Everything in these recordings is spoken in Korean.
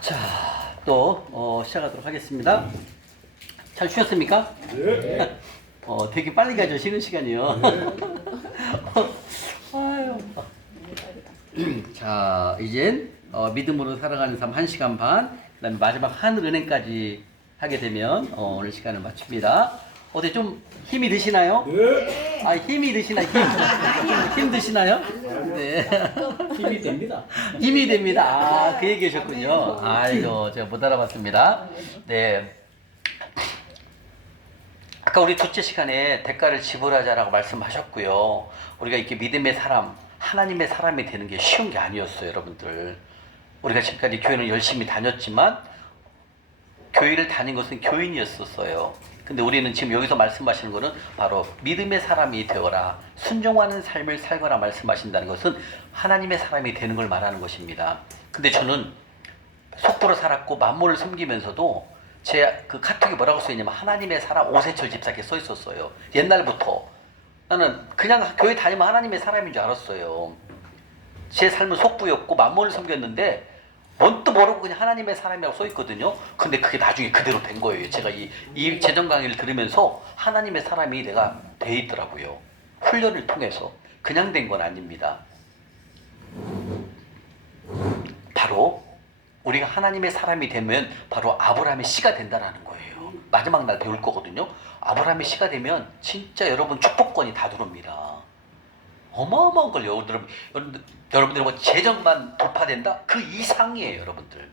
자, 또 시작하도록 하겠습니다. 잘 쉬었습니까? 네. 되게 빨리 가죠. 쉬는 시간이요. 아유. 자, 이젠 믿음으로 살아가는 삶 1시간 반, 그다음에 마지막 하늘은행까지 하게 되면 오늘 시간을 마칩니다. 어때 좀 힘이 드시나요? 네. 아, 힘이 드시나요? 힘 드시나요? 네. 힘이 됩니다. 힘이 됩니다. 아, 그 얘기 하셨군요. 아이고, 제가 못 알아봤습니다. 네. 아까 우리 둘째 시간에 대가를 지불하자라고 말씀하셨고요. 우리가 이렇게 믿음의 사람, 하나님의 사람이 되는 게 쉬운 게 아니었어요, 여러분들. 우리가 지금까지 교회는 열심히 다녔지만 교회를 다닌 것은 교인이었었어요. 근데 우리는 지금 여기서 말씀하시는 것은 바로 믿음의 사람이 되어라, 순종하는 삶을 살거라 말씀하신다는 것은 하나님의 사람이 되는 걸 말하는 것입니다. 근데 저는 속부로 살았고 만물을 섬기면서도 제 그 카톡에 뭐라고 써있냐면 하나님의 사람 오세철 집사께 써 있었어요. 옛날부터 나는 그냥 교회 다니면 하나님의 사람인 줄 알았어요. 제 삶은 속부였고 만물을 섬겼는데 뭔또 모르고 그냥 하나님의 사람이라고 써있거든요. 근데 그게 나중에 그대로 된 거예요. 제가 이 재정 강의를 들으면서 하나님의 사람이 내가 돼 있더라고요. 훈련을 통해서. 그냥 된 건 아닙니다. 바로 우리가 하나님의 사람이 되면 바로 아브라함의 씨가 된다는 거예요. 마지막 날 배울 거거든요. 아브라함의 씨가 되면 진짜 여러분 축복권이 다 들어옵니다. 어마어마한 걸요. 여러분들 뭐 재정만 돌파된다? 그 이상이에요, 여러분들.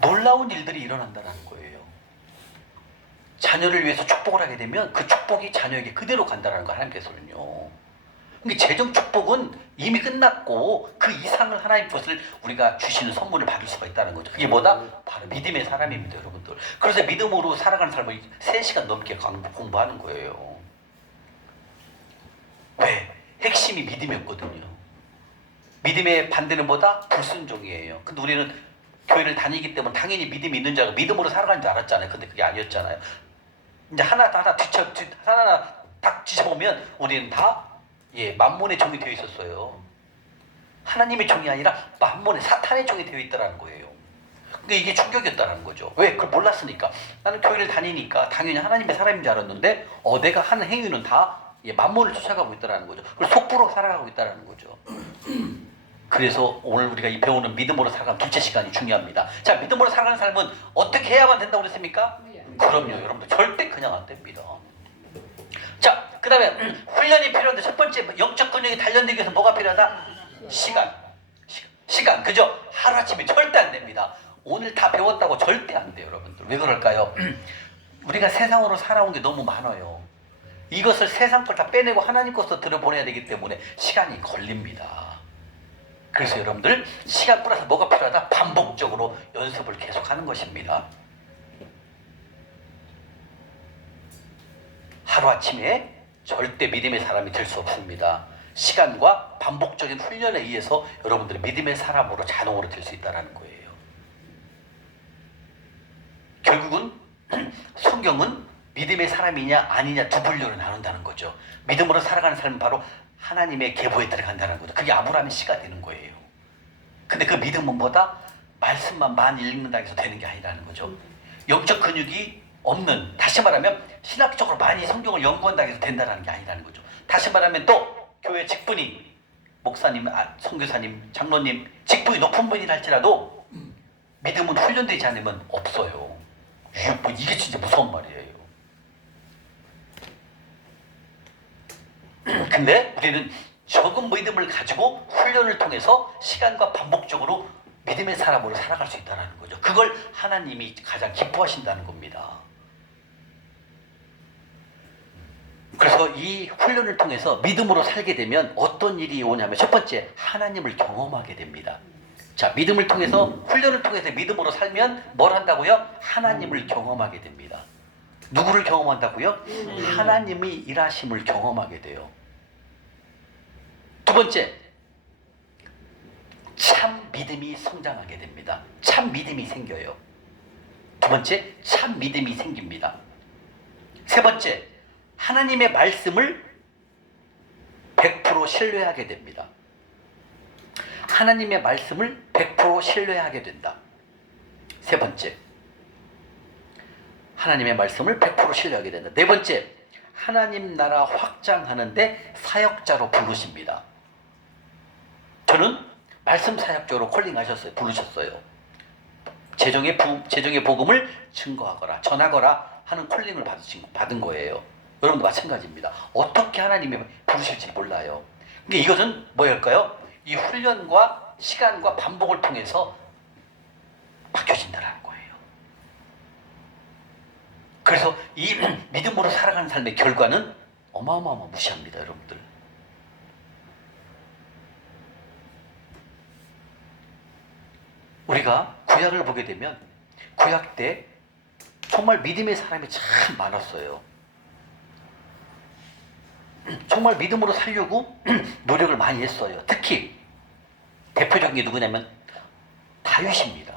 놀라운 일들이 일어난다는 거예요. 자녀를 위해서 축복을 하게 되면 그 축복이 자녀에게 그대로 간다는 거, 하나님께서는요. 그러니까 재정 축복은 이미 끝났고 그 이상을 하나님 것을 우리가 주시는 선물을 받을 수가 있다는 거죠. 그게 뭐다? 바로 믿음의 사람입니다, 여러분들. 그래서 믿음으로 살아가는 삶을 3시간 넘게 공부하는 거예요. 왜? 핵심이 믿음이었거든요. 믿음의 반대는 뭐다? 불순종이에요. 근데 우리는 교회를 다니기 때문에 당연히 믿음이 있는 줄 알고 믿음으로 살아가는 줄 알았잖아요. 근데 그게 아니었잖아요. 이제 하나하나 딱 뒤져보면 우리는 다 만몬의 종이 되어 있었어요. 하나님의 종이 아니라 만몬의 사탄의 종이 되어 있다는 거예요. 근데 이게 충격이었다는 거죠. 왜? 그걸 몰랐으니까. 나는 교회를 다니니까 당연히 하나님의 사람인 줄 알았는데 내가 하는 행위는 다 만몬을 쫓아가고 있다는 거죠. 그리고 속부로 살아가고 있다는 거죠. 그래서 오늘 우리가 이 배우는 믿음으로 살아가는 둘째 시간이 중요합니다. 자, 믿음으로 살아가는 삶은 어떻게 해야만 된다고 그랬습니까? 그럼요, 여러분들 절대 그냥 안 됩니다. 자, 그 다음에 훈련이 필요한데 첫 번째 영적 근육이 단련되기 위해서 뭐가 필요하다? 시간, 그죠? 하루아침에 절대 안 됩니다. 오늘 다 배웠다고 절대 안 돼요, 여러분들. 왜 그럴까요? 우리가 세상으로 살아온 게 너무 많아요. 이것을 세상 걸 다 빼내고 하나님 것으로 들여보내야 되기 때문에 시간이 걸립니다. 그래서 여러분들 시간 플러스 뭐가 필요하다? 반복적으로 연습을 계속하는 것입니다. 하루아침에 절대 믿음의 사람이 될 수 없습니다. 시간과 반복적인 훈련에 의해서 여러분들이 믿음의 사람으로 자동으로 될 수 있다는 거예요. 결국은 성경은 믿음의 사람이냐 아니냐 두 분류로 나눈다는 거죠. 믿음으로 살아가는 삶은 바로 하나님의 계보에 들어간다는 거죠. 그게 아브라함의 씨가 되는 거예요. 근데 그 믿음은 뭐다? 말씀만 많이 읽는다고 해서 되는 게 아니라는 거죠. 영적 근육이 없는, 다시 말하면 신학적으로 많이 성경을 연구한다고 해서 된다는 게 아니라는 거죠. 다시 말하면 또 교회 직분이 목사님, 선교사님, 장로님 직분이 높은 분이라 할지라도 믿음은 훈련되지 않으면 없어요. 이게 진짜 무서운 말이에요. 근데 우리는 적은 믿음을 가지고 훈련을 통해서 시간과 반복적으로 믿음의 사람으로 살아갈 수 있다는 거죠. 그걸 하나님이 가장 기뻐하신다는 겁니다. 그래서 이 훈련을 통해서 믿음으로 살게 되면 어떤 일이 오냐면 첫 번째, 하나님을 경험하게 됩니다. 자, 믿음을 통해서, 훈련을 통해서 믿음으로 살면 뭘 한다고요? 하나님을 경험하게 됩니다. 누구를 경험한다고요? 하나님의 일하심을 경험하게 돼요. 두 번째, 참 믿음이 성장하게 됩니다. 참 믿음이 생겨요. 두 번째, 참 믿음이 생깁니다. 세 번째, 하나님의 말씀을 100% 신뢰하게 됩니다. 하나님의 말씀을 100% 신뢰하게 된다. 세 번째, 하나님의 말씀을 100% 신뢰하게 된다. 네 번째, 하나님 나라 확장하는데 사역자로 부르십니다. 저는 말씀 사역자로 콜링하셨어요. 부르셨어요. 재정의 복음을 증거하거나 전하거나 하는 콜링을 받은 거예요. 여러분도 마찬가지입니다. 어떻게 하나님이 부르실지 몰라요. 근데 이것은 뭐일까요? 이 훈련과 시간과 반복을 통해서 바뀌어진다는 거예요. 그래서 이 믿음으로 살아가는 삶의 결과는 어마어마무시합니다, 여러분들. 우리가 구약을 보게 되면 구약 때 정말 믿음의 사람이 참 많았어요. 정말 믿음으로 살려고 노력을 많이 했어요. 특히 대표적인 게 누구냐면 다윗입니다.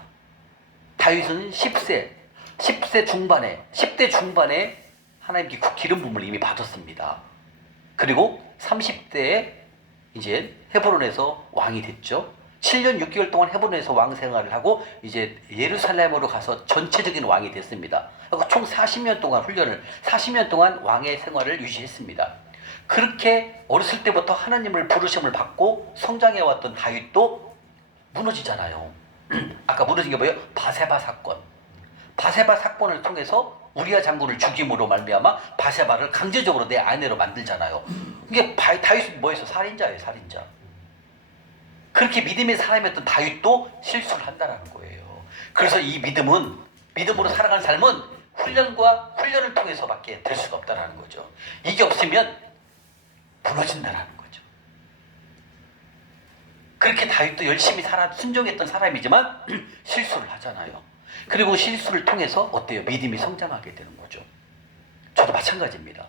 다윗은 10세 중반에 10대 중반에 하나님께 기름 부음을 이미 받았습니다. 그리고 30대에 이제 헤브론에서 왕이 됐죠. 7년 6개월 동안 헤브론에서 왕 생활을 하고 이제 예루살렘으로 가서 전체적인 왕이 됐습니다. 그리고 총 40년 동안 40년 동안 왕의 생활을 유지했습니다. 그렇게 어렸을 때부터 하나님을 부르심을 받고 성장해왔던 다윗도 무너지잖아요. 아까 무너진 게 뭐예요? 바세바 사건. 바세바 사건을 통해서 우리아 장군을 죽임으로 말미암아 바세바를 강제적으로 내 아내로 만들잖아요. 이게 다윗은 뭐였어? 살인자예요, 살인자. 그렇게 믿음의 사람이었던 다윗도 실수를 한다는 거예요. 그래서 이 믿음으로 살아가는 삶은 훈련을 통해서밖에 될 수가 없다는 거죠. 이게 없으면 무너진다는 거죠. 그렇게 다윗도 열심히 순종했던 사람이지만 실수를 하잖아요. 그리고 실수를 통해서 어때요? 믿음이 성장하게 되는 거죠. 저도 마찬가지입니다.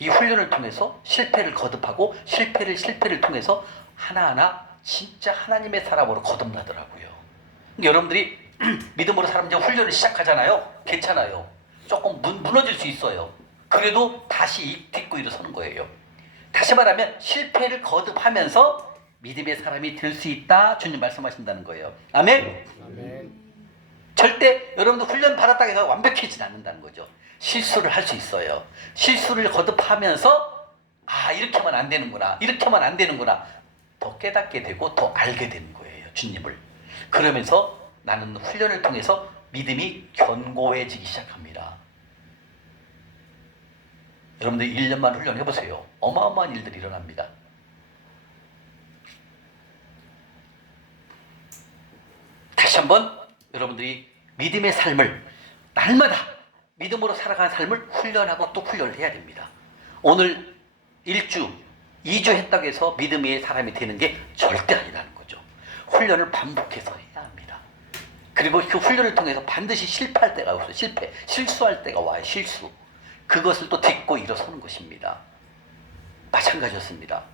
이 훈련을 통해서 실패를 거듭하고 실패를 통해서 하나하나 진짜 하나님의 사람으로 거듭나더라고요. 여러분들이 믿음으로 사람 훈련을 시작하잖아요. 괜찮아요. 조금 무너질 수 있어요. 그래도 다시 딛고 일어서는 거예요. 다시 말하면 실패를 거듭하면서 믿음의 사람이 될 수 있다. 주님 말씀하신다는 거예요. 아멘? 아멘. 절대 여러분들 훈련 받았다고 해서 완벽해지지 않는다는 거죠. 실수를 할 수 있어요. 실수를 거듭하면서 이렇게만 안 되는구나. 더 깨닫게 되고 더 알게 되는 거예요. 주님을. 그러면서 나는 훈련을 통해서 믿음이 견고해지기 시작합니다. 여러분들 1년만 훈련해보세요. 어마어마한 일들이 일어납니다. 다시 한번 여러분들이 믿음의 삶을 날마다 믿음으로 살아가는 삶을 훈련하고 또 훈련을 해야 됩니다. 오늘 1주, 2주 했다고 해서 믿음의 사람이 되는 게 절대 아니라는 거죠. 훈련을 반복해서 해야 합니다. 그리고 그 훈련을 통해서 반드시 실패할 때가 없어요. 실수할 때가 와요. 실수. 그것을 또 딛고 일어서는 것입니다. 마찬가지였습니다.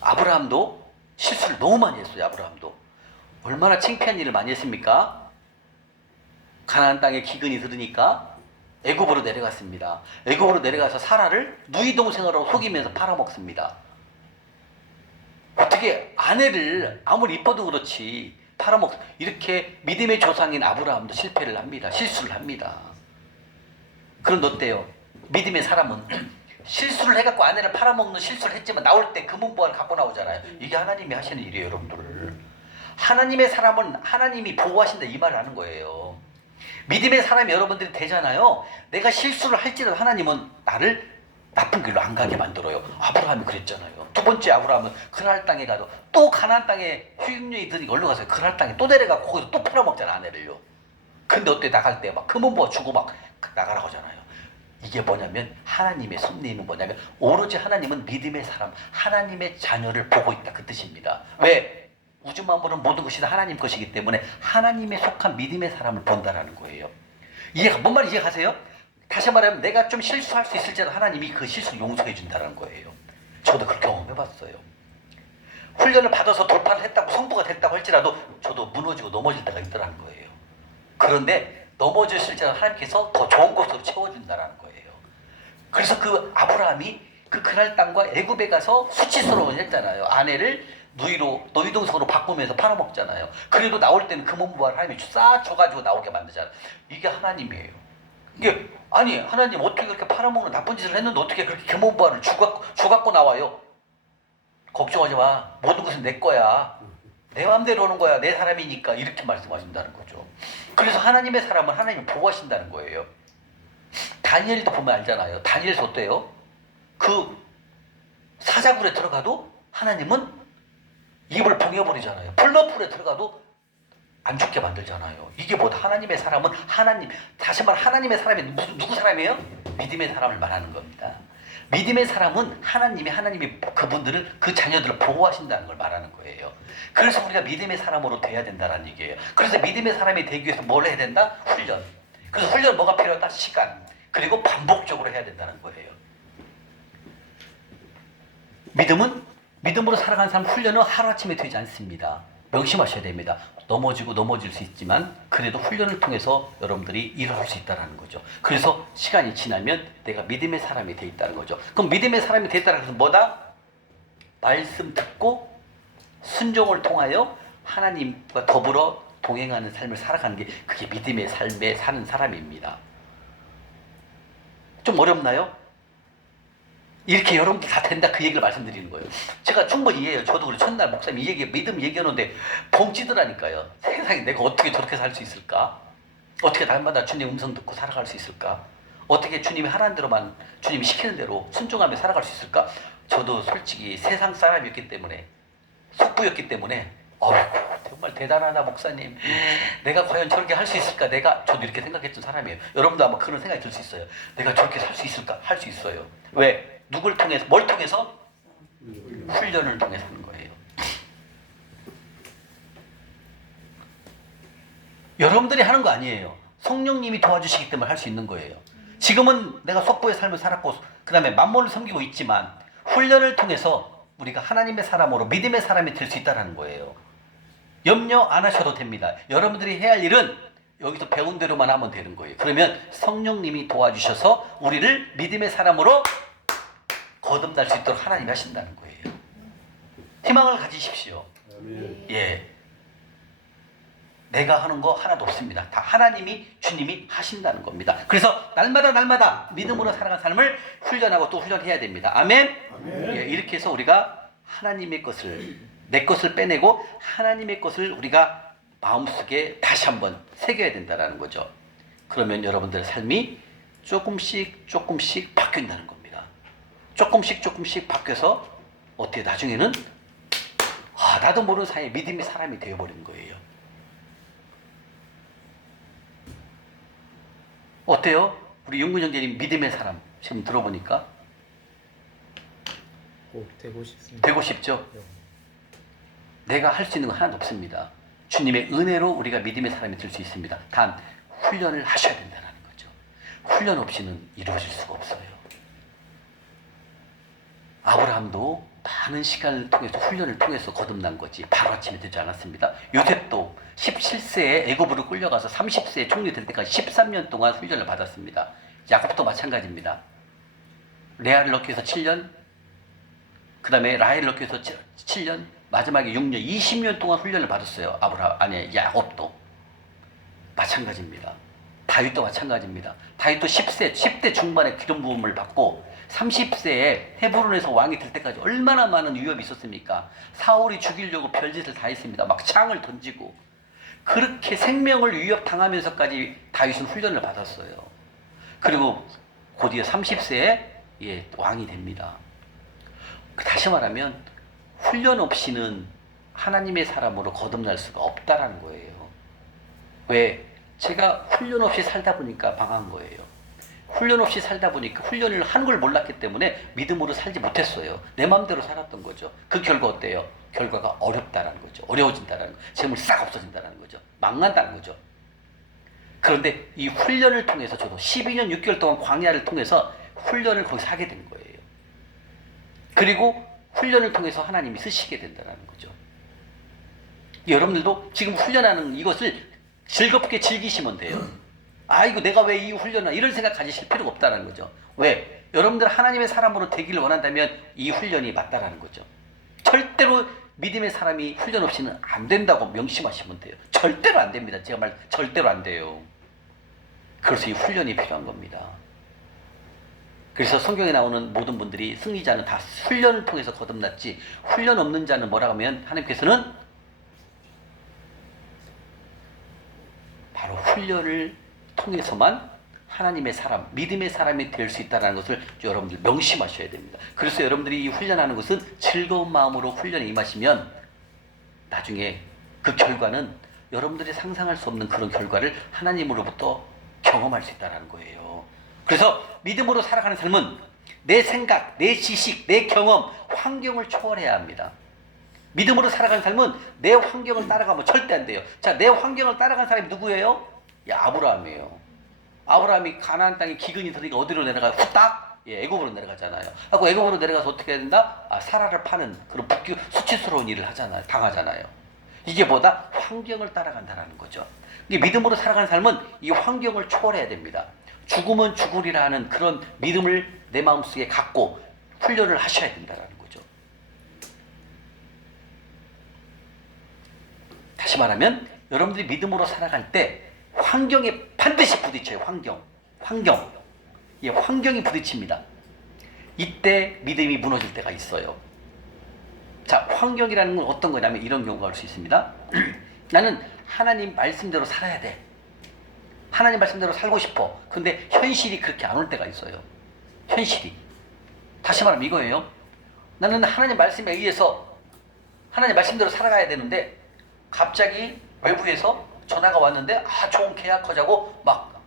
아브라함도 실수를 너무 많이 했어요. 아브라함도. 얼마나 창피한 일을 많이 했습니까? 가나안 땅에 기근이 들으니까 애굽으로 내려갔습니다. 애굽으로 내려가서 사라를 누이 동생으로 속이면서 팔아먹습니다. 어떻게 아내를 아무리 이뻐도 그렇지 이렇게 믿음의 조상인 아브라함도 실패를 합니다. 실수를 합니다. 그런데 어때요? 믿음의 사람은 실수를 해갖고 아내를 팔아먹는 실수를 했지만 나올 때 금은보화를 갖고 나오잖아요. 이게 하나님이 하시는 일이에요, 여러분들. 하나님의 사람은 하나님이 보호하신다 이 말을 하는 거예요. 믿음의 사람이 여러분들이 되잖아요. 내가 실수를 할지라도 하나님은 나를 나쁜 길로 안 가게 만들어요. 아브라함이 그랬잖아요. 두 번째 아브라함은 그날 땅에 가도 또 가나안 땅에 휴육령이 드니까 올라가서 그날 땅에 또 내려가고 거기서 또 팔아먹잖아, 아내를요. 근데 어때? 나갈 때 막 금은보화 주고 막 나가라고 하잖아요. 이게 뭐냐면 하나님의 섭리는 뭐냐면 오로지 하나님은 믿음의 사람, 하나님의 자녀를 보고 있다 그 뜻입니다. 왜? 우주 만물은 모든 것이 다 하나님 것이기 때문에 하나님에 속한 믿음의 사람을 본다라는 거예요. 뭔 말인지 이해가세요? 다시 말하면 내가 좀 실수할 수 있을지라도 하나님이 그 실수를 용서해 준다는 거예요. 저도 그렇게 경험해봤어요. 훈련을 받아서 돌파를 했다고 성부가 됐다고 할지라도 저도 무너지고 넘어질 때가 있더라는 거예요. 그런데 넘어졌을지라도 하나님께서 더 좋은 것으로 채워준다는 거예요. 그래서 그 아브라함이 그 그날 땅과 애굽에 가서 수치스러운 했잖아요. 아내를 노이동성으로 바꾸면서 팔아먹잖아요. 그래도 나올 때는 금은보화를 하나님이 싹 줘가지고 나오게 만들잖아요. 이게 하나님이에요. 이게 아니 하나님 어떻게 그렇게 팔아먹는 나쁜 짓을 했는데 어떻게 그렇게 금은보화를 주갖고 나와요? 걱정하지 마. 모든 것은 내 거야. 내 마음대로 하는 거야. 내 사람이니까 이렇게 말씀하신다는 거죠. 그래서 하나님의 사람은 하나님이 보호하신다는 거예요. 다니엘도 보면 알잖아요. 다니엘서 어때요? 그 사자굴에 들어가도 하나님은 입을 봉해버리잖아요. 풀너풀에 들어가도 안 죽게 만들잖아요. 이게 뭐다? 하나님의 사람은 하나님, 다시 말해 하나님의 사람이 누구 사람이에요? 믿음의 사람을 말하는 겁니다. 믿음의 사람은 하나님이 그분들을, 그 자녀들을 보호하신다는 걸 말하는 거예요. 그래서 우리가 믿음의 사람으로 돼야 된다는 얘기예요. 그래서 믿음의 사람이 되기 위해서 뭘 해야 된다? 훈련. 그래서 훈련 뭐가 필요하다? 시간. 그리고 반복적으로 해야 된다는 거예요. 믿음으로 살아가는 사람 훈련은 하루아침에 되지 않습니다. 명심하셔야 됩니다. 넘어질 수 있지만 그래도 훈련을 통해서 여러분들이 일어설 수 있다는 거죠. 그래서 시간이 지나면 내가 믿음의 사람이 돼 있다는 거죠. 그럼 믿음의 사람이 돼 있다는 것은 뭐다? 말씀 듣고 순종을 통하여 하나님과 더불어 동행하는 삶을 살아가는 게 그게 믿음의 삶에 사는 사람입니다. 좀 어렵나요? 이렇게 여러분들 다 된다 그 얘기를 말씀드리는 거예요. 제가 충분히 이해해요. 저도 그래 첫날 목사님 믿음 얘기하는데 벙 찌더라니까요. 세상에 내가 어떻게 저렇게 살 수 있을까? 어떻게 날마다 주님 음성 듣고 살아갈 수 있을까? 어떻게 주님이 하라는 대로만 주님이 시키는 대로 순종하며 살아갈 수 있을까? 저도 솔직히 세상 사람이었기 때문에 속부였기 때문에 정말 대단하다 목사님. 내가 과연 저렇게 할 수 있을까? 저도 이렇게 생각했던 사람이에요. 여러분도 아마 그런 생각이 들 수 있어요. 내가 저렇게 살 수 있을까? 할 수 있어요. 왜? 누굴 통해서? 뭘 통해서? 훈련을 통해서 하는 거예요. 여러분들이 하는 거 아니에요. 성령님이 도와주시기 때문에 할 수 있는 거예요. 지금은 내가 속부의 삶을 살았고 그 다음에 만몬을 섬기고 있지만 훈련을 통해서 우리가 하나님의 사람으로 믿음의 사람이 될 수 있다는 거예요. 염려 안 하셔도 됩니다. 여러분들이 해야 할 일은 여기서 배운 대로만 하면 되는 거예요. 그러면 성령님이 도와주셔서 우리를 믿음의 사람으로 거듭날 수 있도록 하나님이 하신다는 거예요. 희망을 가지십시오. 예. 내가 하는 거 하나도 없습니다. 다 주님이 하신다는 겁니다. 그래서 날마다 믿음으로 살아가는 삶을 훈련하고 또 훈련해야 됩니다. 아멘? 예, 이렇게 해서 우리가 하나님의 것을, 내 것을 빼내고 하나님의 것을 우리가 마음속에 다시 한번 새겨야 된다는 거죠. 그러면 여러분들의 삶이 조금씩 바뀐다는 겁니다. 조금씩 바뀌어서 어떻게 나중에는 나도 모르는 사이에 믿음의 사람이 되어버린 거예요. 어때요? 우리 윤근 형제님 믿음의 사람 지금 들어보니까 꼭 되고 싶습니다. 되고 싶죠? 내가 할 수 있는 건 하나도 없습니다. 주님의 은혜로 우리가 믿음의 사람이 될 수 있습니다. 단 훈련을 하셔야 된다는 거죠. 훈련 없이는 이루어질 수가 없어요. 아브라함도 많은 시간을 통해서 훈련을 통해서 거듭난 거지 바로 아침에 되지 않았습니다. 요셉도 17세에 애굽으로 끌려가서 30세에 총리 될 때까지 13년 동안 훈련을 받았습니다. 야곱도 마찬가지입니다. 레아를 낳기 위해서 7년, 그 다음에 라헬을 낳기 위해서 7년, 마지막에 6년, 20년 동안 훈련을 받았어요. 야곱도 마찬가지입니다. 다윗도 마찬가지입니다. 다윗도 10대 중반에 기름 부음을 받고 30세에 헤브론에서 왕이 될 때까지 얼마나 많은 위협이 있었습니까? 사울이 죽이려고 별짓을 다 했습니다. 막 창을 던지고 그렇게 생명을 위협당하면서까지 다윗은 훈련을 받았어요. 그리고 곧이어 30세에 왕이 됩니다. 다시 말하면 훈련 없이는 하나님의 사람으로 거듭날 수가 없다라는 거예요. 왜? 제가 훈련 없이 살다 보니까 망한 거예요. 훈련 없이 살다 보니까 훈련을 한 걸 몰랐기 때문에 믿음으로 살지 못했어요. 내 마음대로 살았던 거죠. 그 결과 어때요? 결과가 어렵다라는 거죠. 어려워진다라는 거죠. 재물 싹 없어진다라는 거죠. 망한다는 거죠. 그런데 이 훈련을 통해서 저도 12년 6개월 동안 광야를 통해서 훈련을 거기서 하게 된 거예요. 그리고 훈련을 통해서 하나님이 쓰시게 된다는 거죠. 여러분들도 지금 훈련하는 이것을 즐겁게 즐기시면 돼요. 아이고 내가 왜 이 훈련을 이런 생각 가지실 필요가 없다는 거죠. 왜? 여러분들 하나님의 사람으로 되기를 원한다면 이 훈련이 맞다라는 거죠. 절대로 믿음의 사람이 훈련 없이는 안 된다고 명심하시면 돼요. 절대로 안 됩니다. 제가 절대로 안 돼요. 그래서 이 훈련이 필요한 겁니다. 그래서 성경에 나오는 모든 분들이 승리자는 다 훈련을 통해서 거듭났지, 훈련 없는 자는 뭐라고 하면 하나님께서는 바로 훈련을 통해서만 하나님의 사람, 믿음의 사람이 될 수 있다는 것을 여러분들 명심하셔야 됩니다. 그래서 여러분들이 이 훈련하는 것은 즐거운 마음으로 훈련에 임하시면 나중에 그 결과는 여러분들이 상상할 수 없는 그런 결과를 하나님으로부터 경험할 수 있다는 거예요. 그래서 믿음으로 살아가는 삶은 내 생각, 내 지식, 내 경험, 환경을 초월해야 합니다. 믿음으로 살아가는 삶은 내 환경을 따라가면 절대 안 돼요. 자, 내 환경을 따라간 사람이 누구예요? 아브라함이에요. 아브라함이 가나안 땅에 기근이 들으니까 어디로 내려가요? 후딱 애굽으로 내려가잖아요. 하고 애굽으로 내려가서 어떻게 해야 된다? 사라를 파는 그런 수치스러운 일을 당하잖아요. 이게 뭐다? 환경을 따라간다는 거죠. 이게 믿음으로 살아가는 삶은 이 환경을 초월해야 됩니다. 죽으면 죽으리라 하는 그런 믿음을 내 마음속에 갖고 훈련을 하셔야 된다는 거죠. 다시 말하면 여러분들이 믿음으로 살아갈 때 환경에 반드시 부딪혀요. 환경. 환경이 부딪힙니다. 이때 믿음이 무너질 때가 있어요. 자, 환경이라는 건 어떤 거냐면 이런 경우가 올 수 있습니다. 나는 하나님 말씀대로 살아야 돼. 하나님 말씀대로 살고 싶어. 근데 현실이 그렇게 안 올 때가 있어요. 현실이. 다시 말하면 이거예요. 나는 하나님 말씀에 의해서 하나님 말씀대로 살아가야 되는데 갑자기 외부에서 전화가 왔는데 좋은 계약하자고 막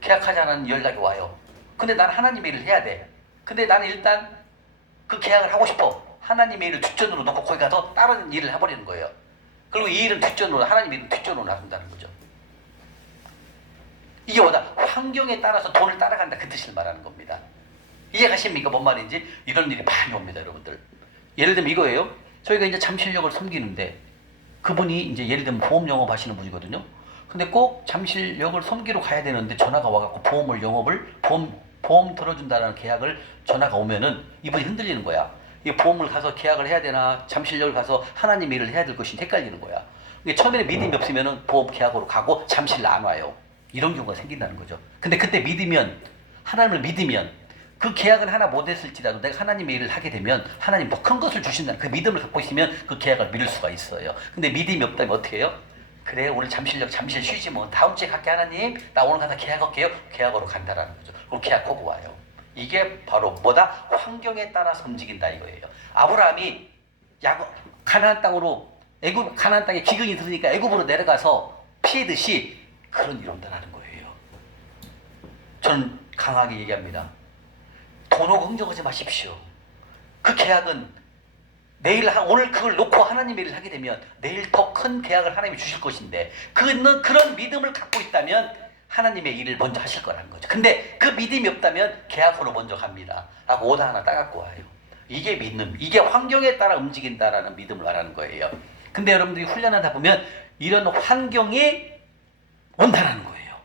계약하자는 연락이 와요. 근데 난 하나님의 일을 해야 돼. 근데 나는 일단 그 계약을 하고 싶어. 하나님의 일을 뒷전으로 놓고 거기 가서 다른 일을 해버리는 거예요. 그리고 이 일은 뒷전으로, 하나님의 일은 뒷전으로 놔둔다는 거죠. 이게 뭐다? 환경에 따라서 돈을 따라간다, 그 뜻을 말하는 겁니다. 이해가십니까? 뭔 말인지? 이런 일이 많이 옵니다, 여러분들. 예를 들면 이거예요. 저희가 이제 잠실역을 섬기는데 그분이 이제 예를 들면 보험 영업 하시는 분이거든요. 근데 꼭 잠실역을 섬기러 가야 되는데 전화가 와갖고 보험 들어준다는 계약을 전화가 오면은 이분이 흔들리는 거야. 이 보험을 가서 계약을 해야 되나 잠실역을 가서 하나님 일을 해야 될 것이 헷갈리는 거야. 처음에는 믿음이 없으면은 보험 계약으로 가고 잠실 안 와요. 이런 경우가 생긴다는 거죠. 근데 그때 하나님을 믿으면 그 계약을 하나 못했을지라도 내가 하나님의 일을 하게 되면 하나님 더 큰 것을 주신다는 그 믿음을 갖고 있으면 그 계약을 믿을 수가 있어요. 근데 믿음이 없다면 어떻게 해요? 그래, 오늘 잠실 쉬지 뭐. 다음 주에 갈게 하나님. 나 오늘 가서 계약할게요. 계약으로 간다라는 거죠. 그리고 계약하고 와요. 이게 바로 뭐다? 환경에 따라서 움직인다 이거예요. 아브라함이 가나안 땅에 기근이 들으니까 애굽으로 내려가서 피해듯이 그런 일이 온다는 거예요. 저는 강하게 얘기합니다. 돈 오고 흥정하지 마십시오. 그 계약은 오늘 그걸 놓고 하나님의 일을 하게 되면 내일 더 큰 계약을 하나님이 주실 것인데 그런 믿음을 갖고 있다면 하나님의 일을 먼저 하실 거라는 거죠. 근데 그 믿음이 없다면 계약으로 먼저 갑니다. 라고 오다 하나 따갖고 와요. 이게 믿음, 이게 환경에 따라 움직인다라는 믿음을 말하는 거예요. 근데 여러분들이 훈련하다 보면 이런 환경이 온다라는 거예요.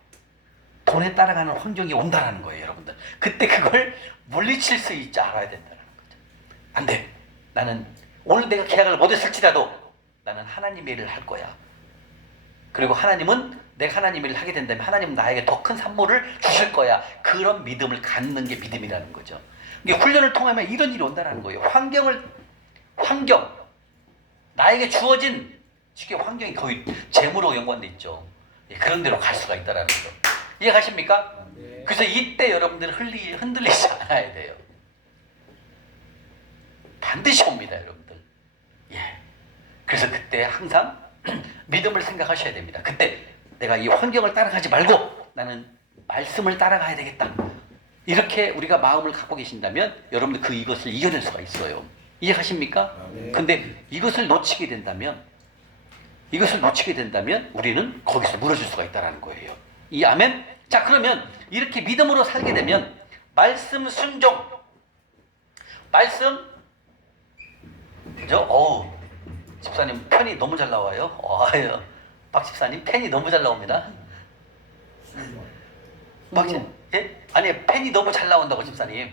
돈에 따라가는 환경이 온다라는 거예요, 여러분들. 그때 그걸 물리칠 수 있지 알아야 된다는 거죠. 안 돼. 나는 오늘 내가 계약을 못했을지라도 나는 하나님의 일을 할 거야. 그리고 하나님은 내가 하나님의 일을 하게 된다면 하나님은 나에게 더 큰 산모를 주실 거야. 그런 믿음을 갖는 게 믿음이라는 거죠. 이게 훈련을 통하면 이런 일이 온다는 거예요. 환경. 나에게 주어진 쉽게 환경이 거의 재물로 연관돼 있죠. 그런 데로 갈 수가 있다는 거죠. 이해가십니까? 네. 그래서 이때 여러분들은 흔들리지 않아야 돼요. 반드시 옵니다, 여러분들. 그래서 그때 항상 믿음을 생각하셔야 됩니다. 그때 내가 이 환경을 따라가지 말고 나는 말씀을 따라가야 되겠다. 이렇게 우리가 마음을 갖고 계신다면 여러분들 이것을 이겨낼 수가 있어요. 이해하십니까? 네. 근데 이것을 놓치게 된다면 우리는 거기서 무너질 수가 있다는 거예요. 아멘? 자, 그러면 이렇게 믿음으로 살게 되면 말씀 순종. 집사님 펜이 너무 잘 나와요. 박 집사님 펜이 너무 잘 나옵니다. 예? 아니 펜이 너무 잘 나온다고 집사님.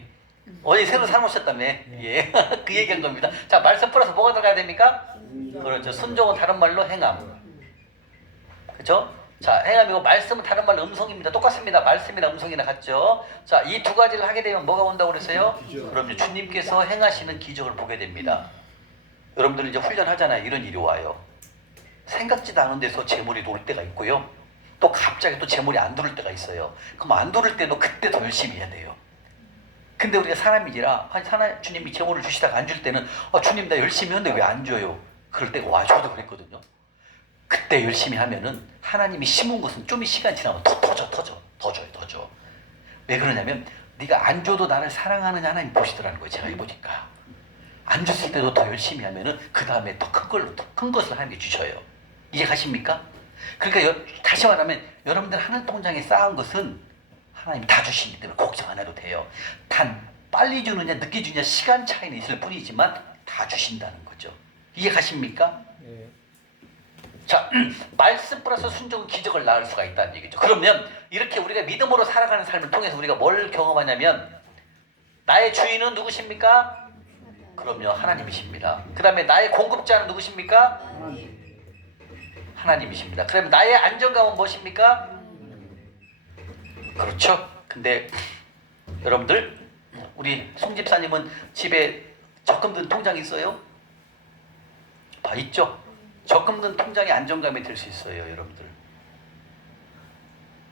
어제 새로 사놓으셨다며. 예. 그 얘기한 겁니다. 자, 말씀 풀어서 뭐가 들어가야 됩니까? 그렇죠. 순종은 다른 말로 행함. 그죠? 자, 행함이고 말씀은 다른 말로 음성입니다. 똑같습니다. 말씀이나 음성이나 같죠? 자, 이 두 가지를 하게 되면 뭐가 온다고 그랬어요? 그럼요. 주님께서 행하시는 기적을 보게 됩니다. 여러분들은 이제 훈련하잖아요. 이런 일이 와요. 생각지도 않은 데서 재물이 돌 때가 있고요. 또 갑자기 또 재물이 안 들을 때가 있어요. 그럼 안 들을 때도 그때 더 열심히 해야 돼요. 근데 우리가 사람이지라 주님이 재물을 주시다가 안 줄 때는 주님 나 열심히 했는데 왜 안 줘요? 그럴 때가 와 저도 그랬거든요. 그때 열심히 하면은 하나님이 심은 것은 좀 시간 지나면 더 줘요. 왜 그러냐면 네가 안 줘도 나를 사랑하는 하나님 보시더라는 거예요. 제가 해보니까 안 줬을 때도 더 열심히 하면은 그 다음에 더 큰 것을 하나님이 주셔요. 이해가십니까? 그러니까 다시 말하면 여러분들 하늘 통장에 쌓은 것은 하나님이 다 주시기 때문에 걱정 안 해도 돼요. 단 빨리 주느냐 늦게 주느냐 시간 차이는 있을 뿐이지만 다 주신다는 거죠. 이해가십니까? 네. 자, 말씀 플러스 순종은 기적을 낳을 수가 있다는 얘기죠. 그러면 이렇게 우리가 믿음으로 살아가는 삶을 통해서 우리가 뭘 경험하냐면 나의 주인은 누구십니까? 그럼요, 하나님이십니다. 그 다음에 나의 공급자는 누구십니까? 하나님이십니다. 그러면 나의 안정감은 무엇입니까? 그렇죠. 근데 여러분들 우리 송 집사님은 집에 적금 든 통장이 있어요? 있죠. 적금 든 통장에 안정감이 들 수 있어요. 여러분들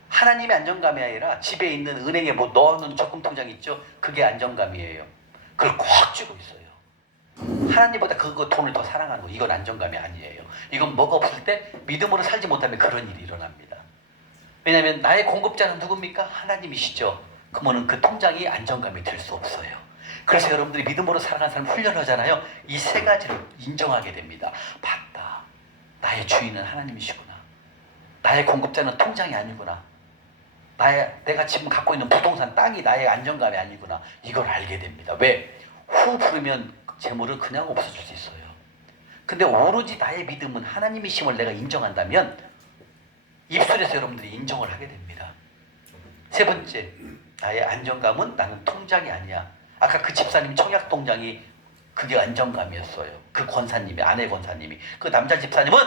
하나님의 안정감이 아니라 집에 있는 은행에 뭐 넣어놓은 적금 통장 있죠. 그게 안정감이에요. 그걸 꽉 쥐고 있어요. 하나님보다 그거 돈을 더 사랑하는 거 이건 안정감이 아니에요. 이건 뭐가 없을 때 믿음으로 살지 못하면 그런 일이 일어납니다. 왜냐하면 나의 공급자는 누굽니까? 하나님이시죠. 그러면 그 통장이 안정감이 될 수 없어요. 그래서 여러분들이 믿음으로 살아가는 사람 훈련하잖아요. 이 세 가지를 인정하게 됩니다. 봤다. 나의 주인은 하나님이시구나. 나의 공급자는 통장이 아니구나. 내가 지금 갖고 있는 부동산 땅이 나의 안정감이 아니구나. 이걸 알게 됩니다. 왜? 후 부르면 재물은 그냥 없어질 수 있어요. 근데 오로지 나의 믿음은 하나님이심을 내가 인정한다면 입술에서 여러분들이 인정을 하게 됩니다. 세 번째, 나의 안정감은 나는 통장이 아니야. 아까 그 집사님 청약 통장이 그게 안정감이었어요. 그 권사님이, 아내 권사님이. 그 남자 집사님은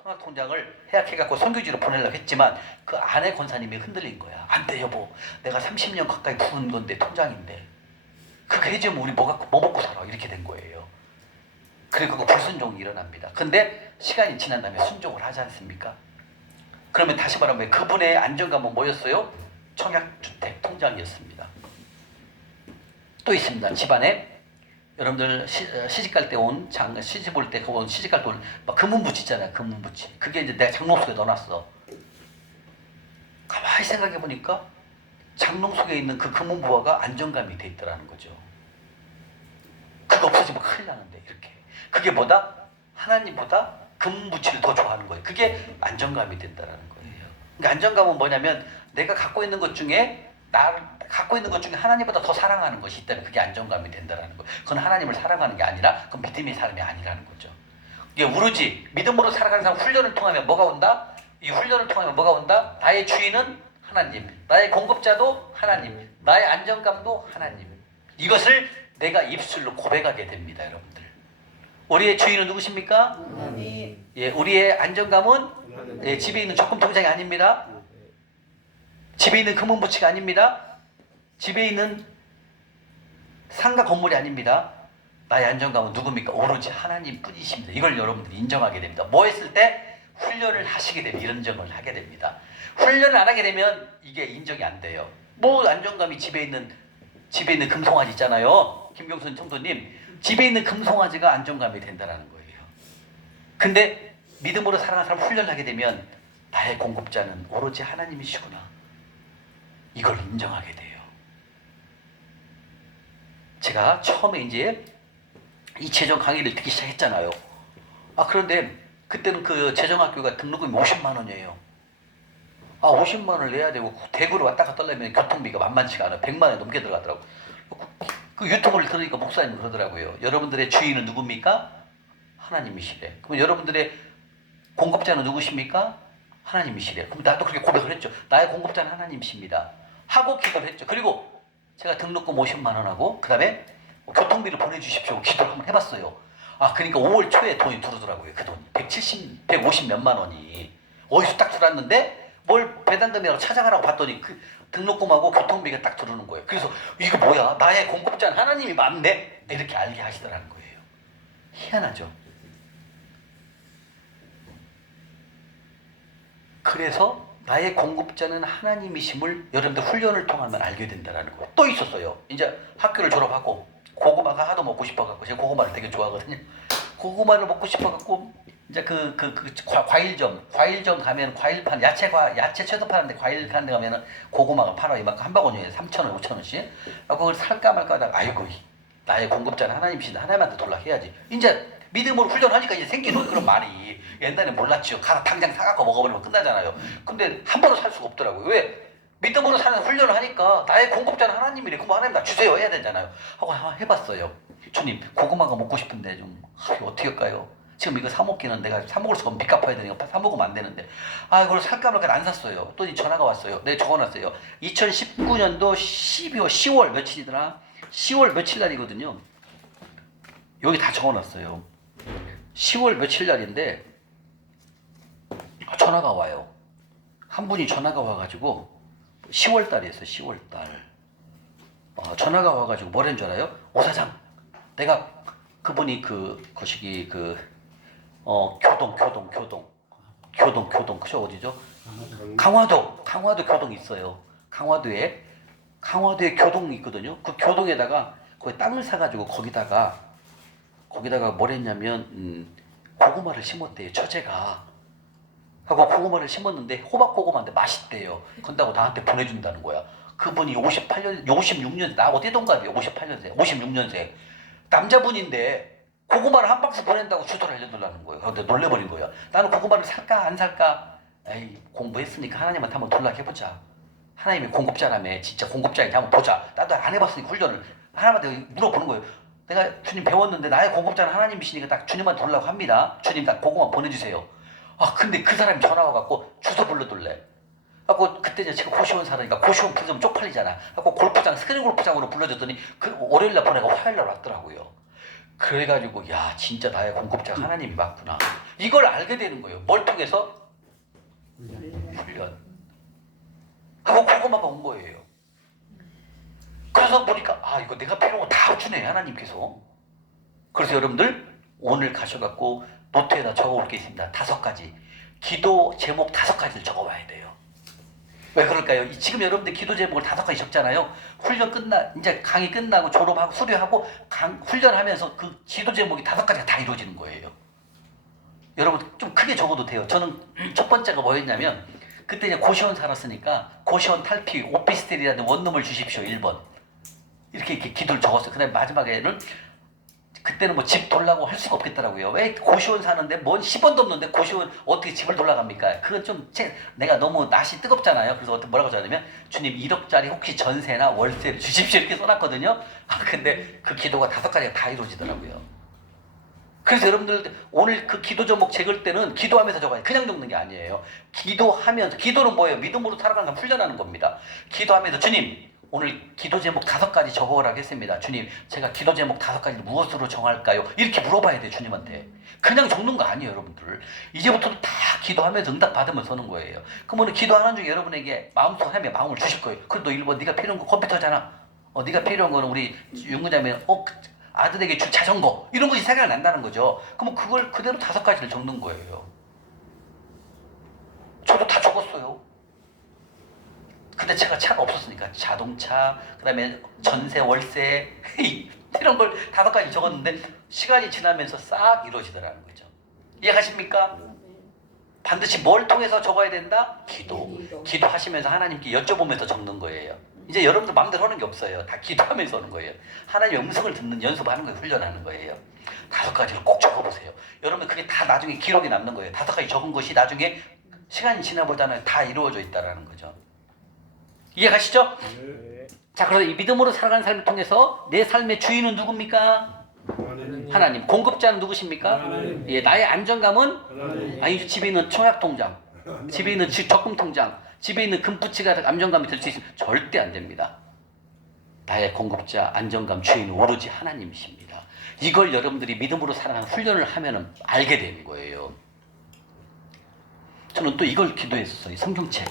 청약 통장을 해약해갖고 선교지로 보내려고 했지만 그 아내 권사님이 흔들린 거야. 안 돼 여보. 내가 30년 가까이 부은 건데 통장인데. 그거 해주면 우리 뭐 먹고 살아. 이렇게 된 거예요. 그리고 그 불순종이 일어납니다. 근데 시간이 지난 다음에 순종을 하지 않습니까? 그러면 다시 말하면 그분의 안정감은 뭐였어요? 청약주택 통장이었습니다. 또 있습니다. 집안에 여러분들 시집갈 때 온 시집 올 때 온 시집갈 때 온 금은부치 있잖아요. 금은부치. 그게 이제 내가 장롱 속에 넣어놨어. 가만히 생각해 보니까 장롱 속에 있는 그 금은부화가 안정감이 돼 있더라는 거죠. 그거 없어지면 큰일 나는데 이렇게. 그게 뭐다? 하나님보다 금은부치를 더 좋아하는 거예요. 그게 안정감이 된다는 거예요. 그러니까 안정감은 뭐냐면 내가 갖고 있는 것 중에 하나님보다 더 사랑하는 것이 있다면 그게 안정감이 된다는 거예요. 그건 하나님을 사랑하는 게 아니라 그건 믿음의 사람이 아니라는 거죠. 이게 오로지 믿음으로 살아가는 사람 훈련을 통하면 뭐가 온다? 이 훈련을 통하면 뭐가 온다? 나의 주인은 하나님, 나의 공급자도 하나님, 나의 안정감도 하나님. 이것을 내가 입술로 고백하게 됩니다, 여러분들. 우리의 주인은 누구십니까? 하나님. 예, 우리의 안정감은 예, 집에 있는 적금 통장이 아닙니다. 집에 있는 금은부치가 아닙니다. 집에 있는 상가 건물이 아닙니다. 나의 안정감은 누굽니까? 오로지 하나님 뿐이십니다. 이걸 여러분들이 인정하게 됩니다. 뭐 했을 때? 훈련을 하시게 되면 이런 점을 하게 됩니다. 훈련을 안 하게 되면 이게 인정이 안 돼요. 뭐 안정감이 집에 있는 금송아지 있잖아요. 김경순 청도님, 집에 있는 금송아지가 안정감이 된다는 거예요. 근데 믿음으로 살아가는 사람 훈련을 하게 되면 나의 공급자는 오로지 하나님이시구나. 이걸 인정하게 돼요. 제가 처음에 이제 이 재정 강의를 듣기 시작했잖아요. 그런데 그때는 그 재정학교가 등록금이 50만 원이에요. 50만 원을 내야 되고 대구로 왔다 갔다 하려면 교통비가 만만치가 않아요. 100만 원이 넘게 들어가더라고요. 그 유튜브를 들으니까 목사님 그러더라고요. 여러분들의 주인은 누굽니까? 하나님이시래. 그럼 여러분들의 공급자는 누구십니까? 하나님이시래. 그럼 나도 그렇게 고백을 했죠. 나의 공급자는 하나님이십니다. 하고 기도를 했죠. 그리고 제가 등록금 50만 원하고 그 다음에 교통비를 보내주십시오. 기도를 한번 해봤어요. 아, 그러니까 5월 초에 돈이 들어오더라고요. 그 돈이 150 몇만 원이 어디서 딱 들어왔는데 뭘 배당금이라고 찾아가라고 봤더니 그 등록금하고 교통비가 딱 들어오는 거예요. 그래서 이거 뭐야? 나의 공급자는 하나님이 맞네? 이렇게 알게 하시더라는 거예요. 희한하죠. 그래서 나의 공급자는 하나님이심을 여러분들 훈련을 통하면 알게 된다는 거예요. 또 있었어요. 이제 학교를 졸업하고 고구마가 하도 먹고 싶어갖고 제가 고구마를 되게 좋아하거든요. 고구마를 먹고 싶어갖고 이제 과일점 가면 과일판 야채 채소 파는데 과일 파는 데 가면은 고구마가 팔아 이만큼 한 바구니에 3,000원, 5,000원씩. 그걸 살까 말까 하다가 아이고 나의 공급자는 하나님이신데 하나님한테 돌락해야지. 이제 믿음으로 훈련하니까 이제 생기는 그런 말이 옛날에 몰랐죠. 가서 당장 사갖고 먹어버리면 끝나잖아요. 근데 한 번도 살 수가 없더라고요. 왜? 믿음으로 사는 훈련을 하니까 나의 공급자는 하나님이래. 그럼 하나님 나 주세요 해야 되잖아요. 하고 해봤어요. 주님 고구마가 먹고 싶은데 좀 이거 어떻게 할까요? 지금 이거 사 먹기는 내가 사 먹을 수가 없으면 빚 갚아야 되니까 사 먹으면 안 되는데 이걸 살까 말까 안 샀어요. 또 전화가 왔어요. 내가 적어놨어요. 2019년도 10월 며칠이더라? 10월 며칠 날이거든요. 여기 다 적어놨어요. 10월 며칠 날인데 전화가 와요. 한 분이 전화가 와가지고 10월 달이었어요. 10월 달. 전화가 와가지고 뭐라는 줄 알아요? 오 사장, 내가 그분이 거시기 교동 그죠? 어디죠? 강화도 교동 있어요. 강화도에 교동이 있거든요. 그 교동에다가 거기 땅을 사가지고 거기다가 뭘 했냐면 고구마를 심었대요. 처제가 하고 고구마를 심었는데 호박 고구마인데 맛있대요. 그런다고 나한테 보내준다는 거야. 그분이 56년 나 어디 동갑이에요? 58년생, 56년생 남자분인데 고구마를 한 박스 보낸다고 주소를 알려달라는 거예요. 근데 놀래버린 거야. 나는 고구마를 살까 안 살까? 에이 공부했으니까 하나님한테 한번 연락해보자. 하나님이 공급자라며 진짜 공급자인지 한번 보자. 나도 안 해봤으니까 훈련을 하나님한테 물어보는 거예요. 내가 주님 배웠는데 나의 공급자는 하나님이시니까 딱 주님한테 오려고 합니다. 주님 딱 고구마 보내주세요. 근데 그 사람이 전화 와갖고 주소 불러둘래. 그때 이제 제가 고시원 살으니까 고시원 부르면 쪽팔리잖아. 골프장, 스크린 골프장으로 불러줬더니 그 월요일날 보내고 화요일날 왔더라고요. 그래가지고 야 진짜 나의 공급자가 하나님이 맞구나. 이걸 알게 되는 거예요. 뭘 통해서? 훈련. 고구마가 온 거예요. 그래서 보니까 이거 내가 필요한 거 다 주네 하나님께서. 그래서 여러분들 오늘 가셔갖고 노트에다 적어올 게 있습니다. 5가지 기도 제목 5가지를 적어와야 돼요. 왜 그럴까요? 지금 여러분들 기도 제목을 5가지 적잖아요. 훈련 이제 강의 끝나고 졸업하고 수료하고 훈련하면서 그 기도 제목이 5가지가 다 이루어지는 거예요. 여러분 좀 크게 적어도 돼요. 저는 첫 번째가 뭐였냐면 그때 이제 고시원 살았으니까 고시원 탈피 오피스텔이라는 원룸을 주십시오. 1번 이렇게 기도를 적었어요. 그 다음에 마지막에는 그때는 뭐 집 돌라고 할 수가 없겠더라고요. 왜 고시원 사는데 뭔 10원도 없는데 고시원 어떻게 집을 돌아갑니까? 그건 좀 내가 너무 낯이 뜨겁잖아요. 그래서 뭐라고 써냐면 주님 1억짜리 혹시 전세나 월세를 주십시오 이렇게 써놨거든요. 근데 그 기도가 5가지가 다 이루어지더라고요. 그래서 여러분들 오늘 그 기도 제목 적을 때는 기도하면서 적어요. 그냥 적는 게 아니에요. 기도하면서. 기도는 뭐예요? 믿음으로 살아가는 훈련하는 겁니다. 기도하면서 주님 오늘 기도 제목 5가지 적어오라고 했습니다. 주님 제가 기도 제목 5가지를 무엇으로 정할까요? 이렇게 물어봐야 돼요. 주님한테. 그냥 적는 거 아니에요. 여러분들 이제부터는 다 기도하면서 응답 받으면서 하는 거예요. 그럼 오늘 기도하는 중에 여러분에게 마음속에 마음을 주실 거예요. 그래도 1번 네가 필요한 거 컴퓨터잖아. 네가 필요한 거는 우리 윤구자매 아들에게 줄 자전거 이런 것이 생각이 난다는 거죠. 그럼 그걸 그대로 5가지를 적는 거예요. 저도 다 적었어요. 근데 차가 없었으니까 자동차, 그 다음에 전세, 월세 이런 걸 5가지 적었는데 시간이 지나면서 싹 이루어지더라는 거죠. 이해가십니까? 반드시 뭘 통해서 적어야 된다? 기도하시면서 하나님께 여쭤보면서 적는 거예요. 이제 여러분들 마음대로 하는 게 없어요. 다 기도하면서 하는 거예요. 하나님의 음성을 듣는 연습하는 거예요. 훈련하는 거예요. 5가지를 꼭 적어보세요. 여러분 그게 다 나중에 기록이 남는 거예요. 5가지 적은 것이 나중에 시간이 지나보다는 다 이루어져 있다는 거죠. 이해가시죠? 네. 자, 그래서 이 믿음으로 살아가는 삶을 통해서 내 삶의 주인은 누굽니까? 하나님. 공급자는 누구십니까? 하나님. 나의 안정감은 하나님. 집에 있는 청약통장, 집에 있는 적금통장, 집에 있는 금붙이가 안정감이 될 수 있으면 절대 안 됩니다. 나의 공급자, 안정감, 주인은 오로지 하나님이십니다. 이걸 여러분들이 믿음으로 살아가는 훈련을 하면 알게 되는 거예요. 저는 또 이걸 기도했었어요. 성경책.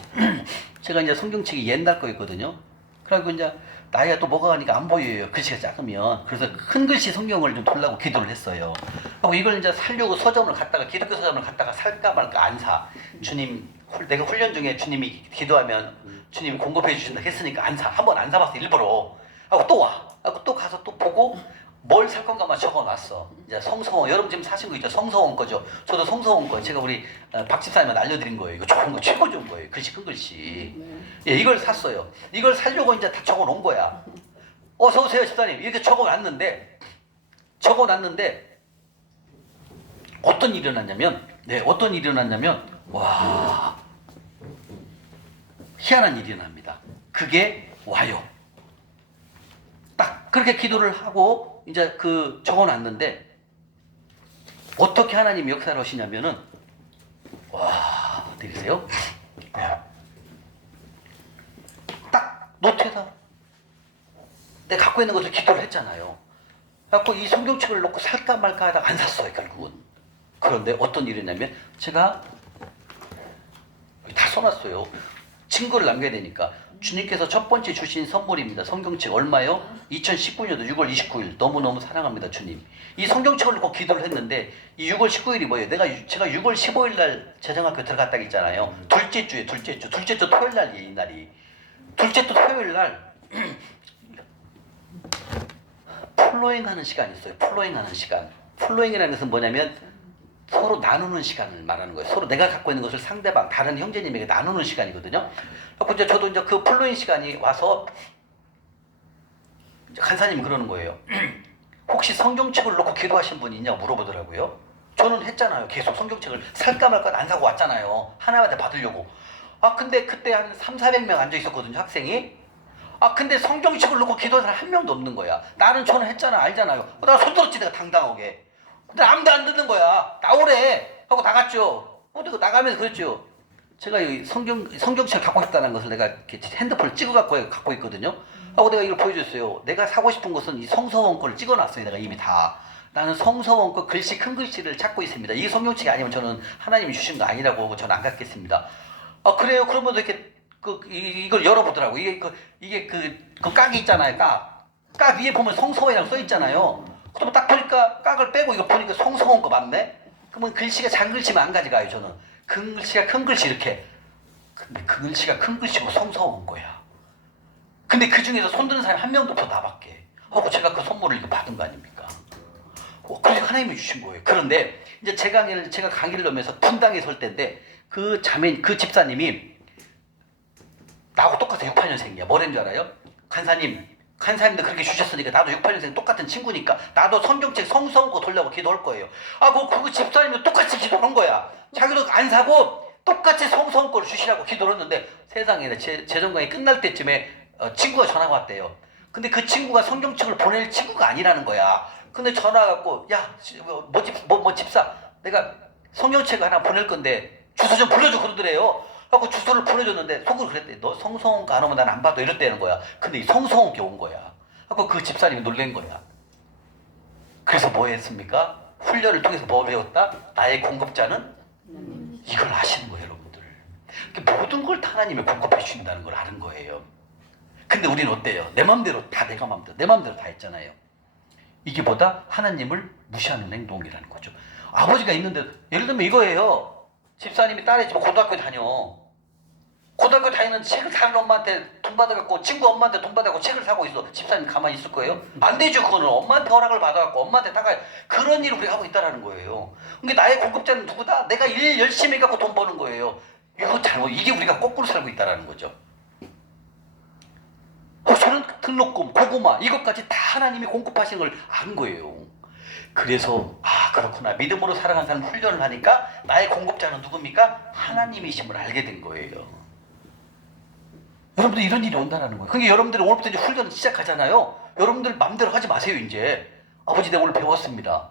제가 이제 성경책이 옛날 거였거든요. 그리고 이제 나이가 또 뭐가 가니까 안 보여요. 글씨가 작으면. 그래서 큰 글씨 성경을 좀 돌라고 기도를 했어요. 하고 이걸 이제 살려고 서점을 갔다가 기독교 서점을 갔다가 살까 말까 안 사. 주님, 내가 훈련 중에 주님이 기도하면 주님이 공급해 주신다 했으니까 안 사. 한번 안 사봤어 일부러. 하고 또 와. 하고 또 가서 또 보고 뭘 살 건가만 적어놨어. 이제 성서원, 여러분 지금 사신 거 있죠? 성서원 거죠. 저도 성서원 거 제가 우리 박 집사님한테 알려드린 거예요. 이거 좋은 거, 최고 좋은 거예요. 글씨 큰 글씨. 예, 이걸 샀어요. 이걸 사려고 이제 다 적어놓은 거야. 어서 오세요 집사님. 이렇게 적어놨는데 어떤 일이 일어났냐면, 어떤 일이 일어났냐면, 와, 희한한 일이 일어납니다. 그게 와요. 딱 그렇게 기도를 하고 이제 그 적어놨는데 어떻게 하나님이 역사를 하시냐면은 와, 들으세요? 딱 노트에다 내가 갖고 있는 것을 기도를 했잖아요. 그래갖고 이 성경책을 놓고 살까 말까 하다가 안 샀어요 결국은. 그런데 어떤 일이냐면 제가 다 써놨어요. 증거를 남겨야 되니까. 주님께서 첫 번째 주신 선물입니다. 성경책 얼마요? 2019년도 6월 29일. 너무너무 사랑합니다 주님. 이 성경책을 놓고 기도를 했는데 이 6월 19일이 뭐예요? 제가 6월 15일 날 재정학교 들어갔다고 했잖아요. 둘째 주 토요일 날이에요. 이 날이. 둘째 주 토요일 날 플로잉 하는 시간이 있어요. 플로잉 하는 시간. 플로잉이라는 것은 뭐냐면 서로 나누는 시간을 말하는 거예요. 서로 내가 갖고 있는 것을 상대방, 다른 형제님에게 나누는 시간이거든요. 그래서 이제 저도 이제 그 플로잉 시간이 와서 간사님이 그러는 거예요. 혹시 성경책을 놓고 기도하신 분이 있냐고 물어보더라고요. 저는 했잖아요. 계속 성경책을 살까 말까 안 사고 왔잖아요. 하나마다 받으려고. 근데 그때 한 300~400명 앉아 있었거든요. 학생이. 근데 성경책을 놓고 기도하는 사람 한 명도 없는 거야. 저는 했잖아. 알잖아요. 나 손들었지 내가 당당하게. 근데 아무도 안 듣는 거야. 나오래 하고 나갔죠. 내가 나가면서 그랬죠. 제가 이 성경책을 갖고 싶다는 것을 내가 이렇게 핸드폰을 찍어 갖고 있거든요. 하고 내가 이걸 보여줬어요. 내가 사고 싶은 것은 이 성서원 거를 찍어놨어요. 내가 이미 다. 나는 성서원 거 글씨 큰 글씨를 찾고 있습니다. 이 성경책이 아니면 저는 하나님이 주신 거 아니라고 하고 저는 안 갖겠습니다. 그래요. 그러면서 이렇게 이걸 열어보더라고. 이게 그 깍이 있잖아요. 깍 위에 보면 성서원이라고 써 있잖아요. 그러면 딱 보니까 깍을 빼고 이거 보니까 성서원 거 맞네? 그러면 글씨가 작은 글씨면 안 가져가요, 저는. 큰 글씨가 큰 글씨 이렇게. 근데 그 글씨가 큰 글씨고 성서원 거야. 근데 그 중에서 손드는 사람이 한 명도 없어, 나밖에. 하고 제가 그 선물을 이거 받은 거 아닙니까? 그래서 하나님이 주신 거예요. 그런데 이제 제가 강의를 하면서 분당에 설 때인데 그 집사님이 나하고 똑같아 68년생이야. 뭐라는 줄 알아요? 간사님도 그렇게 주셨으니까 나도 68년생 똑같은 친구니까 나도 성경책 성서원 거 돌려고 기도할 거예요. 그 집사님도 똑같이 기도한 거야. 자기도 안 사고 똑같이 성서원 거를 주시라고 기도를 했는데 세상에 재정강의 끝날 때쯤에 친구가 전화가 왔대요. 근데 그 친구가 성경책을 보낼 친구가 아니라는 거야. 근데 전화가 왔고 야 집사 내가 성경책을 하나 보낼 건데 주소 좀 불러줘 그러더래요. 하고 주소를 보내줬는데 속으로 그랬대. 너 성서원가 안 오면 난 안 받아 이랬다는 거야. 근데 이 성서원께 온 거야. 하고 그 집사님이 놀란 거야. 그래서 뭐 했습니까? 훈련을 통해서 뭐 배웠다? 나의 공급자는 이걸 아시는 거예요, 여러분들. 모든 걸 하나님이 공급해 주신다는 걸 아는 거예요. 근데 우리는 어때요? 내 맘대로 다 내 맘대로 다 했잖아요. 이게 보다 하나님을 무시하는 행동이라는 거죠. 아버지가 있는데 예를 들면 이거예요. 집사님이 딸의 집 고등학교 다녀. 고등학교 다니는 책을 사는 엄마한테 돈 받아갖고 친구 엄마한테 돈 받아갖고 책을 사고 있어. 집사님 가만히 있을 거예요? 안 되죠. 그거는 엄마한테 허락을 받아갖고 엄마한테 다가 그런 일을 우리가 하고 있다라는 거예요. 그러니까 나의 공급자는 누구다? 내가 일 열심히 해갖고 돈 버는 거예요. 이거 잘못. 이게 우리가 거꾸로 살고 있다라는 거죠. 저는 등록금, 고구마 이것까지 다 하나님이 공급하신 걸 아는 거예요. 그래서 그렇구나. 믿음으로 살아가는 사람 훈련을 하니까 나의 공급자는 누굽니까? 하나님이심을 알게 된 거예요. 여러분들 이런 일이 온다는 거예요. 그러니까 여러분들이 오늘부터 이제 훈련을 시작하잖아요. 여러분들 마음대로 하지 마세요. 이제 아버지 내가 오늘 배웠습니다.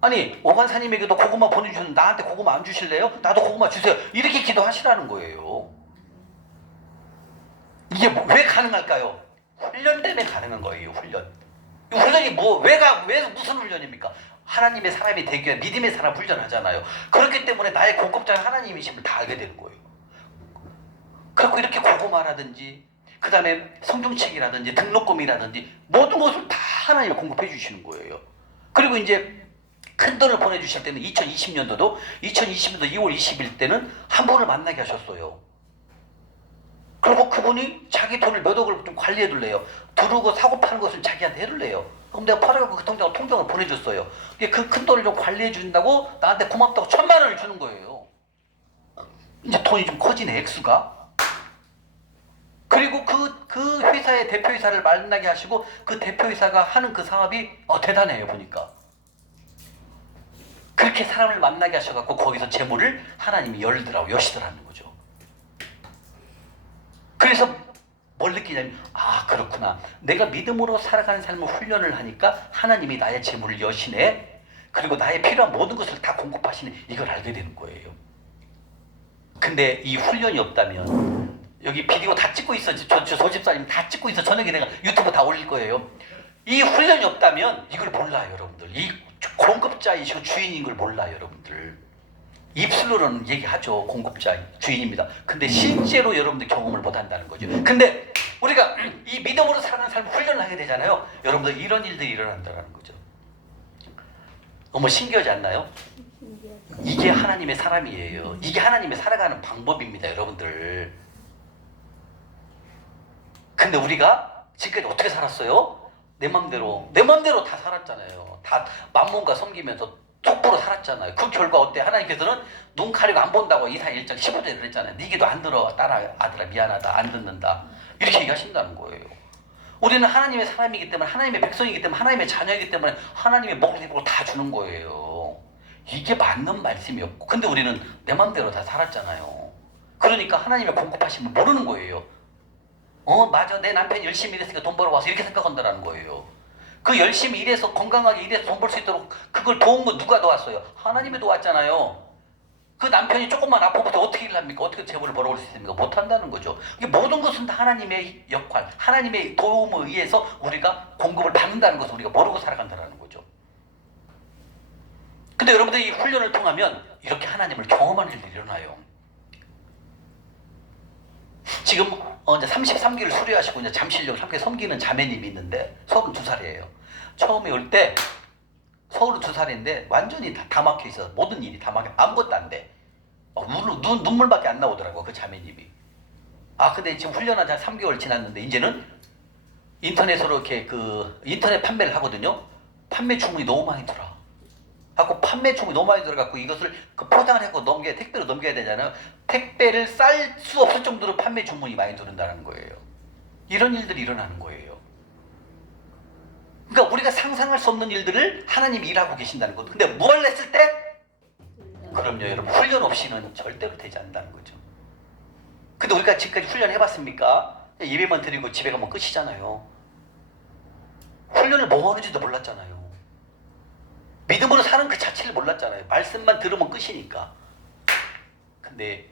아니 오간사님에게도 고구마 보내주셨는데 나한테 고구마 안 주실래요? 나도 고구마 주세요. 이렇게 기도하시라는 거예요. 이게 왜 가능할까요? 훈련 때문에 가능한 거예요. 훈련. 이 훈련이 왜 무슨 훈련입니까? 하나님의 사람이 되기 위한 믿음의 사람 훈련하잖아요. 그렇기 때문에 나의 공급자는 하나님이심을 다 알게 되는 거예요. 그래서 이렇게 고구마라든지 그 다음에 성경책이라든지 등록금이라든지 모든 것을 다 하나님이 공급해 주시는 거예요. 그리고 이제 큰 돈을 보내주실 때는 2020년도 2월 20일 때는 한 분을 만나게 하셨어요. 그리고 그분이 자기 돈을 몇 억을 좀 관리해 둘래요. 두르고 사고 파는 것을 자기한테 해둘래요. 그럼 내가 팔아갖고 그 통장을 보내줬어요. 그 큰 돈을 좀 관리해 준다고 나한테 고맙다고 1,000만 원을 주는 거예요. 이제 돈이 좀 커지네, 액수가. 그리고 그 회사의 대표이사를 만나게 하시고 그 대표이사가 하는 그 사업이 대단해요, 보니까. 그렇게 사람을 만나게 하셔갖고 거기서 재물을 하나님이 여시더라는 거죠. 그래서 뭘 느끼냐면 그렇구나. 내가 믿음으로 살아가는 삶을 훈련을 하니까 하나님이 나의 재물을 여시네. 그리고 나의 필요한 모든 것을 다 공급하시네. 이걸 알게 되는 거예요. 근데 이 훈련이 없다면 여기 비디오 다 찍고 있어. 저 소집사님 다 찍고 있어. 저녁에 내가 유튜브 다 올릴 거예요. 이 훈련이 없다면 이걸 몰라요, 여러분들. 이 공급자이시고 주인인 걸 몰라요, 여러분들. 입술로는 얘기하죠. 공급자, 주인입니다. 근데 실제로 여러분들 경험을 못 한다는 거죠. 근데 우리가 이 믿음으로 살아가는 삶을 훈련을 하게 되잖아요. 여러분들 이런 일들이 일어난다는 거죠. 너무 신기하지 않나요? 이게 하나님의 사람이에요. 이게 하나님의 살아가는 방법입니다, 여러분들. 근데 우리가 지금까지 어떻게 살았어요? 내 맘대로 다 살았잖아요. 다 만몬과 섬기면서 똑바로 살았잖아요. 그 결과 어때? 하나님께서는 눈 가리고 안 본다고 이사야 1장 15절에 그랬잖아요. 네 귀도 안 들어. 딸아, 아들아, 미안하다. 안 듣는다. 이렇게 얘기하신다는 거예요. 우리는 하나님의 사람이기 때문에, 하나님의 백성이기 때문에, 하나님의 자녀이기 때문에 하나님의 먹을 입을 다 주는 거예요. 이게 맞는 말씀이었고, 근데 우리는 내 맘대로 다 살았잖아요. 그러니까 하나님의 공급하심을 모르는 거예요. 맞아. 내 남편이 열심히 일했으니까 돈 벌어와서 이렇게 생각한다는 거예요. 그 열심히 일해서 건강하게 일해서 돈 벌 수 있도록 그걸 도운 건 누가 도왔어요? 하나님이 도왔잖아요. 그 남편이 조금만 아프면 어떻게 일합니까? 어떻게 재물을 벌어올 수 있습니까? 못한다는 거죠. 이게 모든 것은 다 하나님의 역할, 하나님의 도움에 의해서 우리가 공급을 받는다는 것을 우리가 모르고 살아간다는 거죠. 근데 여러분들이 이 훈련을 통하면 이렇게 하나님을 경험하는 일이 일어나요. 지금 이제 33기를 수료하시고 이제 잠실역 함께 섬기는 자매님이 있는데 32살이에요. 처음에 올 때 32살인데 완전히 다 막혀 있어. 모든 일이 다 막혀. 아무것도 안 돼. 눈물밖에 안 나오더라고, 그 자매님이. 근데 지금 훈련한 지 한 3개월 지났는데 이제는 인터넷으로 이렇게 인터넷 판매를 하거든요. 판매 주문이 너무 많이 들어. 갖고 판매 주문이 너무 많이 들어갖고 이것을 포장을 해서 택배로 넘겨야 되잖아요. 택배를 쌀 수 없을 정도로 판매 주문이 많이 들어온다는 거예요. 이런 일들이 일어나는 거예요. 그러니까 우리가 상상할 수 없는 일들을 하나님이 일하고 계신다는 거죠. 근데 뭘 했을 때? 그럼요, 여러분. 훈련 없이는 절대로 되지 않는다는 거죠. 근데 우리가 지금까지 훈련해봤습니까? 예배만 드리고 집에 가면 끝이잖아요. 훈련을 뭐 하는지도 몰랐잖아요. 믿음으로 사는 그 자체를 몰랐잖아요. 말씀만 들으면 끝이니까. 근데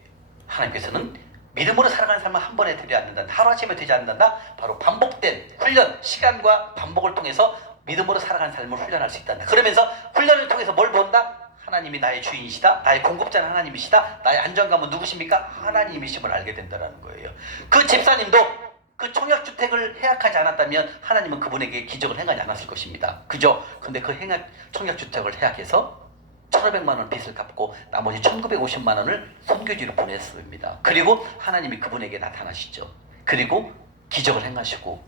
하나님께서는 믿음으로 살아가는 삶은 한 번에 되지 않는다. 하루아침에 되지 않는다. 바로 반복된 훈련, 시간과 반복을 통해서 믿음으로 살아가는 삶을 훈련할 수 있다. 그러면서 훈련을 통해서 뭘 본다? 하나님이 나의 주인이시다. 나의 공급자는 하나님이시다. 나의 안정감은 누구십니까? 하나님이심을 알게 된다는 거예요. 그 집사님도 그 청약주택을 해약하지 않았다면 하나님은 그분에게 기적을 행하지 않았을 것입니다. 그죠? 근데 그 청약주택을 해약해서 1,500만 원 빚을 갚고 나머지 1,950만 원을 선교지로 보냈습니다. 그리고 하나님이 그분에게 나타나시죠. 그리고 기적을 행하시고,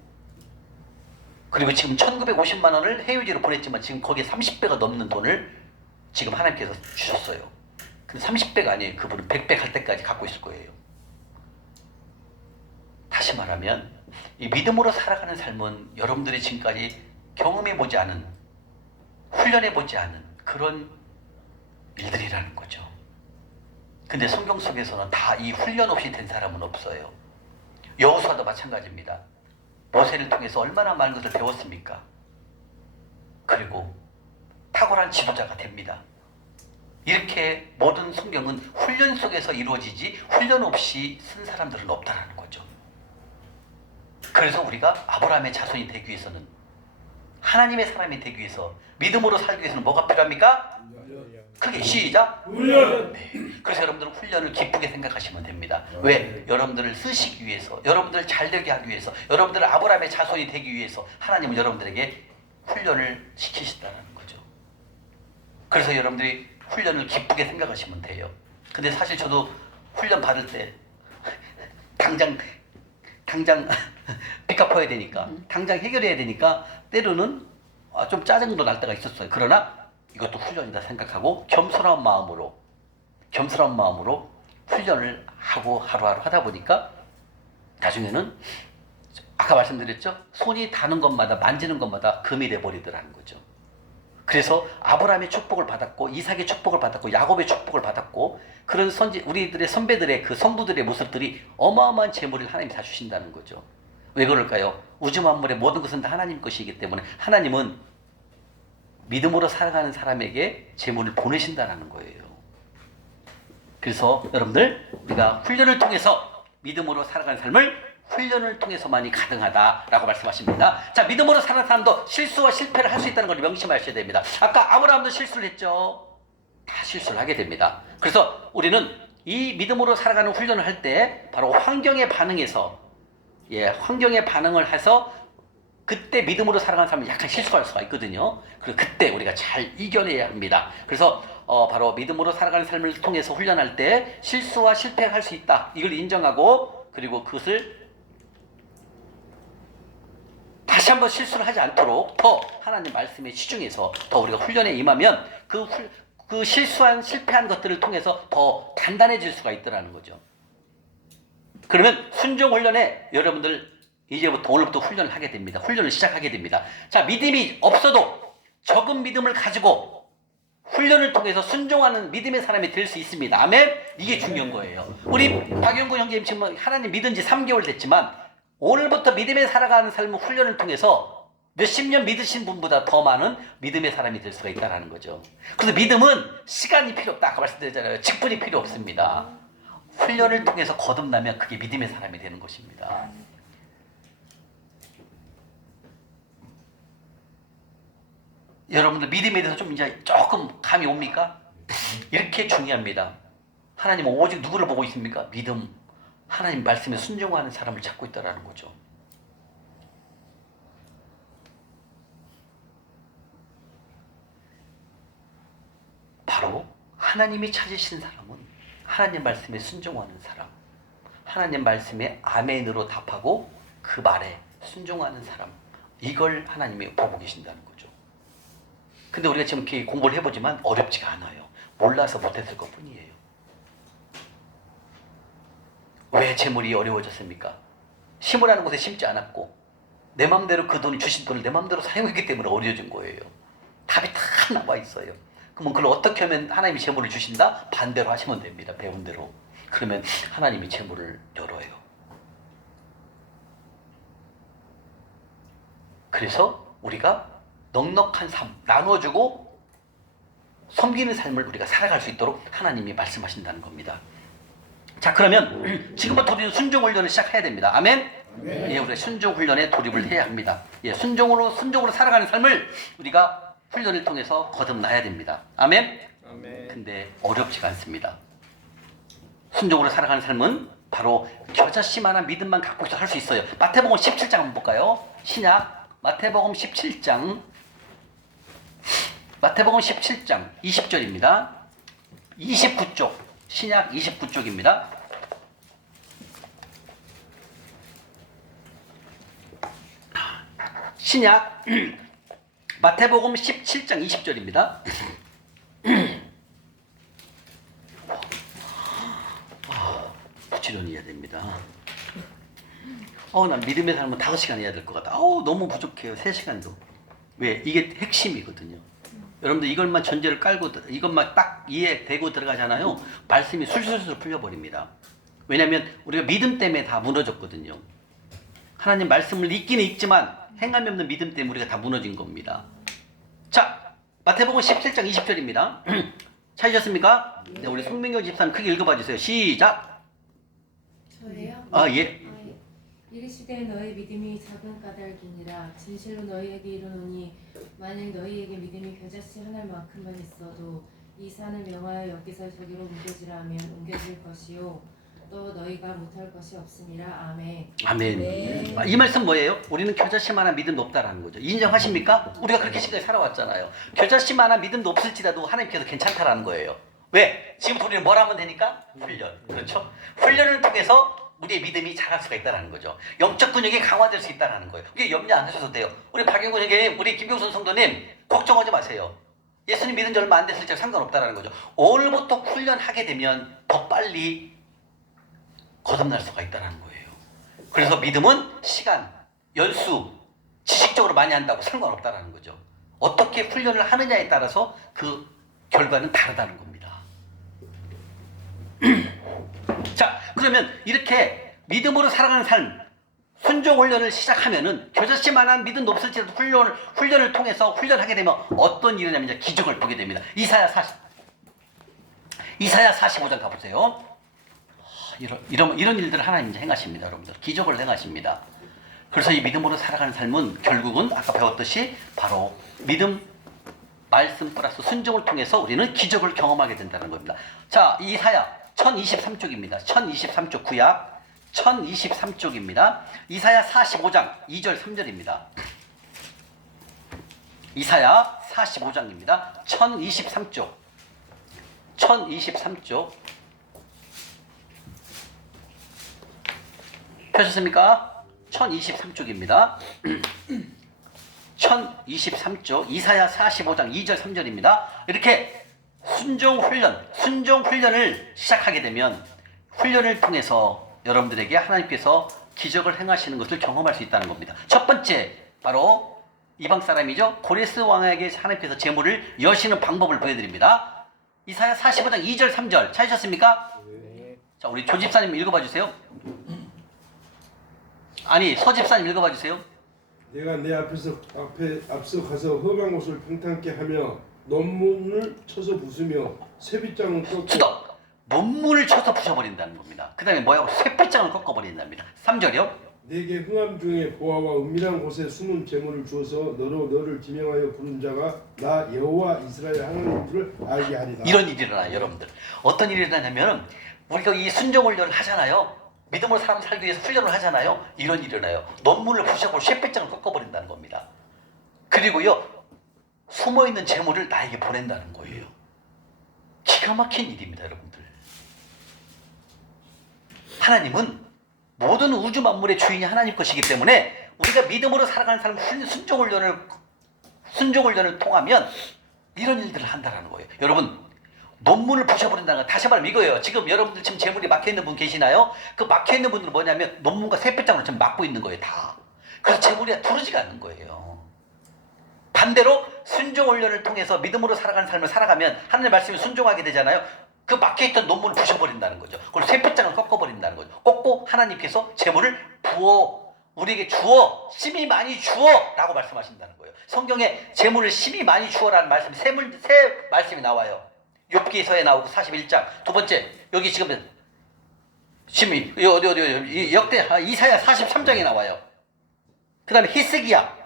그리고 지금 1,950만 원을 해외지로 보냈지만 지금 거기에 30배가 넘는 돈을 지금 하나님께서 주셨어요. 근데 30배가 아니에요. 그분은 100배 갈 때까지 갖고 있을 거예요. 다시 말하면 이 믿음으로 살아가는 삶은 여러분들이 지금까지 경험해보지 않은, 훈련해보지 않은 그런 일들이라는 거죠. 근데 성경 속에서는 다 이 훈련 없이 된 사람은 없어요. 여호수아도 마찬가지입니다. 모세를 통해서 얼마나 많은 것을 배웠습니까? 그리고 탁월한 지도자가 됩니다. 이렇게 모든 성경은 훈련 속에서 이루어지지 훈련 없이 쓴 사람들은 없다는 거죠. 그래서 우리가 아브라함의 자손이 되기 위해서는, 하나님의 사람이 되기 위해서, 믿음으로 살기 위해서는 뭐가 필요합니까? 크게 시작! 훈련. 네. 그래서 여러분들은 훈련을 기쁘게 생각하시면 됩니다. 왜? 여러분들을 쓰시기 위해서, 여러분들을 잘되게 하기 위해서, 여러분들을 아브라함의 자손이 되기 위해서 하나님은 여러분들에게 훈련을 시키신다는 거죠. 그래서 여러분들이 훈련을 기쁘게 생각하시면 돼요. 근데 사실 저도 훈련 받을 때 당장 빚 갚아야 되니까, 당장 해결해야 되니까 때로는 좀 짜증도 날 때가 있었어요. 그러나 이것도 훈련이다 생각하고 겸손한 마음으로 훈련을 하고 하루하루 하다 보니까 나중에는 아까 말씀드렸죠? 손이 닿는 것마다, 만지는 것마다 금이 돼버리더라는 거죠. 그래서 아브라함의 축복을 받았고, 이삭의 축복을 받았고, 야곱의 축복을 받았고, 그런 우리들의 선배들의 그 성부들의 모습들이 어마어마한 재물을 하나님이 다 주신다는 거죠. 왜 그럴까요? 우주 만물의 모든 것은 다 하나님 것이기 때문에 하나님은 믿음으로 살아가는 사람에게 재물을 보내신다는 거예요. 그래서 여러분들, 우리가 훈련을 통해서 믿음으로 살아가는 삶을 훈련을 통해서만이 가능하다라고 말씀하십니다. 자, 믿음으로 사는 사람도 실수와 실패를 할 수 있다는 걸 명심하셔야 됩니다. 아까 아브라함도 실수를 했죠. 다 실수를 하게 됩니다. 그래서 우리는 이 믿음으로 살아가는 훈련을 할 때 바로 환경에 반응해서, 환경에 반응을 해서 그때 믿음으로 살아가는 사람은 약간 실수할 수가 있거든요. 그리고 그때 우리가 잘 이겨내야 합니다. 그래서 바로 믿음으로 살아가는 삶을 통해서 훈련할 때 실수와 실패를 할 수 있다. 이걸 인정하고, 그리고 그것을 다시 한번 실수를 하지 않도록 더 하나님 말씀에 치중해서 더 우리가 훈련에 임하면 그 실수한 실패한 것들을 통해서 더 단단해질 수가 있더라는 거죠. 그러면 순종 훈련에 여러분들 이제부터 오늘부터 훈련을 하게 됩니다. 훈련을 시작하게 됩니다. 자, 믿음이 없어도 적은 믿음을 가지고 훈련을 통해서 순종하는 믿음의 사람이 될 수 있습니다. 아멘? 이게 중요한 거예요. 우리 박영구 형제님 지금 하나님 믿은 지 3개월 됐지만 오늘부터 믿음에 살아가는 삶의 훈련을 통해서 몇십 년 믿으신 분보다 더 많은 믿음의 사람이 될 수가 있다는 거죠. 그래서 믿음은 시간이 필요 없다. 아까 말씀드렸잖아요. 직분이 필요 없습니다. 훈련을 통해서 거듭나면 그게 믿음의 사람이 되는 것입니다. 여러분들 믿음에 대해서 좀 이제 조금 감이 옵니까? 이렇게 중요합니다. 하나님은 오직 누구를 보고 있습니까? 믿음. 하나님 말씀에 순종하는 사람을 찾고 있다는 거죠. 바로 하나님이 찾으신 사람은 하나님 말씀에 순종하는 사람, 하나님 말씀에 아멘으로 답하고 그 말에 순종하는 사람, 이걸 하나님이 보고 계신다는 거죠. 근데 우리가 지금 이렇게 공부를 해보지만 어렵지가 않아요. 몰라서 못했을 것 뿐이에요. 왜 재물이 어려워졌습니까? 심으라는 곳에 심지 않았고, 내 마음대로 그 돈을 주신 돈을 내 마음대로 사용했기 때문에 어려워진 거예요. 답이 다 나와 있어요. 그러면 그걸 어떻게 하면 하나님이 재물을 주신다? 반대로 하시면 됩니다. 배운 대로. 그러면 하나님이 재물을 열어요. 그래서 우리가 넉넉한 삶, 나눠주고 섬기는 삶을 우리가 살아갈 수 있도록 하나님이 말씀하신다는 겁니다. 자, 그러면 지금부터 우리는 순종 훈련을 시작해야 됩니다. 아멘? 네. 예, 우리가 순종 훈련에 돌입을 해야 합니다. 예, 순종으로 살아가는 삶을 우리가 훈련을 통해서 거듭나야 됩니다. 아멘? 아멘. 근데 어렵지가 않습니다. 순종으로 살아가는 삶은 바로 겨자씨만한 믿음만 갖고 있어 할 수 있어요. 마태복음 17장 한번 볼까요? 신약 마태복음 17장 20절입니다. 29쪽 신약 29쪽입니다. 신약 마태복음 17장 20절입니다. 부지런히 해야 됩니다. 난 믿음의 삶은 5시간 해야 될 것 같다. 너무 부족해요. 3시간도. 왜? 이게 핵심이거든요. 여러분들 이것만 전제를 깔고 이것만 딱 이해되고 들어가잖아요. 말씀이 술술술 풀려버립니다. 왜냐하면 우리가 믿음 때문에 다 무너졌거든요. 하나님 말씀을 읽기는 읽지만 행함이 없는 믿음 때문에 우리가 다 무너진 겁니다. 자, 마태복음 17장 20절입니다. 찾으셨습니까? 네, 우리 송민경 집사님 크게 읽어봐 주세요. 시작. 저예요? 아, 예. 이르시되 이르시되 너희 믿음이 작은 까닭이니라. 진실로 너희에게 이르노니 만약 너희에게 믿음이 겨자씨 하나만큼만 있어도 이 산을 명하여 여기서 저기로 옮겨지라 하면 옮겨질 것이요 또 너희가 못할 것이 없으니라. 아멘. 아멘. 네. 이 말씀 뭐예요? 우리는 겨자씨만한 믿음도 없다라는 거죠. 인정하십니까? 우리가 그렇게 지금까지 살아왔잖아요. 겨자씨만한 믿음도 없을지라도 하나님께서 괜찮다라는 거예요. 왜? 지금 우리는 뭘 하면 되니까? 훈련. 그렇죠? 훈련을 통해서 우리의 믿음이 자랄 수가 있다는 거죠. 영적 근육이 강화될 수 있다는 거예요. 이게 염려 안 하셔도 돼요. 우리 박영근 형님, 우리 김병순 성도님 걱정하지 마세요. 예수님 믿은 지 얼마 안 됐을 때 상관없다는 거죠. 오늘부터 훈련하게 되면 더 빨리 거듭날 수가 있다는 거예요. 그래서 믿음은 시간, 연수, 지식적으로 많이 한다고 상관없다는 거죠. 어떻게 훈련을 하느냐에 따라서 그 결과는 다르다는 겁니다. 자, 그러면 이렇게 믿음으로 살아가는 삶, 순종 훈련을 시작하면은 겨자씨만한 믿음도 없을지라도 훈련을 통해서 훈련하게 되면 어떤 일이 일어나면 기적을 보게 됩니다. 이사야 45장 가보세요. 이런 일들을 하나님 이제 행하십니다, 여러분들. 기적을 행하십니다. 그래서 이 믿음으로 살아가는 삶은 결국은 아까 배웠듯이 바로 믿음, 말씀 플러스 순종을 통해서 우리는 기적을 경험하게 된다는 겁니다. 자, 이사야 1023쪽입니다. 1023쪽 구약 1023쪽입니다. 이사야 45장 2절 3절입니다. 이사야 45장입니다. 1023쪽 1023쪽 펴셨습니까? 1023쪽입니다. 1023쪽 이사야 45장 2절 3절입니다. 이렇게 순종 훈련을 시작하게 되면 훈련을 통해서 여러분들에게 하나님께서 기적을 행하시는 것을 경험할 수 있다는 겁니다. 첫 번째 바로 이방 사람이죠. 고레스 왕에게 하나님께서 재물을 여시는 방법을 보여드립니다. 이사야 45장 2절 3절 찾으셨습니까? 네. 자, 우리 조 집사님 읽어봐 주세요. 아니, 서 집사님 읽어봐 주세요. 내가 내 앞서 가서 험한 곳을 평탄케 하며 논문을 쳐서 부수며 쇠빗장을 꺾고 수덕! 논문을 쳐서 부셔버린다는 겁니다. 그 다음에 뭐야? 쇠빗장을 꺾어버린답니다. 3절이요. 내게 흥함 중에 보아와 은밀한 곳에 숨은 재물을 주어서 너를 지명하여 부른 자가 나 여호와 이스라엘 하나님인 줄 알게 하리라. 이런 일이 일어나요, 여러분들. 어떤 일이 일어나냐면 우리가 이 순종 훈련을 하잖아요. 믿음으로 사람 살기 위해서 훈련을 하잖아요. 이런 일이 일어나요. 논문을 부셔버리고 쇠빗장을 꺾어버린다는 겁니다. 그리고요, 숨어있는 재물을 나에게 보낸다는 거예요. 기가 막힌 일입니다, 여러분들. 하나님은 모든 우주 만물의 주인이 하나님 것이기 때문에 우리가 믿음으로 살아가는 사람 순종 훈련을 통하면 이런 일들을 한다는 거예요. 여러분, 논문을 부셔버린다는 건 다시 말하면 이거예요. 지금 여러분들 지금 재물이 막혀있는 분 계시나요? 그 막혀있는 분들은 뭐냐면 논문과 쇠빗장으로 지금 막고 있는 거예요, 다. 그래서 재물이 두르지가 않는 거예요. 반대로 순종 훈련을 통해서 믿음으로 살아가는 삶을 살아가면 하나님의 말씀에 순종하게 되잖아요. 그 막혀있던 논문을 부셔버린다는 거죠. 그리고 쇠빗장을 꺾어버린다는 거죠. 꺾고 하나님께서 재물을 우리에게 주어, 심히 많이 주어 라고 말씀하신다는 거예요. 성경에 재물을 심히 많이 주어라는 말씀이 세 말씀이 나와요. 욥기서에 나오고 41장. 두 번째, 여기 지금 심히 어디 이사야 43장에 나와요. 그 다음에 히스기야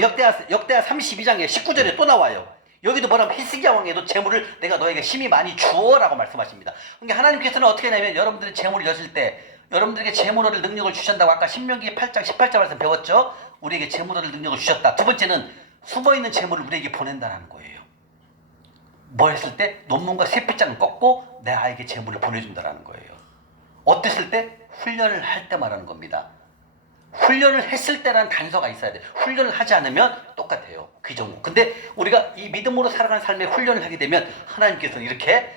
역대하 32장에 19절에 또 나와요. 여기도 뭐라면 히스기야 왕에도 재물을 내가 너에게 심히 많이 주어라고 말씀하십니다. 그러니까 하나님께서는 어떻게 하냐면 여러분들이 재물을 여실 때 여러분들에게 재물 얻을 능력을 주신다고 아까 신명기 8장 18절 말씀 배웠죠. 우리에게 재물 얻을 능력을 주셨다. 두 번째는 숨어있는 재물을 우리에게 보낸다는 거예요. 뭐 했을 때? 논문과 쇠빗장을 꺾고 내 아이에게 재물을 보내준다는 거예요. 어땠을 때? 훈련을 할 때 말하는 겁니다. 훈련을 했을 때라는 단서가 있어야 돼요. 훈련을 하지 않으면 똑같아요. 그 정도. 근데 우리가 이 믿음으로 살아가는 삶에 훈련을 하게 되면 하나님께서는 이렇게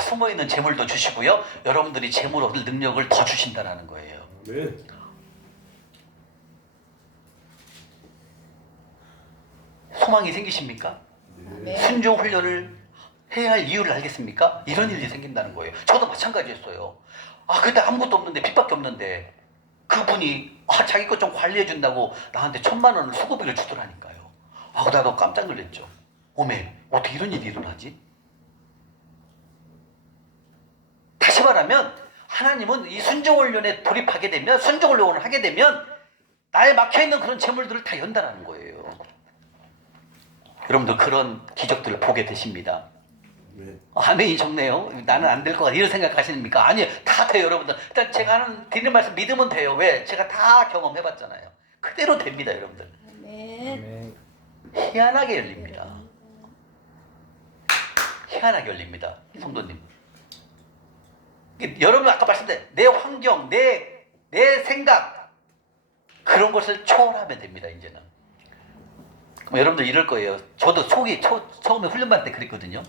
숨어있는 재물도 주시고요. 여러분들이 재물 얻을 능력을 더 주신다는 거예요. 네. 소망이 생기십니까? 네. 순종 훈련을 해야 할 이유를 알겠습니까? 이런 일이 생긴다는 거예요. 저도 마찬가지였어요. 그때 아무것도 없는데 빚밖에 없는데 그분이 자기 것 좀 관리해 준다고 나한테 1,000만 원을 수고비를 주더라니까요. 나도 깜짝 놀랐죠. 어메, 어떻게 이런 일이 일어나지? 다시 말하면 하나님은 이 순종 훈련에 돌입하게 되면 순종 훈련을 하게 되면 나에 막혀있는 그런 재물들을 다 연다라는 거예요. 여러분들 그런 기적들을 보게 되십니다. 네. 아멘이 적네요. 나는 안 될 것 같아 이런 생각하십니까? 아니에요. 다 돼요 여러분들. 일단 제가 하는 드리는 말씀 믿으면 돼요. 왜? 제가 다 경험해봤잖아요. 그대로 됩니다 여러분들. 아멘. 희한하게 열립니다. 희한하게 열립니다. 성도님. 여러분 아까 말씀드린 내 환경, 내 생각 그런 것을 초월하면 됩니다. 이제는. 그럼 여러분들 이럴 거예요. 저도 처음에 훈련받을 때 그랬거든요.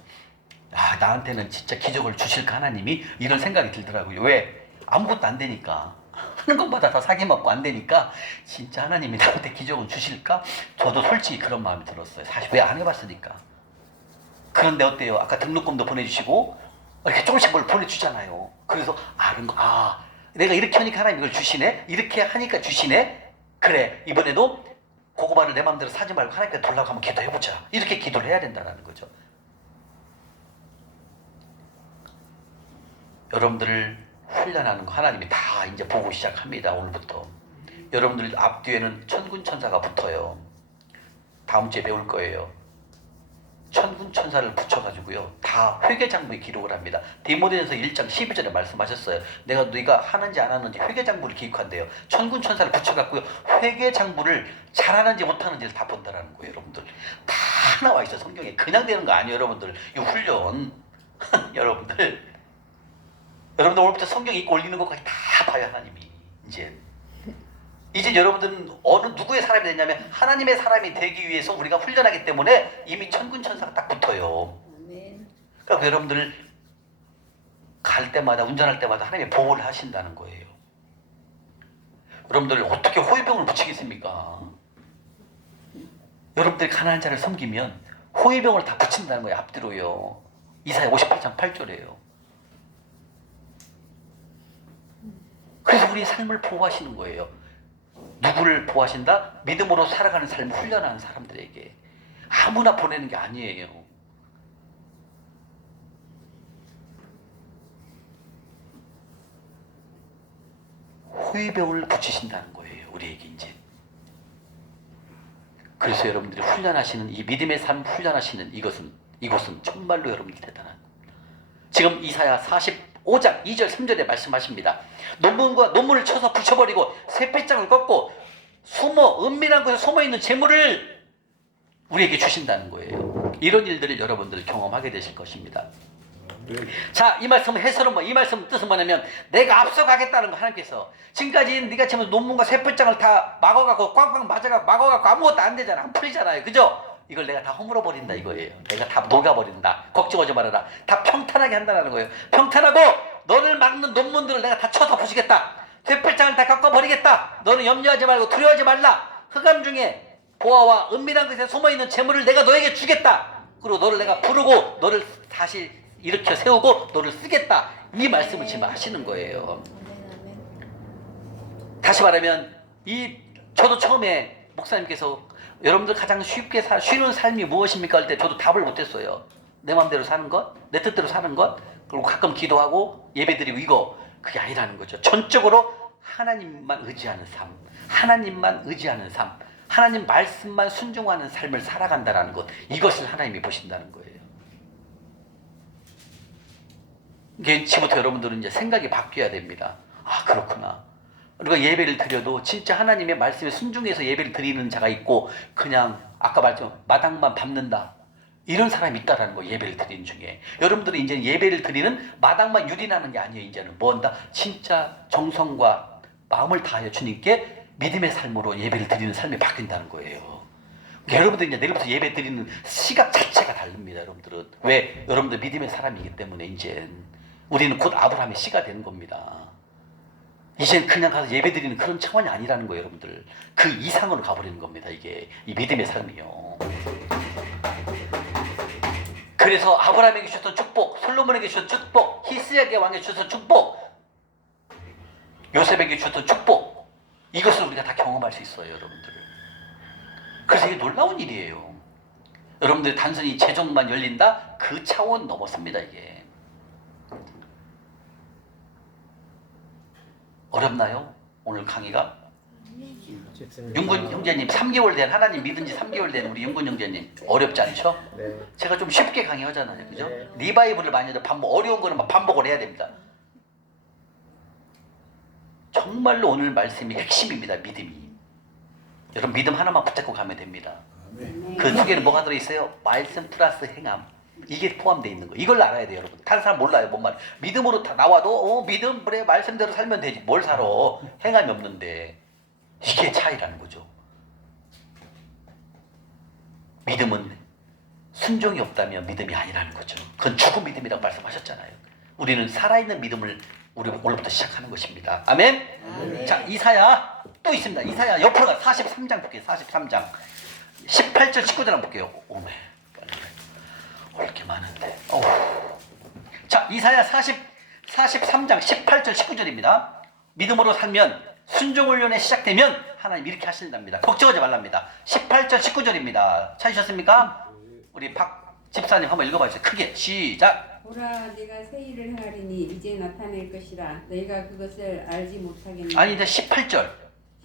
아, 나한테는 진짜 기적을 주실까 하나님이 이런 생각이 들더라고요. 왜? 아무것도 안 되니까. 하는 것마다 다 사기 맞고 안 되니까 진짜 하나님이 나한테 기적을 주실까? 저도 솔직히 그런 마음이 들었어요. 사실 왜 안 해봤으니까. 그런데 어때요? 아까 등록금도 보내주시고 이렇게 조금씩 뭘 보내주잖아요. 그래서 내가 이렇게 하니까 하나님 이걸 주시네? 이렇게 하니까 주시네? 그래, 이번에도 고구마를 내 마음대로 사지 말고 하나님께 돌라고 한번 기도해보자. 이렇게 기도를 해야 된다는 거죠. 여러분들을 훈련하는 거 하나님이 다 이제 보고 시작합니다. 오늘부터. 여러분들 앞뒤에는 천군 천사가 붙어요. 다음 주에 배울 거예요. 천군 천사를 붙여가지고요. 다 회개장부에 기록을 합니다. 디모데전서 1장 12절에 말씀하셨어요. 네가 하는지 안 하는지 회개장부를 기록한대요. 천군 천사를 붙여갖고요. 회개장부를 잘하는지 못하는지를 다 본다라는 거예요. 여러분들. 다 나와 있어요. 성경에. 그냥 되는 거 아니에요. 여러분들. 이 훈련. 여러분들 오늘부터 성경 읽고 올리는 것까지 다 봐요. 하나님이. 이제 여러분들은 어느 누구의 사람이 됐냐면 하나님의 사람이 되기 위해서 우리가 훈련하기 때문에 이미 천군 천사가 딱 붙어요. 그러니까 여러분들 갈 때마다 운전할 때마다 하나님이 보호를 하신다는 거예요. 여러분들 어떻게 호위병을 붙이겠습니까? 여러분들이 가난한 자를 섬기면 호위병을 다 붙인다는 거예요. 앞뒤로요. 이사야 58장 8절이에요. 그래서 우리의 삶을 보호하시는 거예요. 누구를 보호하신다? 믿음으로 살아가는 삶을 훈련하는 사람들에게. 아무나 보내는 게 아니에요. 호위병을 붙이신다는 거예요. 우리에게 이제. 그래서 여러분들이 훈련하시는 이 믿음의 삶 훈련하시는 이것은 정말로 여러분들이 대단한 거예요. 지금 이사야 45장 2절 3절에 말씀하십니다. 논문을 쳐서 붙여버리고 쇠배짱을 꺾고 은밀한 곳에 숨어있는 재물을 우리에게 주신다는 거예요. 이런 일들을 여러분들이 경험하게 되실 것입니다. 자, 이 말씀 해설은 이 말씀 뜻은 뭐냐면 내가 앞서가겠다는 거. 하나님께서 지금까지 네가 지금 논문과 쇠배짱을 다 막아갖고 꽝꽝 맞아갖고 막아갖고 아무것도 안 되잖아. 안 풀리잖아요. 그죠? 이걸 내가 다 허물어 버린다 이거예요. 내가 다 녹여버린다. 걱정하지 말아라. 다 평탄하게 한다는 거예요. 평탄하고 너를 막는 논문들을 내가 다 쳐서 부수겠다. 쇠배짱을 다 꺾어버리겠다. 너는 염려하지 말고 두려워하지 말라. 흑암 중에 보아와 은밀한 곳에 숨어있는 재물을 내가 너에게 주겠다. 그리고 너를 내가 부르고 너를 다시 일으켜 세우고 너를 쓰겠다. 이 말씀을 지금 하시는 거예요. 다시 말하면 저도 처음에 목사님께서 여러분들 가장 쉽게 쉬는 삶이 무엇입니까? 할 때 저도 답을 못했어요. 내 마음대로 사는 것, 내 뜻대로 사는 것, 그리고 가끔 기도하고 예배드리고 이거 그게 아니라는 거죠. 전적으로 하나님만 의지하는 삶, 하나님만 의지하는 삶, 하나님 말씀만 순종하는 삶을 살아간다는 것, 이것을 하나님이 보신다는 거예요. 이게 지금부터 여러분들은 이제 생각이 바뀌어야 됩니다. 아, 그렇구나. 우리가 예배를 드려도 진짜 하나님의 말씀에 순종해서 예배를 드리는 자가 있고 그냥 아까 말했지만 마당만 밟는다. 이런 사람이 있다라는 거예요. 예배를 드리는 중에. 여러분들은 이제 예배를 드리는 마당만 유린하는 게 아니에요. 이제는 뭐 한다? 진짜 정성과 마음을 다하여 주님께 믿음의 삶으로 예배를 드리는 삶이 바뀐다는 거예요. 그러니까 여러분들 이제 내일부터 예배 드리는 시각 자체가 다릅니다. 여러분들은. 왜? 여러분들 믿음의 사람이기 때문에 이제 우리는 곧 아브라함의 씨가 되는 겁니다. 이젠 그냥 가서 예배 드리는 그런 차원이 아니라는 거예요. 여러분들. 그 이상으로 가버리는 겁니다. 이게 이 믿음의 삶이요. 그래서 아브라함에게 주셨던 축복, 솔로몬에게 주셨던 축복, 히스야에게 왕에게 주셨던 축복, 요셉에게 주셨던 축복, 이것을 우리가 다 경험할 수 있어요. 여러분들. 그래서 이게 놀라운 일이에요. 여러분들 단순히 재정만 열린다? 그 차원 넘었습니다. 이게. 어렵나요? 오늘 강의가? 쉽습니다. 윤군 형제님 3개월 된 하나님 믿은 지 3개월 된 우리 윤군 형제님 어렵지 않죠? 네. 제가 좀 쉽게 강의하잖아요, 그죠? 네. 리바이브를 많이 해도 어려운 거는 막 반복을 해야 됩니다. 정말로 오늘 말씀이 핵심입니다, 믿음이. 여러분 믿음 하나만 붙잡고 가면 됩니다. 그 속에는 뭐가 들어있어요? 말씀 플러스 행함. 이게 포함되어 있는 거. 이걸 알아야 돼요, 여러분. 다른 사람 몰라요, 뭔 말. 믿음으로 다 나와도 믿음 그래 말씀대로 살면 되지. 뭘 살아? 행함이 없는데. 이게 차이라는 거죠. 믿음은 순종이 없다면 믿음이 아니라는 거죠. 그건 죽은 믿음이라고 말씀하셨잖아요. 우리는 살아있는 믿음을 우리 오늘부터 시작하는 것입니다. 아멘? 아멘. 자, 이사야 또 있습니다. 이사야 옆으로 가 43장 볼게요. 43장 18절 19절 한번 볼게요. 오메 이렇게 많은데. 자, 이사야 43장 18절 19절입니다. 믿음으로 살면 순종훈련에 시작되면 하나님 이렇게 하신답니다. 걱정하지 말랍니다. 18절 19절입니다. 찾으셨습니까? 우리 박 집사님 한번 읽어봐주세요. 크게 시작. 보라, 내가 새 일을 행하리니 이제 나타낼 것이라. 너희가 그것을 알지 못하겠느냐. 아니 이제 18절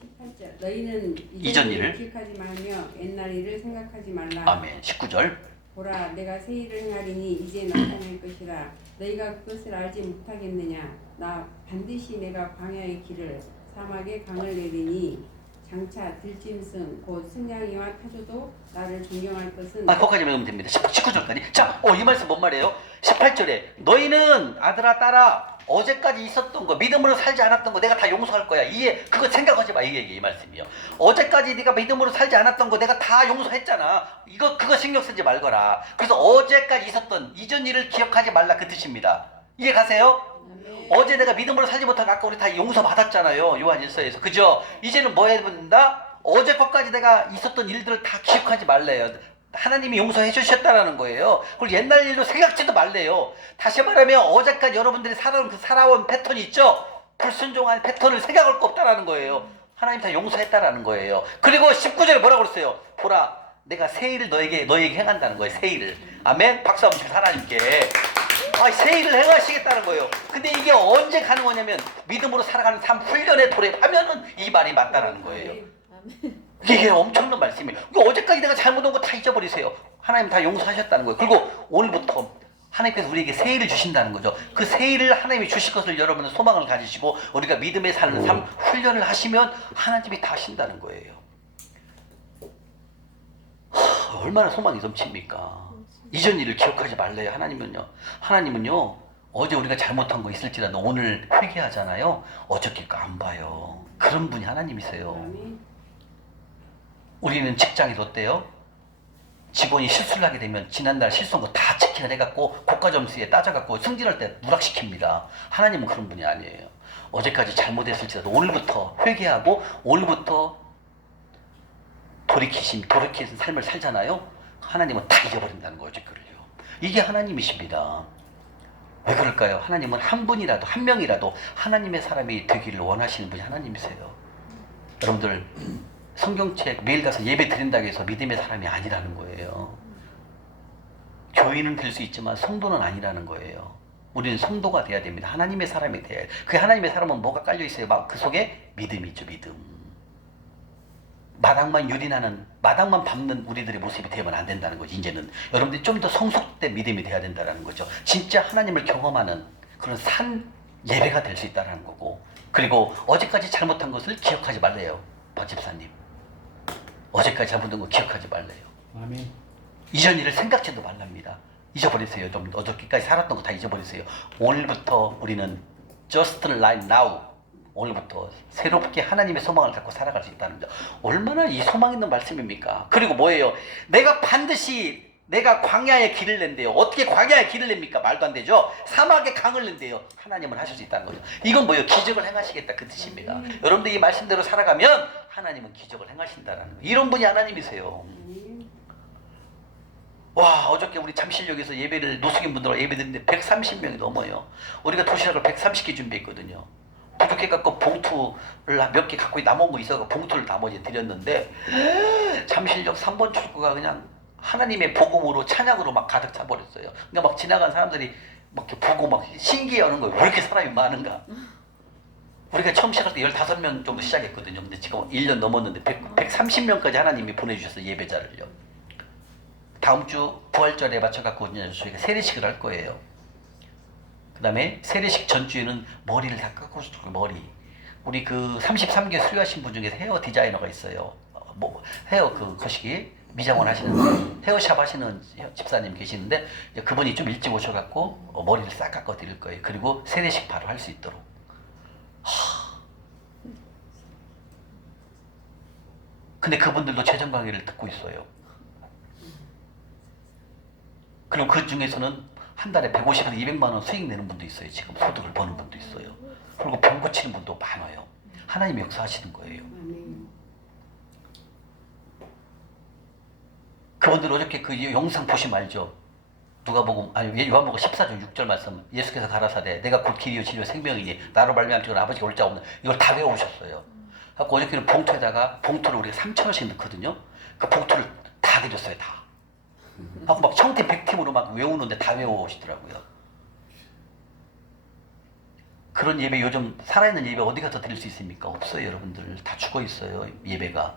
18절. 너희는 이전 일을 기억하지 말며 옛날 일을 생각하지 말라. 아멘. 19절 보라, 내가 새 일을 행하리니 이제 나타낼 것이라. 너희가 그것을 알지 못하겠느냐. 나 반드시 내가 광야의 길을 사막의 강을 내리니 장차 들짐승 곧 승냥이와 타조도 나를 존경할 것은. 거기까지 외우면 됩니다. 19절까지. 자, 이 말씀 뭔 말이에요? 18절에 너희는 아들아 딸아 어제까지 있었던 거 믿음으로 살지 않았던 거 내가 다 용서할 거야. 그거 생각하지 마. 이 말씀이요. 어제까지 네가 믿음으로 살지 않았던 거 내가 다 용서했잖아. 그거 신경 쓰지 말거라. 그래서 어제까지 있었던 이전 일을 기억하지 말라 그 뜻입니다. 이해 가세요? 어제 내가 믿음으로 살지 못하고 아까 우리 다 용서받았잖아요. 요한일서에서. 그죠? 이제는 뭐 해야 된다? 어제 것까지 내가 있었던 일들을 다 기억하지 말래요. 하나님이 용서해 주셨다라는 거예요. 그리고 옛날 일도 생각지도 말래요. 다시 말하면 어제까지 여러분들이 살아온 패턴이 있죠? 불순종한 패턴을 생각할 거 없다라는 거예요. 하나님 다 용서했다라는 거예요. 그리고 19절에 뭐라고 그랬어요? 보라, 내가 새 일을 너에게 행한다는 거예요. 새 일을. 아멘? 박수 한번 주세요. 하나님께. 새 일을 행하시겠다는 거예요. 근데 이게 언제 가는 거냐면 믿음으로 살아가는 삶 훈련에 돌입하면은 이 말이 맞다라는 거예요. 이게 엄청난 말씀이에요. 어제까지 내가 잘못한 거 다 잊어버리세요. 하나님 다 용서하셨다는 거예요. 그리고 오늘부터 하나님께서 우리에게 새 일을 주신다는 거죠. 그 새 일을 하나님이 주실 것을 여러분은 소망을 가지시고 우리가 믿음에 사는 삶 훈련을 하시면 하나님이 다 하신다는 거예요. 얼마나 소망이 넘칩니까? 이전 일을 기억하지 말래요. 하나님은요 어제 우리가 잘못한 거 있을지라도 오늘 회개하잖아요. 어저께 거 안 봐요. 그런 분이 하나님이세요. 아멘. 우리는 직장에서 어때요? 직원이 실수를 하게 되면 지난달 실수한 거 다 체크를 해갖고 국가점수에 따져갖고 승진할 때 누락시킵니다. 하나님은 그런 분이 아니에요. 어제까지 잘못했을지라도 오늘부터 회개하고 오늘부터 돌이키신 삶을 살잖아요. 하나님은 다 잊어버린다는 거죠. 그걸요. 이게 하나님이십니다. 왜 그럴까요? 하나님은 한 분이라도 한 명이라도 하나님의 사람이 되기를 원하시는 분이 하나님이세요. 여러분들 성경책 매일 가서 예배 드린다고 해서 믿음의 사람이 아니라는 거예요. 교인은 될 수 있지만 성도는 아니라는 거예요. 우리는 성도가 돼야 됩니다. 하나님의 사람이 돼야 해요. 그 하나님의 사람은 뭐가 깔려 있어요? 막 그 속에 믿음이 있죠. 믿음. 마당만 밟는 우리들의 모습이 되면 안 된다는 거죠. 이제는 여러분들이 좀 더 성숙된 믿음이 돼야 된다는 거죠. 진짜 하나님을 경험하는 그런 산 예배가 될 수 있다는 거고, 그리고 어제까지 잘못한 것을 기억하지 말래요. 박 집사님, 어제까지 잘못한 거 기억하지 말래요. 아멘. 이전 일을 생각지도 말랍니다. 잊어버리세요. 좀 어저께까지 살았던 거 다 잊어버리세요. 오늘부터 우리는 just like now, 오늘부터 새롭게 하나님의 소망을 갖고 살아갈 수 있다는 거. 얼마나 이 소망 있는 말씀입니까? 그리고 뭐예요? 내가 광야의 길을 낸대요. 어떻게 광야의 길을 냅니까? 말도 안 되죠. 사막의 강을 낸대요. 하나님은 하실 수 있다는 거죠. 이건 뭐예요? 기적을 행하시겠다 그 뜻입니다. 여러분들 이 말씀대로 살아가면 하나님은 기적을 행하신다는 거예요. 이런 분이 하나님이세요. 와, 어저께 우리 잠실역에서 노숙인 분들하고 예배 드렸는데 130명이 넘어요. 우리가 도시락을 130개 준비했거든요. 부족해갖고 봉투를 몇 개 갖고 남은 거 있어서 봉투를 나머지 드렸는데 잠실역 3번 출구가 그냥 하나님의 복음으로 찬양으로 막 가득 차버렸어요. 그러니까 막 지나간 사람들이 막 이렇게 보고 막 신기해하는 거예요. 왜 이렇게 사람이 많은가? 우리가 처음 시작할 때 15명 정도 시작했거든요. 근데 지금 1년 넘었는데 130명까지 하나님이 보내주셨어요. 예배자를요. 다음 주 부활절에 맞춰갖고 저희가 세례식을 할 거예요. 그 다음에 세례식 전주에는 머리를 다 깎고 싶고 머리. 우리 그 33개 수료하신 분 중에 헤어 디자이너가 있어요. 뭐 헤어 그 거시기 미장원 하시는 헤어샵 하시는 집사님 계시는데 그분이 좀 일찍 오셔갖고 머리를 싹 깎아 드릴 거예요. 그리고 세례식 바로 할 수 있도록. 근데 그분들도 재정 강의를 듣고 있어요. 그리고 그 중에서는 한 달에 150에서 200만 원 수익 내는 분도 있어요. 지금 소득을 버는 분도 있어요. 그리고 병 고치는 분도 많아요. 하나님이 역사하시는 거예요. 아멘. 그분들 어저께 그 영상 보시면 알죠? 누가복음 아니 요한복음 14장 6절 말씀 예수께서 가라사대 내가 곧 길이요 진리요 생명이니 나로 말미암아 지금 아버지가 올 자 없는 이걸 다 외워오셨어요. 그래서 어저께는 봉투에다가 봉투를 우리가 3,000원씩 넣거든요. 그 봉투를 다 드렸어요. 다. 하고 막 청팀 100팀으로 막 외우는데 다 외워오시더라고요. 그런 예배 요즘 살아있는 예배 어디 가서 드릴 수 있습니까? 없어요. 여러분들 다 죽어 있어요. 예배가.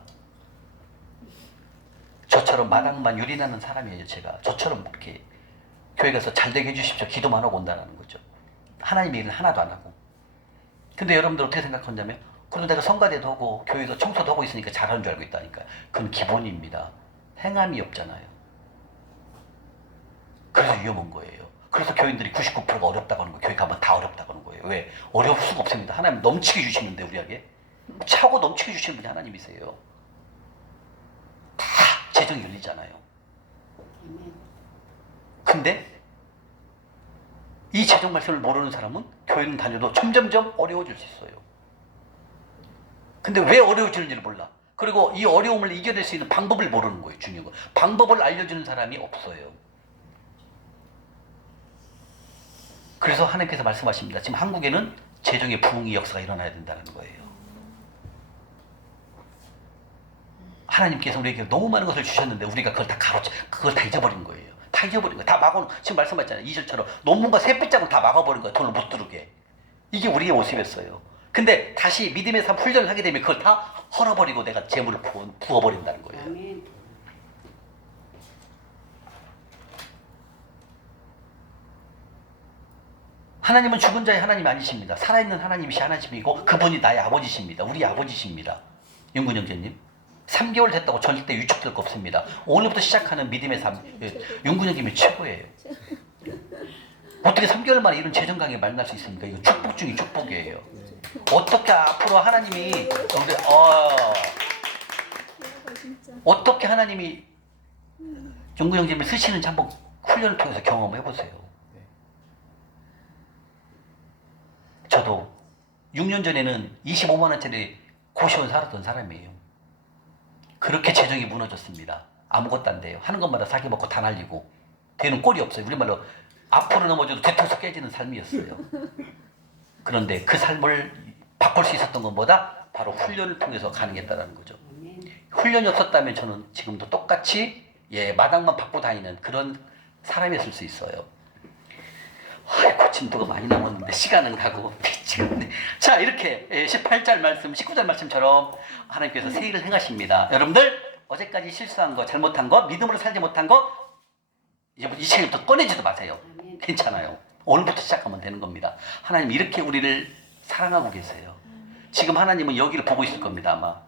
저처럼 마당만 유린하는 사람이에요. 제가 저처럼 이렇게 교회 가서 잘 되게 해주십시오. 기도만 하고 온다는 거죠. 하나님의 일은 하나도 안 하고. 근데 여러분들 어떻게 생각하냐면 그래도 내가 성가대도 하고 교회도 청소도 하고 있으니까 잘하는 줄 알고 있다니까. 그건 기본입니다. 행함이 없잖아요. 그래서 위험한 거예요. 그래서 교인들이 99%가 어렵다고 하는 거예요. 교회 가면 다 어렵다고 하는 거예요. 왜? 어려울 수가 없습니다. 하나님 넘치게 주시는데 우리에게. 차고 넘치게 주시는 분이 하나님이세요. 다 재정이 열리잖아요. 근데 이 재정 말씀을 모르는 사람은 교회는 다녀도 점점점 어려워질 수 있어요. 근데 왜 어려워지는지를 몰라. 그리고 이 어려움을 이겨낼 수 있는 방법을 모르는 거예요. 중요한 거. 방법을 알려주는 사람이 없어요. 그래서 하나님께서 말씀하십니다. 지금 한국에는 재정의 부흥의 역사가 일어나야 된다는 거예요. 하나님께서 우리에게 너무 많은 것을 주셨는데 우리가 그걸 다 잊어버린 거예요. 다 잊어버린 거예요. 다 막아놓은, 지금 말씀하셨잖아요. 2절처럼 논문과 셋빗장을 다 막아버린 거예요. 돈을 못 들어오게. 이게 우리의 모습이었어요. 근데 다시 믿음의 삶 훈련을 하게 되면 그걸 다 헐어버리고 내가 재물을 부어버린다는 거예요. 아멘. 하나님은 죽은 자의 하나님 아니십니다. 살아있는 하나님이시 하나님이고 그분이 나의 아버지십니다. 우리 아버지십니다. 윤근 형제님. 3개월 됐다고 절대 위축될 거 없습니다. 오늘부터 시작하는 믿음의 삶, 윤근 형님이 최고예요. 어떻게 3개월 만에 이런 재정 강에 만날 수 있습니까? 이거 축복 중에 축복이에요. 어떻게 앞으로 하나님이 어떻게 하나님이 윤근 형님을 쓰시는지 한번 훈련을 통해서 경험해 보세요. 저도 6년 전에는 25만 원짜리 고시원 살았던 사람이에요. 그렇게 재정이 무너졌습니다. 아무것도 안 돼요. 하는 것마다 사기 먹고 다 날리고 되는 꼴이 없어요. 우리말로 앞으로 넘어져도 뒤통수 깨지는 삶이었어요. 그런데 그 삶을 바꿀 수 있었던 것보다 바로 훈련을 통해서 가능했다는 거죠. 훈련이 없었다면 저는 지금도 똑같이 마당만 밟고 다니는 그런 사람이었을 수 있어요. 아이고 진도가 많이 남았는데 시간은 가고 미치겠네. 자 이렇게 18절 말씀 19절 말씀처럼 하나님께서 새 일을 행하십니다. 여러분들 어제까지 실수한 거 잘못한 거 믿음으로 살지 못한 거 이제 이 시간부터 꺼내지도 마세요. 괜찮아요. 오늘부터 시작하면 되는 겁니다. 하나님 이렇게 우리를 사랑하고 계세요. 지금 하나님은 여기를 보고 있을 겁니다. 아마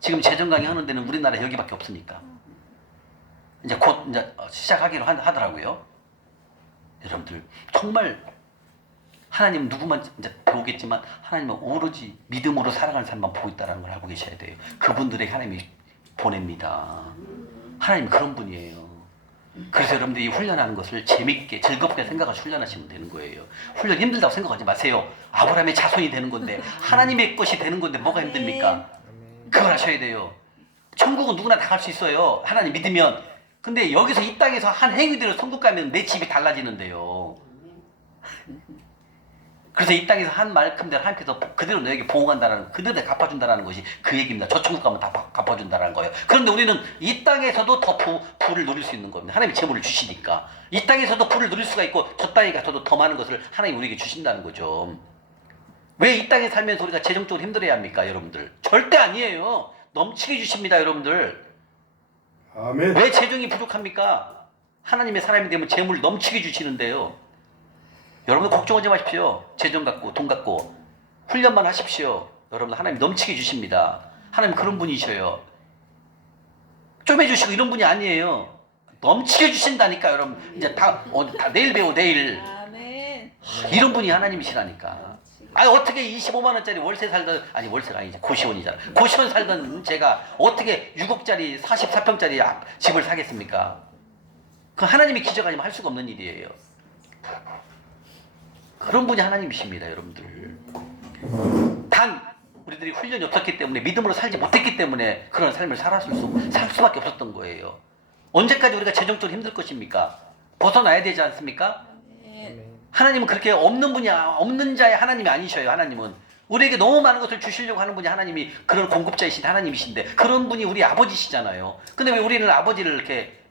지금 재정 강의 하는 데는 우리나라 여기밖에 없으니까 이제 곧 이제 시작하기로 하더라고요. 여러분들 정말 하나님 누구만 이제 배우겠지만 하나님은 오로지 믿음으로 살아가는 사람만 보고 있다는 걸 알고 계셔야 돼요. 그분들에게 하나님이 보냅니다. 하나님 그런 분이에요. 그래서 여러분들이 훈련하는 것을 재밌게 즐겁게 생각하시고 훈련하시면 되는 거예요. 훈련 힘들다고 생각하지 마세요. 아브라함의 자손이 되는 건데 하나님의 것이 되는 건데 뭐가 힘듭니까? 그걸 하셔야 돼요. 천국은 누구나 다 갈 수 있어요. 하나님 믿으면. 근데 여기서 이 땅에서 한 행위대로 천국 가면 내 집이 달라지는데요. 그래서 이 땅에서 한 말큼대로 하나님께서 그대로 너에게 보응한다는 그대로 갚아준다는 것이 그 얘기입니다. 저 천국 가면 다 갚아준다는 거예요. 그런데 우리는 이 땅에서도 더 부를 누릴 수 있는 겁니다. 하나님이 재물을 주시니까 이 땅에서도 부를 누릴 수가 있고 저 땅에 가서도 더 많은 것을 하나님이 우리에게 주신다는 거죠. 왜 이 땅에 살면서 우리가 재정적으로 힘들어야 합니까, 여러분들? 절대 아니에요. 넘치게 주십니다, 여러분들. 아멘. 왜 재정이 부족합니까? 하나님의 사람이 되면 재물 넘치게 주시는데요. 여러분 걱정하지 마십시오. 재정 갖고 돈 갖고 훈련만 하십시오. 여러분 하나님 넘치게 주십니다. 하나님 그런 분이셔요. 좀 해주시고 이런 분이 아니에요. 넘치게 주신다니까 여러분. 이제 다 내일 배워 내일. 아멘. 이런 분이 하나님이시라니까. 아니 어떻게 25만 원짜리 월세 살던 아니 월세가 아니지 고시원이잖아. 고시원 살던 제가 어떻게 6억짜리 44평짜리 집을 사겠습니까? 그 하나님이 기적 아니면 할 수가 없는 일이에요. 그런 분이 하나님이십니다, 여러분들. 단 우리들이 훈련이 없었기 때문에 믿음으로 살지 못했기 때문에 그런 삶을 살 수밖에 없었던 거예요. 언제까지 우리가 재정적으로 힘들 것입니까? 벗어나야 되지 않습니까? 아멘. 하나님은 그렇게 없는 자의 하나님이 아니셔요. 하나님은 우리에게 너무 많은 것을 주시려고 하는 분이 하나님이 그런 공급자이신 하나님이신데 그런 분이 우리 아버지시잖아요. 근데 왜 우리는 아버지를 이렇게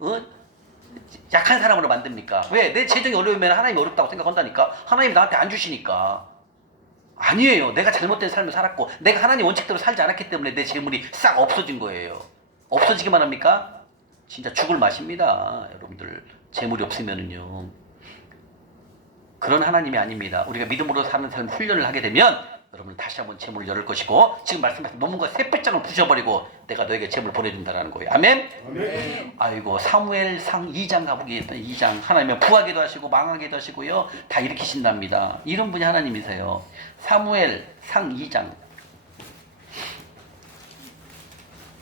약한 사람으로 만듭니까? 왜? 내 재정이 어려우면 하나님이 어렵다고 생각한다니까? 하나님이 나한테 안 주시니까. 아니에요. 내가 잘못된 삶을 살았고 내가 하나님 원칙대로 살지 않았기 때문에 내 재물이 싹 없어진 거예요. 없어지기만 합니까? 진짜 죽을 맛입니다. 여러분들 재물이 없으면은요. 그런 하나님이 아닙니다. 우리가 믿음으로 사는 삶 훈련을 하게 되면 여러분 다시 한번 재물을 열을 것이고 지금 말씀하신 논문과 세 배짱을 부셔버리고 내가 너에게 재물을 보내준다는 거예요. 아멘? 아멘. 아이고 사무엘상 2장 가보겠다. 2장 하나님은 부하기도 하시고 망하기도 하시고요. 다 일으키신답니다. 이런 분이 하나님이세요. 사무엘상 2장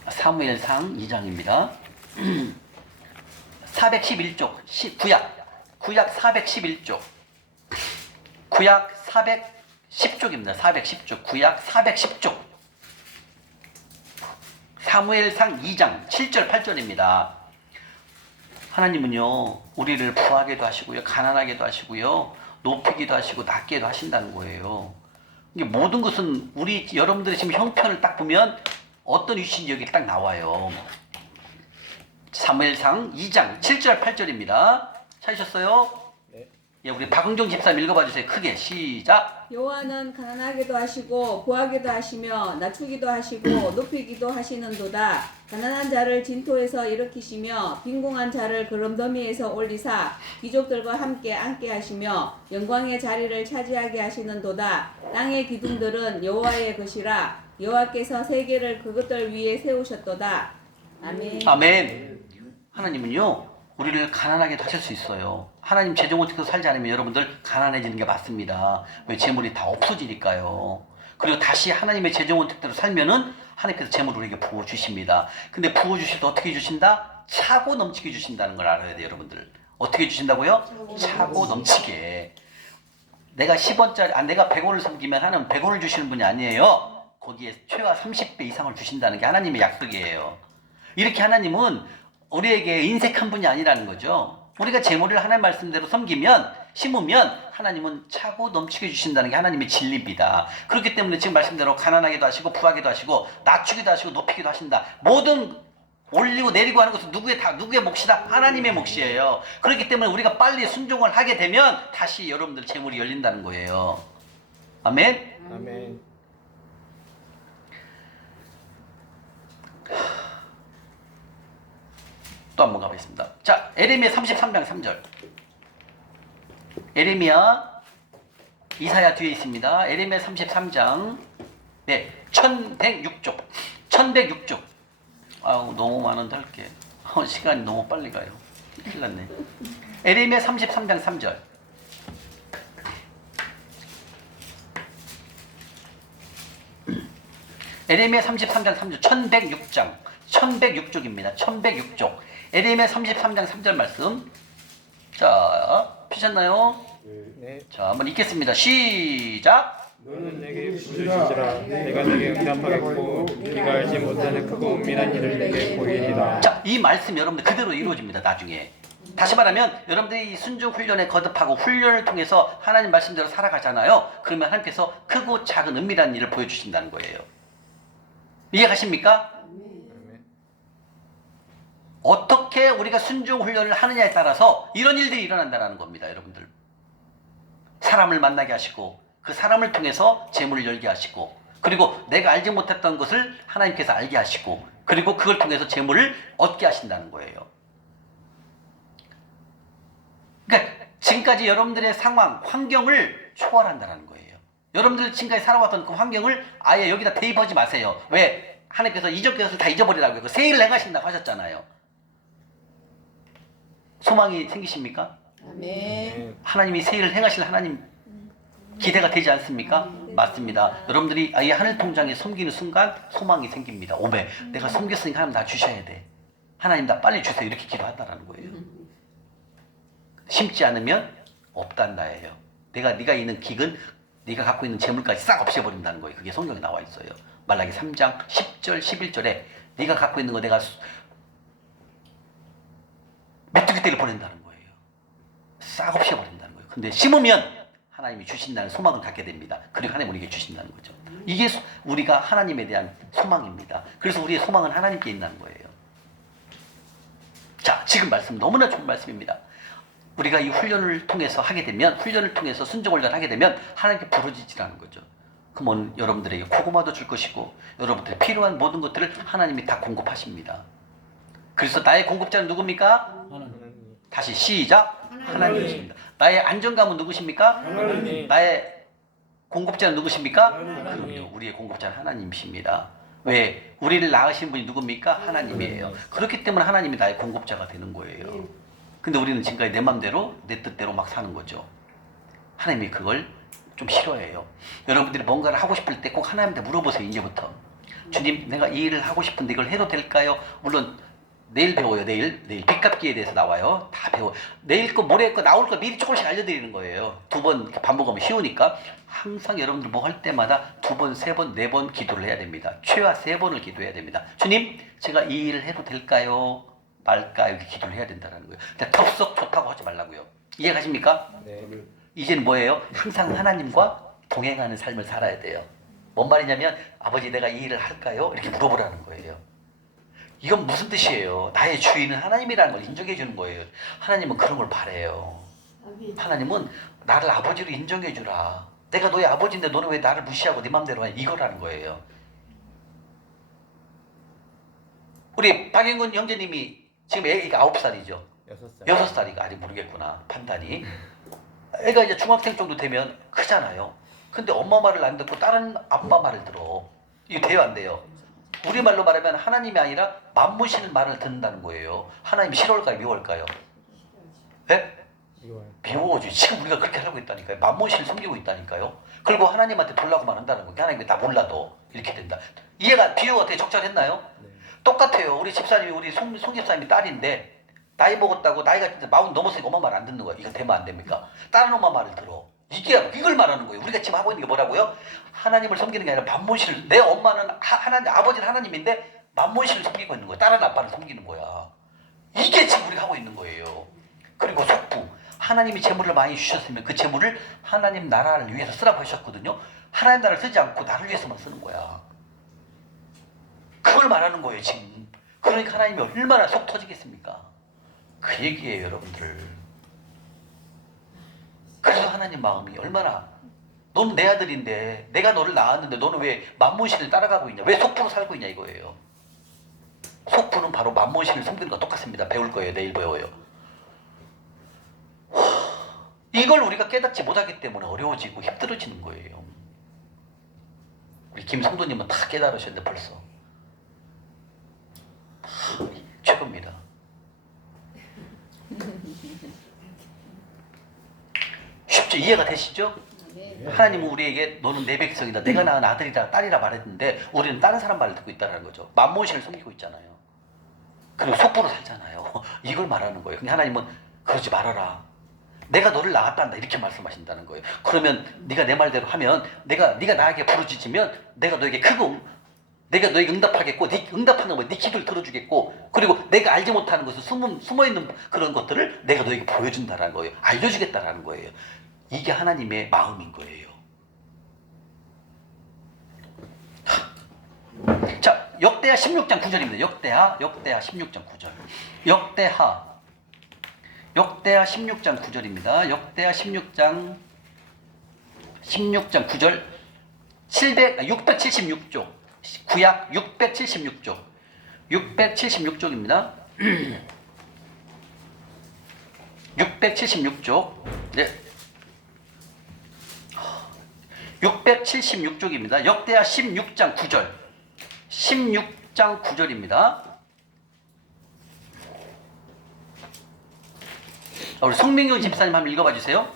사무엘상 2장입니다. 411쪽 구약 411쪽 구약 410쪽입니다. 410쪽 구약 410쪽 사무엘상 2장 7절 8절입니다. 하나님은요 우리를 부하게도 하시고요 가난하게도 하시고요 높이기도 하시고 낮게도 하신다는 거예요. 이게 모든 것은 우리 여러분들이 지금 형편을 딱 보면 어떤 위치인지 여기 딱 나와요. 사무엘상 2장 7절 8절입니다. 찾으셨어요? 네. 예, 우리 박은정 집사님 읽어봐 주세요. 크게 시작. 여호와는 가난하게도 하시고 부하게도 하시며 낮추기도 하시고 높이기도 하시는도다. 가난한 자를 진토에서 일으키시며 빈궁한 자를 그름더미에서 올리사 귀족들과 함께 앉게 하시며 영광의 자리를 차지하게 하시는도다. 땅의 기둥들은 여호와의 것이라 여호와께서 세계를 그것들 위에 세우셨도다. 아멘. 아멘. 하나님은요 우리를 가난하게 하실 수 있어요. 하나님 재정 원칙대로 살지 않으면 여러분들 가난해지는 게 맞습니다. 왜? 재물이 다 없어지니까요. 그리고 다시 하나님의 재정 원칙대로 살면은 하나님께서 재물을 우리에게 부어주십니다. 근데 부어주실 때 어떻게 주신다? 차고 넘치게 주신다는 걸 알아야 돼요, 여러분들. 어떻게 주신다고요? 차고 넘치게. 내가 10원짜리, 내가 100원을 섬기면 하나님은 100원을 주시는 분이 아니에요. 거기에 최하 30배 이상을 주신다는 게 하나님의 약속이에요. 이렇게 하나님은 우리에게 인색한 분이 아니라는 거죠. 우리가 재물을 하나님 말씀대로 섬기면 심으면 하나님은 차고 넘치게 주신다는 게 하나님의 진리입니다. 그렇기 때문에 지금 말씀대로 가난하게도 하시고 부하게도 하시고 낮추기도 하시고 높이기도 하신다. 모든 올리고 내리고 하는 것은 누구의 몫이다? 하나님의 몫이에요. 그렇기 때문에 우리가 빨리 순종을 하게 되면 다시 여러분들 재물이 열린다는 거예요. 아멘? 아멘. 또 한 번 가보겠습니다. 자, 에레미야 33장 3절. 에레미야 이사야 뒤에 있습니다. 에레미야 33장 1106쪽 1106쪽. 아우 너무 많은데 할게. 시간이 너무 빨리 가요. 큰일 났네. 에레미야 33장 3절. 에레미야 33장 3절 1106쪽입니다. 1106쪽. 에레미야 33장 3절 말씀. 자, 피셨나요? 네. 자, 한번 읽겠습니다. 시작. 너는 내게 부르짖으라. 내가 내게 응답하겠고 네가 알지 못하는 크고 은밀한 일을 내게 보이리라. 자, 이 말씀 여러분들 그대로 이루어집니다. 나중에. 다시 말하면 여러분들이 이 순종 훈련에 거듭하고 훈련을 통해서 하나님 말씀대로 살아가잖아요. 그러면 하나님께서 크고 작은 은밀한 일을 보여주신다는 거예요. 이해가십니까? 어떻게 우리가 순종 훈련을 하느냐에 따라서 이런 일들이 일어난다는 겁니다. 여러분들. 사람을 만나게 하시고 그 사람을 통해서 재물을 열게 하시고, 그리고 내가 알지 못했던 것을 하나님께서 알게 하시고, 그리고 그걸 통해서 재물을 얻게 하신다는 거예요. 그러니까 지금까지 여러분들의 상황, 환경을 초월한다는 거예요. 여러분들 지금까지 살아왔던 그 환경을 아예 여기다 대입하지 마세요. 왜? 하나님께서 이전 것을 다 잊어버리라고 해서 새 일을 행하신다고 하셨잖아요. 소망이 생기십니까? 아멘. 하나님이 새 일을 행하실 하나님 기대가 되지 않습니까? 맞습니다. 여러분들이 아예 하늘 통장에 섬기는 순간 소망이 생깁니다. 오메, 내가 섬겼으니까 하나님 나 주셔야 돼. 하나님 나 빨리 주세요. 이렇게 기도한다는 거예요. 심지 않으면 없단다예요. 네가 있는 기근, 네가 갖고 있는 재물까지 싹 없애버린다는 거예요. 그게 성경에 나와 있어요. 말라기 3장 10절 11절에 네가 갖고 있는 거 내가 메뚜기 떼를 보낸다는 거예요. 싹 없애버린다는 거예요. 근데 심으면 하나님이 주신다는 소망을 갖게 됩니다. 그리고 하나님 우리에게 주신다는 거죠. 이게 우리가 하나님에 대한 소망입니다. 그래서 우리의 소망은 하나님께 있다는 거예요. 자, 지금 말씀 너무나 좋은 말씀입니다. 우리가 이 훈련을 통해서 하게 되면, 훈련을 통해서 순종훈련을 하게 되면 하나님께 부르짖으라는 거죠. 그러면 여러분들에게 고구마도 줄 것이고 여러분들의 필요한 모든 것들을 하나님이 다 공급하십니다. 그래서 나의 공급자는 누굽니까? 하나님. 다시 시작. 하나님이십니다. 나의 안정감은 누구십니까? 하나님. 나의 공급자는 누구십니까? 하나님. 그럼요. 우리의 공급자는 하나님이십니다. 왜? 우리를 낳으신 분이 누굽니까? 하나님이에요. 그렇기 때문에 하나님이 나의 공급자가 되는 거예요. 근데 우리는 지금까지 내 맘대로 내 뜻대로 막 사는 거죠. 하나님이 그걸 좀 싫어해요. 여러분들이 뭔가를 하고 싶을 때 꼭 하나님한테 물어보세요. 이제부터. 주님, 내가 이 일을 하고 싶은데 이걸 해도 될까요? 물론 내일 배워요. 내일 빚갚기에 대해서 나와요. 다 배워. 내일 거 모레 거 나올 거 미리 조금씩 알려드리는 거예요. 2번 반복하면 쉬우니까 항상 여러분들 뭐 할 때마다 2번, 3번, 4번 기도를 해야 됩니다. 최하 3번을 기도해야 됩니다. 주님, 제가 이 일을 해도 될까요? 말까? 이렇게 기도를 해야 된다는 거예요. 근데 덥석 좋다고 하지 말라고요. 이해가십니까? 네. 이제는 뭐예요? 항상 하나님과 동행하는 삶을 살아야 돼요. 뭔 말이냐면 아버지 내가 이 일을 할까요? 이렇게 물어보라는 거예요. 이건 무슨 뜻이에요? 나의 주인은 하나님이라는 걸 인정해 주는 거예요. 하나님은 그런 걸 바래요. 하나님은 나를 아버지로 인정해 주라. 내가 너의 아버지인데 너는 왜 나를 무시하고 네 맘대로 하냐, 이거라는 거예요. 우리 박영근 형제님이 지금 애가 9살이죠. 6살. 6살이가 아직 모르겠구나, 판단이. 애가 이제 중학생 정도 되면 크잖아요. 근데 엄마 말을 안 듣고 다른 아빠 말을 들어. 이거 돼요, 안 돼요? 우리말로 말하면 하나님이 아니라 만무시는 말을 듣는다는 거예요. 하나님 싫어할까요, 미워할까요? 네? 미워요. 미워지. 지금 우리가 그렇게 하고 있다니까요. 만무시를 섬기고 있다니까요. 그리고 하나님한테 돌라고만 한다는 거예요. 하나님이 다 몰라도 이렇게 된다. 이해가, 비유가 되게 적절했나요? 네. 똑같아요. 우리 집사님이, 우리 송 집사님이 딸인데 나이 먹었다고, 나이가 진짜 40 넘었으니까 엄마 말 안 듣는 거야. 이거 되면 안 됩니까? 다른 엄마 말을 들어. 이걸 말하는 거예요. 우리가 지금 하고 있는 게 뭐라고요? 하나님을 섬기는 게 아니라 만몬신을, 내 엄마는 하나님, 아버지는 하나님인데 만몬신을 섬기고 있는 거야. 다른 아빠를 섬기는 거야. 이게 지금 우리가 하고 있는 거예요. 그리고 속부, 하나님이 재물을 많이 주셨으면 그 재물을 하나님 나라를 위해서 쓰라고 하셨거든요. 하나님 나라를 쓰지 않고 나를 위해서만 쓰는 거야. 그걸 말하는 거예요, 지금. 그러니까 하나님이 얼마나 속 터지겠습니까? 그 얘기예요, 여러분들. 그래서 하나님 마음이 얼마나, 너는 내 아들인데 내가 너를 낳았는데 너는 왜 만몬신을 따라가고 있냐, 왜 속부로 살고 있냐, 이거예요. 속부는 바로 만몬신을 섬기는 거 똑같습니다. 배울 거예요. 내일 배워요. 이걸 우리가 깨닫지 못하기 때문에 어려워지고 힘들어지는 거예요. 우리 김성도님은 다 깨달으셨는데 벌써 최고입니다. 쉽죠? 이해가 되시죠? 하나님은 우리에게 너는 내 백성이다, 내가 낳은 아들이다, 딸이라 말했는데 우리는 다른 사람 말을 듣고 있다는 거죠. 만몬신을 섬기고 있잖아요. 그리고 속보로 살잖아요. 이걸 말하는 거예요. 근데 하나님은 그러지 말아라. 내가 너를 낳았단다, 이렇게 말씀하신다는 거예요. 그러면 네가 내 말대로 하면, 네가 나에게 부르짖으면 내가 너에게 내가 너에게 응답하겠고, 네 응답하는 거에 네 기도를 들어주겠고, 그리고 내가 알지 못하는 것을 숨어있는 그런 것들을 내가 너에게 보여준다는 거예요. 알려주겠다라는 거예요. 이게 하나님의 마음인 거예요. 자, 역대하 16장 9절입니다. 역대하 16장 9절. 역대하 16장 9절입니다. 역대하 16장 16장 9절 676쪽 구약 676쪽 676쪽입니다. 676쪽 네. 676쪽입니다. 역대하 16장 9절 16장 9절입니다. 우리 송민경 집사님 한번 읽어봐 주세요.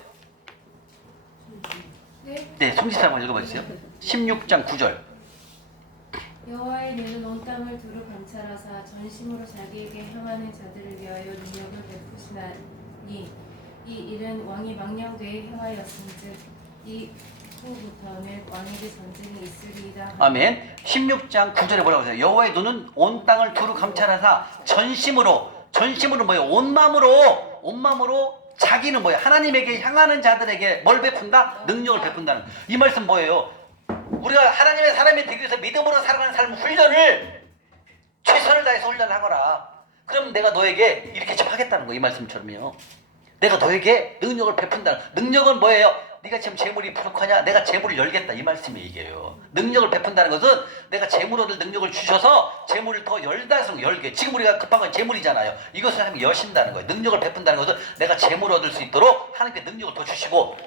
네. 네, 송 집사님 한번 읽어봐 주세요. 16장 9절 여호와의 눈은 온 땅을 두루 감찰하사 전심으로 자기에게 향하는 자들을 위하여 능력을 베푸시나니 이 일은 왕이 망령되이 행하였은즉 이 후부터는 왕에게 전쟁이 있으리이다. 아멘. 16장 9절에 뭐라고 하세요? 여호와의 눈은 온 땅을 두루 감찰하사 전심으로 뭐예요? 온 마음으로 자기는 뭐예요? 하나님에게 향하는 자들에게 뭘 베푼다? 능력을 베푼다는. 이 말씀 뭐예요? 우리가 하나님의 사람이 되기 위해서 믿음으로 살아가는 삶 훈련을 최선을 다해서 훈련하거라. 그럼 내가 너에게 이렇게 좀 하겠다는 거. 이 말씀처럼요. 내가 너에게 능력을 베푼다는. 능력은 뭐예요? 네가 지금 재물이 부족하냐? 내가 재물을 열겠다. 이 말씀이 얘기해요. 능력을 베푼다는 것은 내가 재물 얻을 능력을 주셔서 재물을 더 열게. 지금 우리가 급한 건 재물이잖아요. 이것을 하나님이 여신다는 거예요. 능력을 베푼다는 것은 내가 재물 얻을 수 있도록 하나님께 능력을 더 주시고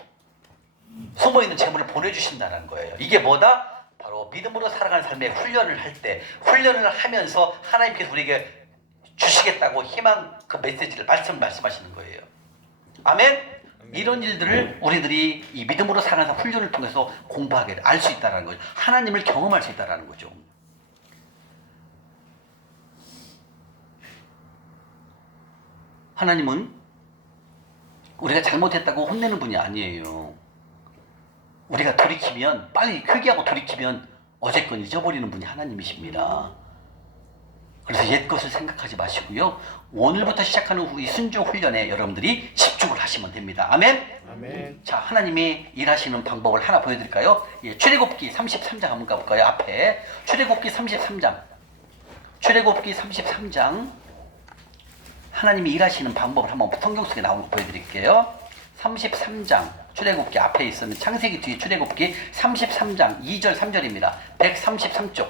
숨어있는 재물을 보내주신다는 거예요. 이게 뭐다? 바로 믿음으로 살아가는 삶의 훈련을 할 때, 훈련을 하면서 하나님께서 우리에게 주시겠다고 희망 그 메시지를 말씀하시는 거예요. 아멘? 이런 일들을 우리들이 이 믿음으로 살아가는 훈련을 통해서 공부하게 알 수 있다는 거죠. 하나님을 경험할 수 있다는 거죠. 하나님은 우리가 잘못했다고 혼내는 분이 아니에요. 우리가 돌이키면, 빨리 회개하고 돌이키면 어제껏 잊어버리는 분이 하나님이십니다. 그래서 옛 것을 생각하지 마시고요. 오늘부터 시작하는 이 순종 훈련에 여러분들이 집중을 하시면 됩니다. 아멘? 아멘. 자, 하나님이 일하시는 방법을 하나 보여드릴까요? 예, 출애굽기 33장 한번 가볼까요? 앞에 출애굽기 33장 하나님이 일하시는 방법을 한번 성경 속에 나오는 거 보여드릴게요. 33장 출애굽기 앞에 있으면 창세기 뒤에 출애굽기 33장 2절 3절입니다. 133쪽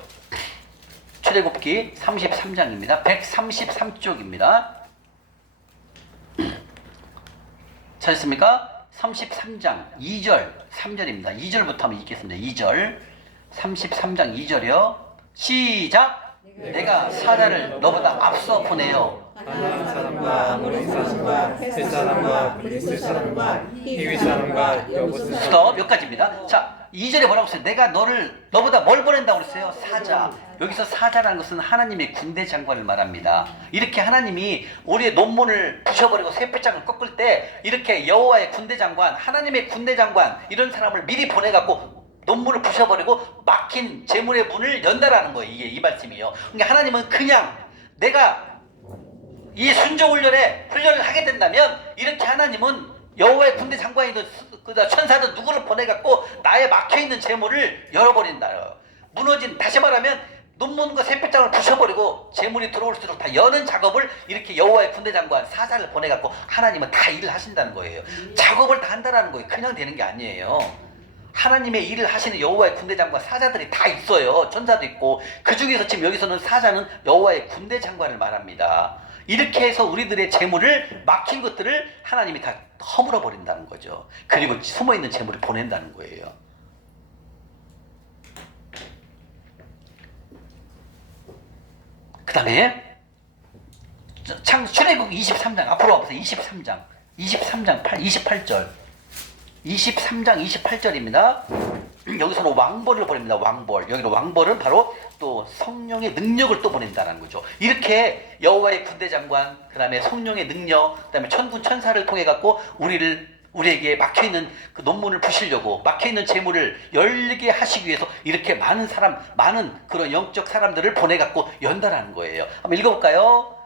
출애굽기 33장입니다. 133쪽입니다. 찾았습니까? 33장 2절 3절입니다. 2절부터 한번 읽겠습니다. 2절 33장 2절이요. 시작! 내가 사자를 너보다 앞서 보내요. 가나안 사람과 아모리 사람과 헷 사람과 블리스 사람과 히위 사람과 여부스 사람. 스톱. 여기까지입니다. 자, 2절에 뭐라고 했어요? 내가 너보다 뭘 보낸다고 그랬어요? 사자. 여기서 사자라는 것은 하나님의 군대 장관을 말합니다. 이렇게 하나님이 우리의 논문을 부셔버리고 쇠배짱을 꺾을 때 이렇게 여호와의 군대 장관, 하나님의 군대 장관 이런 사람을 미리 보내갖고 논문을 부셔버리고 막힌 재물의 문을 연다라는 거예요. 이게 이 말씀이에요. 그러니까 하나님은 그냥 내가 이 순종훈련에 훈련을 하게 된다면 이렇게 하나님은 여호와의 군대 장관이든 천사든 누구를 보내갖고 나의 막혀있는 재물을 열어버린다. 무너진, 다시 말하면 논문과 쇠배짱을 부셔버리고 재물이 들어올수록 다 여는 작업을 이렇게 여호와의 군대 장관 사자를 보내갖고 하나님은 다 일을 하신다는 거예요. 작업을 다 한다는 거예요. 그냥 되는 게 아니에요. 하나님의 일을 하시는 여호와의 군대 장관 사자들이 다 있어요. 천사도 있고 그 중에서 지금 여기서는 사자는 여호와의 군대 장관을 말합니다. 이렇게 해서 우리들의 재물을 막힌 것들을 하나님이 다 허물어 버린다는 거죠. 그리고 숨어있는 재물을 보낸다는 거예요. 그 다음에 출애굽 23장 앞으로 와보세요. 23장 28절 23장 28절입니다. 여기서는 왕벌을 보냅니다. 왕벌. 여기는 왕벌은 바로 또 성령의 능력을 또 보낸다는 거죠. 이렇게 여호와의 군대 장관, 그 다음에 성령의 능력, 그 다음에 천군 천사를 통해 갖고 우리에게 막혀있는 그 논문을 부시려고 막혀있는 재물을 열게 하시기 위해서 이렇게 많은 그런 영적 사람들을 보내 갖고 연다라는 거예요. 한번 읽어볼까요?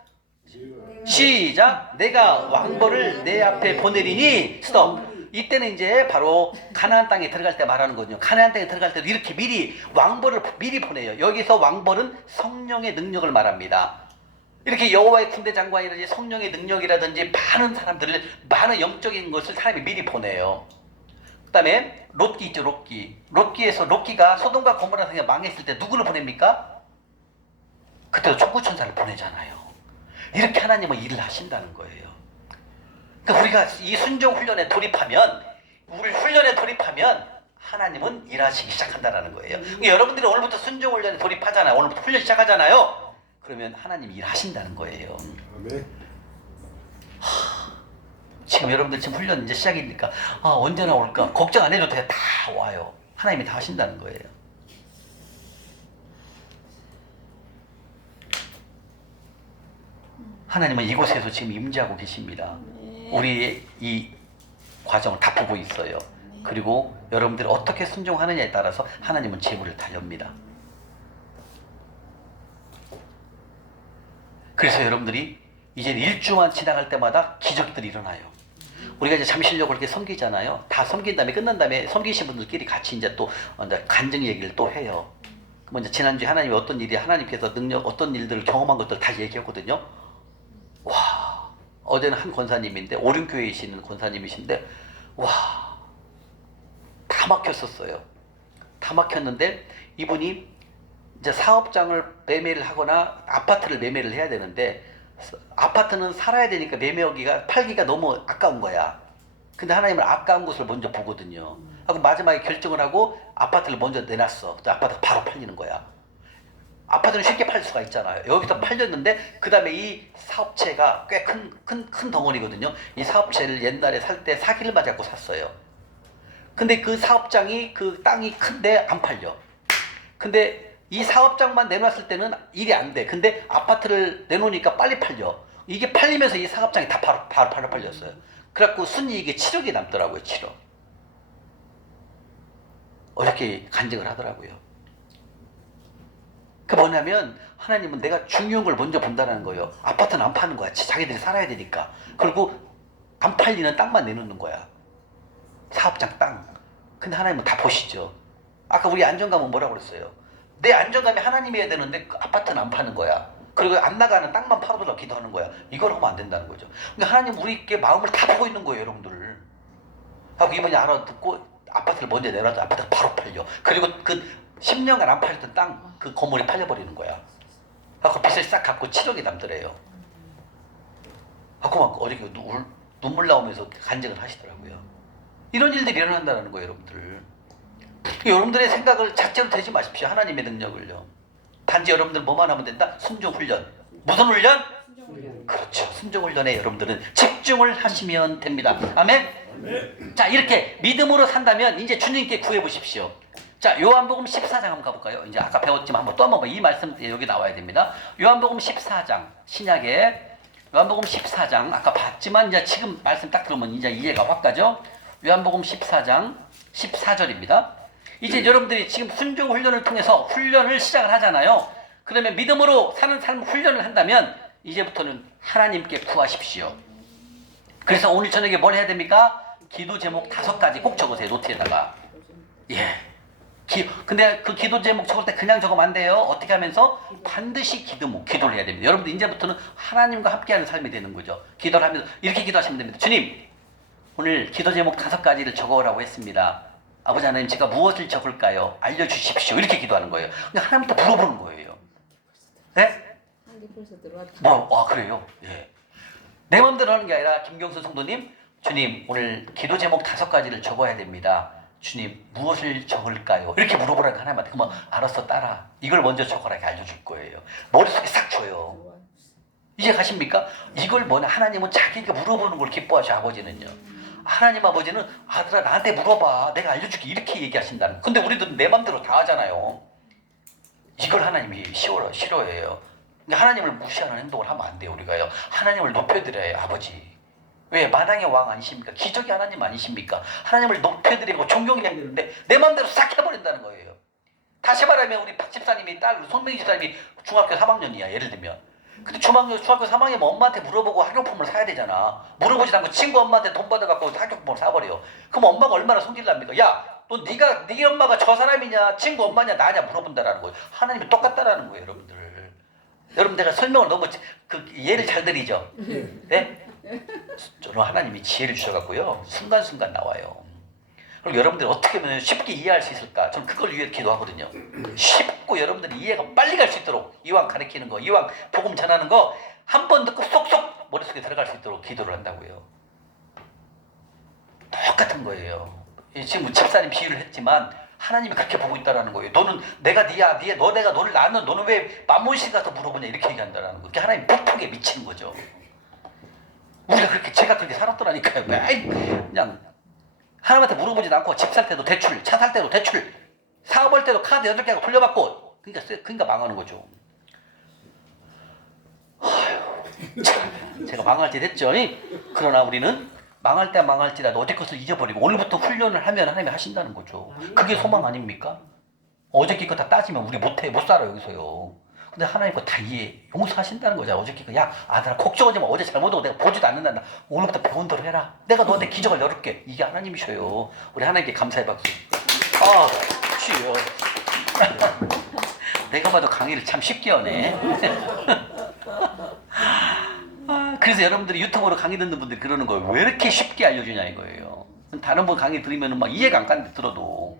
시작! 내가 왕벌을 내 앞에 보내리니 스톱. 이때는 이제 바로 가나안 땅에 들어갈 때 말하는 거거든요. 가나안 땅에 들어갈 때도 이렇게 미리 왕벌을 미리 보내요. 여기서 왕벌은 성령의 능력을 말합니다. 이렇게 여호와의 군대 장관이라든지 성령의 능력이라든지 많은 사람들을, 많은 영적인 것을 사람이 미리 보내요. 그다음에 롯기 있죠, 롯기. 롯기가 소돔과 고모라 성에 망했을 때 누구를 보냅니까? 그때도 총구천사를 보내잖아요. 이렇게 하나님은 일을 하신다는 거예요. 그러니까 우리가 이 순종 훈련에 돌입하면, 하나님은 일하시기 시작한다는 거예요. 그러니까 여러분들이 오늘부터 순종 훈련에 돌입하잖아요. 오늘부터 훈련 시작하잖아요. 그러면 하나님이 일하신다는 거예요. 아멘. 지금 여러분들 지금 훈련 이제 시작이니까 언제나 올까 걱정 안 해도 돼. 다 와요. 하나님이 다 하신다는 거예요. 하나님은 이곳에서 지금 임재하고 계십니다. 우리의 이 과정을 다 보고 있어요. 그리고 여러분들이 어떻게 순종하느냐에 따라서 하나님은 재물을 달렵니다. 그래서 여러분들이 이제 1주만 지나갈 때마다 기적들이 일어나요. 우리가 이제 잠실력을 이렇게 섬기잖아요. 다 섬긴 다음에 끝난 다음에 섬기신 분들끼리 같이 이제 또 간증 얘기를 또 해요. 그럼 이제 지난주에 하나님이 어떤 일이, 하나님께서 어떤 일들을 경험한 것들 다 얘기했거든요. 와, 어제는 한 권사님인데, 오륜교회에 있는 권사님이신데, 와, 다 막혔었어요. 다 막혔는데, 이분이 이제 사업장을 매매를 하거나 아파트를 매매를 해야 되는데, 아파트는 살아야 되니까 팔기가 너무 아까운 거야. 근데 하나님은 아까운 것을 먼저 보거든요. 하고 마지막에 결정을 하고 아파트를 먼저 내놨어. 또 아파트가 바로 팔리는 거야. 아파트는 쉽게 팔 수가 있잖아요. 여기서 팔렸는데 그 다음에 이 사업체가 꽤 큰 덩어리거든요. 이 사업체를 옛날에 살 때 사기를 맞았고 샀어요. 근데 그 사업장이, 그 땅이 큰데 안 팔려. 근데 이 사업장만 내놨을 때는 일이 안 돼. 근데 아파트를 내놓으니까 빨리 팔려. 이게 팔리면서 이 사업장이 다 바로 팔렸어요. 그래갖고 순이익이 7억이 남더라고요. 7억. 어렵게 간증을 하더라고요. 그 뭐냐면 하나님은 내가 중요한 걸 먼저 본다는 거예요. 아파트는 안 파는 거야. 자기들이 살아야 되니까. 그리고 안 팔리는 땅만 내놓는 거야. 사업장 땅. 근데 하나님은 다 보시죠. 아까 우리 안정감은 뭐라고 그랬어요? 내 안정감이 하나님이어야 되는데 그 아파트는 안 파는 거야. 그리고 안 나가는 땅만 팔아달라고 기도하는 거야. 이걸 하면 안 된다는 거죠. 그러니까 하나님 우리께 마음을 다 보고 있는 거예요, 여러분들. 하고 이번에 알아듣고 아파트를 먼저 내놔도 아파트가 바로 팔려. 그리고 그 10년간 안 팔렸던 땅, 그 건물이 팔려버리는 거야. 하고 빚을 싹 갚고 7억이 남더래요. 하고 막 어저께 눈물 나오면서 간증을 하시더라고요. 이런 일들이 일어난다는 거예요, 여러분들. 여러분들의 생각을 자체로 되지 마십시오. 하나님의 능력을요. 단지 여러분들 뭐만 하면 된다? 순종 훈련. 무슨 훈련? 그렇죠. 순종 훈련에 여러분들은 집중을 하시면 됩니다. 아멘? 자, 이렇게 믿음으로 산다면 이제 주님께 구해 보십시오. 자, 요한복음 14장 한번 가볼까요? 이제 아까 배웠지만 또 한 번 이 말씀 여기 나와야 됩니다. 요한복음 14장 신약에 요한복음 14장 아까 봤지만 이제 지금 말씀 딱 들으면 이제 이해가 확 가죠. 요한복음 14장 14절입니다. 이제 여러분들이 지금 순종 훈련을 통해서 훈련을 시작을 하잖아요. 그러면 믿음으로 사는 삶 훈련을 한다면 이제부터는 하나님께 구하십시오. 그래서 오늘 저녁에 뭘 해야 됩니까? 기도 제목 5가지 꼭 적으세요. 노트에다가. 예. 근데 그 기도 제목 적을 때 그냥 적으면 안 돼요. 어떻게 하면서? 반드시 기도를 해야 됩니다. 여러분들 이제부터는 하나님과 함께하는 삶이 되는 거죠. 기도를 하면서 이렇게 기도하시면 됩니다. 주님, 오늘 기도 제목 5가지를 적어오라고 했습니다. 아버지 하나님, 제가 무엇을 적을까요? 알려주십시오. 이렇게 기도하는 거예요. 그냥 하나님한테 물어보는 거예요. 네? 한개 벌써 들어왔다. 그래요? 예. 내 마음대로 하는 게 아니라 김경수 성도님, 주님, 오늘 기도 제목 5가지를 적어야 됩니다. 주님, 무엇을 적을까요? 이렇게 물어보라니까 하나님한테. 그러면 알았어, 따라. 이걸 먼저 적어라 이렇게 알려줄 거예요. 머릿속에 싹 줘요. 이제 가십니까? 이걸 뭐냐? 하나님은 자기가 물어보는 걸 기뻐하셔, 아버지는요. 하나님 아버지는 아들아 나한테 물어봐. 내가 알려줄게. 이렇게 얘기하신다는. 근데 우리들은 내 맘대로 다 하잖아요. 이걸 하나님이 싫어해요. 근데 하나님을 무시하는 행동을 하면 안 돼요, 우리가요. 하나님을 높여드려요, 아버지. 왜? 만왕의 왕 아니십니까? 기적의 하나님 아니십니까? 하나님을 높여드리고 존경해야 되는데 내 맘대로 싹 해버린다는 거예요. 다시 말하면 우리 박 집사님이 딸 손명희 집사님이 중학교 3학년이야, 예를 들면. 근데 중학교 3학년이면 엄마한테 물어보고 학용품을 사야 되잖아. 물어보지도 않고 친구 엄마한테 돈 받아갖고 학용품을 사버려. 그럼 엄마가 얼마나 성질납니까? 야, 너 네 엄마가 저 사람이냐, 친구 엄마냐, 나냐 물어본다라는 거예요. 하나님이 똑같다라는 거예요, 여러분들. 여러분 내가 설명을 너무 예를 잘 드리죠. 네? 저는 하나님이 지혜를 주셔갖고요, 순간순간 나와요. 그럼 여러분들이 어떻게 하면 쉽게 이해할 수 있을까? 저는 그걸 위해 기도하거든요. 쉽고 여러분들이 이해가 빨리 갈 수 있도록 이왕 가르치는 거, 이왕 복음 전하는 거 한 번 듣고 쏙쏙 머릿속에 들어갈 수 있도록 기도를 한다고요. 똑같은 거예요. 지금 집사님 비유를 했지만 하나님이 그렇게 보고 있다라는 거예요. 너는 내가 니야, 내가 너를 낳았는 너는 왜 만몬신 가서 물어보냐 이렇게 얘기한다라는 거. 그게 하나님 폭풍에 미치는 거죠. 우리가 그렇게 제가 그렇게 살았더라니까요. 매일 그냥 하나님한테 물어보지도 않고 집 살 때도 대출, 차 살 때도 대출, 사업할 때도 카드 8개하고 돌려받고 그러니까 망하는 거죠. 제가 망할 때 됐죠. 그러나 우리는 망할 때 망할지라도 어제 것을 잊어버리고 오늘부터 훈련을 하면 하나님이 하신다는 거죠. 그게 소망 아닙니까? 어저께 거 다 따지면 우리 못 살아 여기서요. 근데 하나님 거 다 용서하신다는 거죠. 어저께 거 야 아들아 걱정하지 마. 어제 잘못하고 내가 보지도 않는다. 오늘부터 배운 대로 해라. 내가 너한테 기적을 열을게. 이게 하나님이셔요. 우리 하나님께 감사의 박수. 아 주여. 내가 봐도 강의를 참 쉽게 하네. 그래서 여러분들이 유튜브로 강의 듣는 분들이 그러는 거예요. 왜 이렇게 쉽게 알려주냐 이거예요. 다른 분 강의 들으면 막 이해가 안 가는데 들어도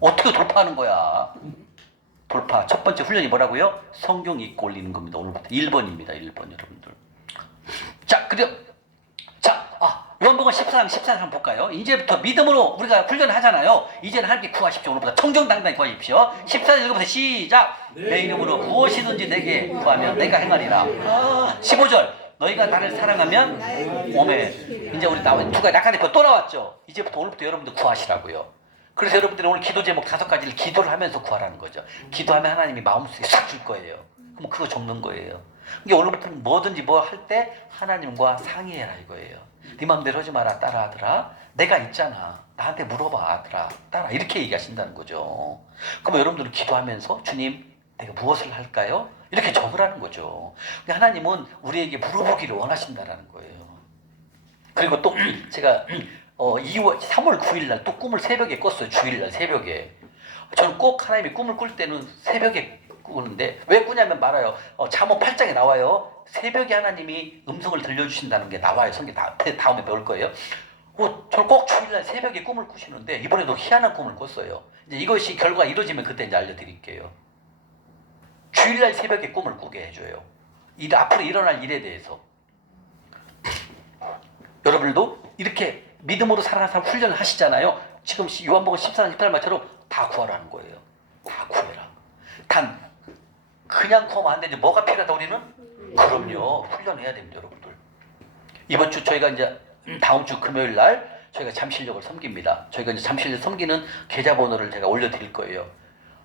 어떻게 돌파하는 거야. 돌파. 첫 번째 훈련이 뭐라고요? 성경 읽고 올리는 겁니다. 오늘부터 1번입니다. 1번 여러분들. 자, 요한복음 14장 14장 볼까요? 이제부터 믿음으로 우리가 훈련을 하잖아요. 이제는 하나님께 구하십시오. 오늘부터 청정당당히 구하십시오. 14장 읽어보세요. 시작. 내 이름으로 무엇이든지 내게 구하면 내가 행하리라. 15절. 너희가 나를 사랑하면 오메. 이제 우리 두가 약간 또 나왔죠. 이제부터 오늘부터 여러분들 구하시라고요. 그래서 여러분들이 오늘 기도 제목 5가지를 기도를 하면서 구하라는 거죠. 기도하면 하나님이 마음속에 싹 줄 거예요. 그럼 그거 적는 거예요. 그러니까 오늘부터는 뭐든지 뭐 할 때 하나님과 상의해라 이거예요. 네 마음대로 하지 마라 따라 아들아. 내가 있잖아. 나한테 물어봐 아들아 따라 이렇게 얘기하신다는 거죠. 그럼 여러분들은 기도하면서 주님 내가 무엇을 할까요? 이렇게 적으라는 거죠. 그러니까 하나님은 우리에게 물어보기를 원하신다라는 거예요. 그리고 또 제가 3월 9일 날 또 꿈을 새벽에 꿨어요. 주일날 새벽에. 저는 꼭 하나님이 꿈을 꿀 때는 새벽에 꾸는데 왜 꾸냐면 말아요. 잠언 8장에 나와요. 새벽에 하나님이 음성을 들려주신다는 게 나와요. 성경 다음에 배울 거예요. 저는 꼭 주일날 새벽에 꿈을 꾸시는데 이번에도 희한한 꿈을 꿨어요. 이제 이것이 결과가 이루어지면 그때 이제 알려드릴게요. 주일날 새벽에 꿈을 꾸게 해줘요. 앞으로 일어날 일에 대해서. 여러분들도 이렇게 믿음으로 살아가는 사람 훈련을 하시잖아요. 지금 요한복음 14장 18말처럼 다 구하라는 거예요. 다 구해라. 단 그냥 구하면 안 되지. 뭐가 필요하다 우리는? 그럼요. 훈련해야 됩니다. 여러분들. 이번 주 저희가 이제 다음 주 금요일 날 저희가 잠실역을 섬깁니다. 저희가 이제 잠실역 섬기는 계좌번호를 제가 올려드릴 거예요.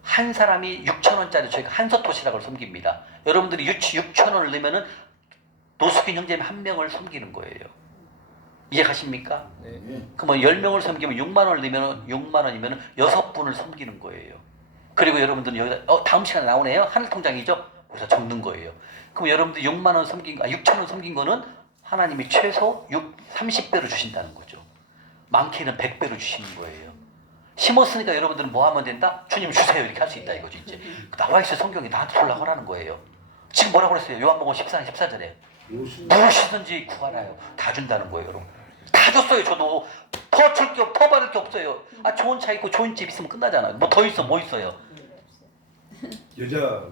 한 사람이 6,000원짜리 저희가 한서토시락을 섬깁니다. 여러분들이 6,000원을 넣으면은 노숙인 형제님 1명을 섬기는 거예요. 이해가십니까? 네. 그러면 10명을 섬기면 6만 원을 넣으면 6만 원이면 6분을 섬기는 거예요. 그리고 여러분들은 여기다 다음 시간에 나오네요. 하늘통장이죠. 그래서 적는 거예요. 그럼 여러분들 6만 원 섬긴 6,000원 섬긴 거는 하나님이 최소 30배로 주신다는 거죠. 많게는 100배로 주시는 거예요. 심었으니까 여러분들은 뭐 하면 된다? 주님 주세요 이렇게 할 수 있다 이거죠. 이제 나와 있어요. 성경이 나한테 달라고 하라는 거예요. 지금 뭐라고 그랬어요? 요한복음 14장 14절에 무엇이든지 구하라요. 다 준다는 거예요. 여러분 다 줬어요. 저도 더 줄 게 더 받을 게 없어요. 좋은 차 있고 좋은 집 있으면 끝나잖아요. 뭐 더 있어 뭐 있어요? 여자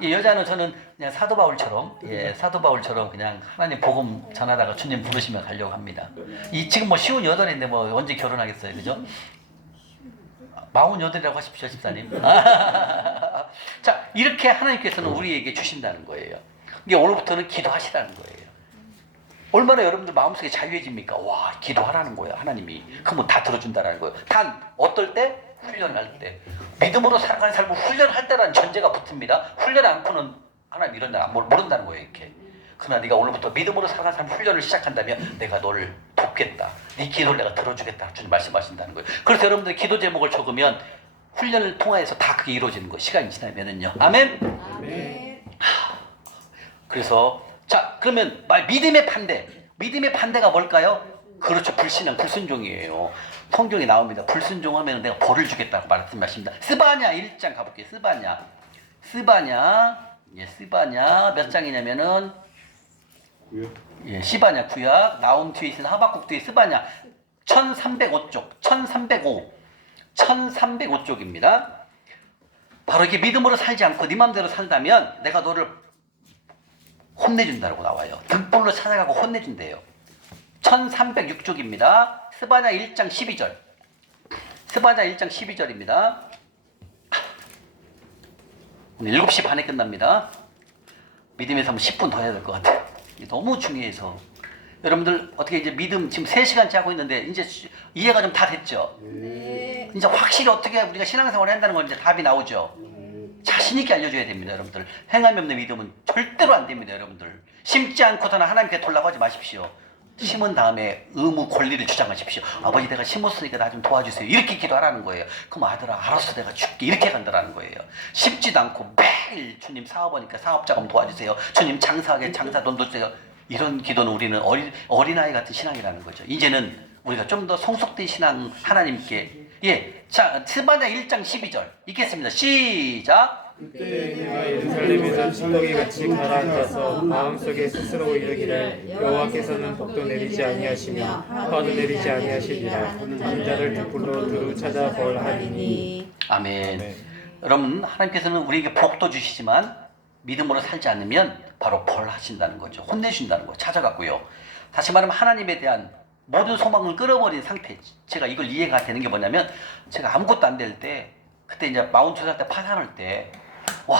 여자는 저는 그냥 사도 바울처럼 그냥 하나님 복음 전하다가 주님 부르시면 가려고 합니다. 지금 뭐 58인데 뭐 언제 결혼하겠어요, 그죠? 48이라고 하십시오, 집사님. 자, 이렇게 하나님께서는 우리에게 주신다는 거예요. 이게 오늘부터는 기도하시라는 거예요. 얼마나 여러분들 마음속에 자유해집니까? 와, 기도하라는 거예요, 하나님이. 그러면 다 들어준다는 거예요. 단, 어떨 때? 훈련할 때. 믿음으로 살아가는 삶은 훈련할 때라는 전제가 붙습니다. 훈련 않고는 하나님 이런 날 모른다는 거예요, 이렇게. 그러나 네가 오늘부터 믿음으로 살아가는 삶 훈련을 시작한다면 내가 너를 돕겠다. 네 기도를 내가 들어주겠다. 주님 말씀하신다는 거예요. 그래서 여러분들 기도 제목을 적으면 훈련을 통해서 다 그게 이루어지는 거예요. 시간이 지나면은요. 아멘? 아멘. 그래서 자, 그러면 믿음의 반대. 믿음의 반대가 뭘까요? 그렇죠. 불신앙, 불순종이에요. 성경에 나옵니다. 불순종하면 내가 벌을 주겠다고 말씀하십니다. 스바냐 1장 가볼게요. 스바냐 몇 장이냐면은 구역. 시바냐 구약, 나움 뒤에 있는 하박국 뒤에 스바냐. 1305쪽, 1305쪽입니다. 바로 이게 믿음으로 살지 않고 네 맘대로 살다면 내가 너를 혼내준다고 나와요. 등불로 찾아가고 혼내준대요. 1306쪽입니다. 스바냐 1장 12절. 스바냐 1장 12절입니다. 오늘 7시 반에 끝납니다. 믿음에서 한번 10분 더 해야 될 것 같아요. 이게 너무 중요해서. 여러분들 어떻게 이제 믿음 지금 3시간째 하고 있는데 이제 이해가 좀 다 됐죠? 네. 이제 확실히 어떻게 우리가 신앙생활을 한다는 건 이제 답이 나오죠? 자신 있게 알려줘야 됩니다, 여러분들. 행함이 없는 믿음은 절대로 안 됩니다, 여러분들. 심지 않고서는 하나님께 돌라고 하지 마십시오. 심은 다음에 의무 권리를 주장하십시오. 아버지 내가 심었으니까 나 좀 도와주세요. 이렇게 기도하라는 거예요. 그럼 아들아 알았어 내가 줄게 이렇게 간다라는 거예요. 심지도 않고 매일 주님 사업하니까 사업자금 도와주세요. 주님 장사하게 장사 돈 주세요. 이런 기도는 우리는 어린아이 같은 신앙이라는 거죠. 이제는 우리가 좀 더 성숙된 신앙 하나님께 자 스바냐 1장 12절 읽겠습니다. 시작. 그때 내가 예루살렘에서 진덕이같이 가라앉아서 마음속에 스스로 이르기를 여호와께서는 복도 내리지 아니하시며 화도 내리지 아니하시리라. 하는 자를 등불로 두루 찾아 벌하리니. 아멘. 여러분 하나님께서는 우리에게 복도 주시지만 믿음으로 살지 않으면 바로 벌하신다는 거죠. 혼내준다는 거 찾아갔고요. 다시 말하면 하나님에 대한 모든 소망을 끌어버린 상태. 제가 이걸 이해가 되는 게 뭐냐면 제가 아무것도 안 될 때 그때 이제 42살 때 파산할 때 와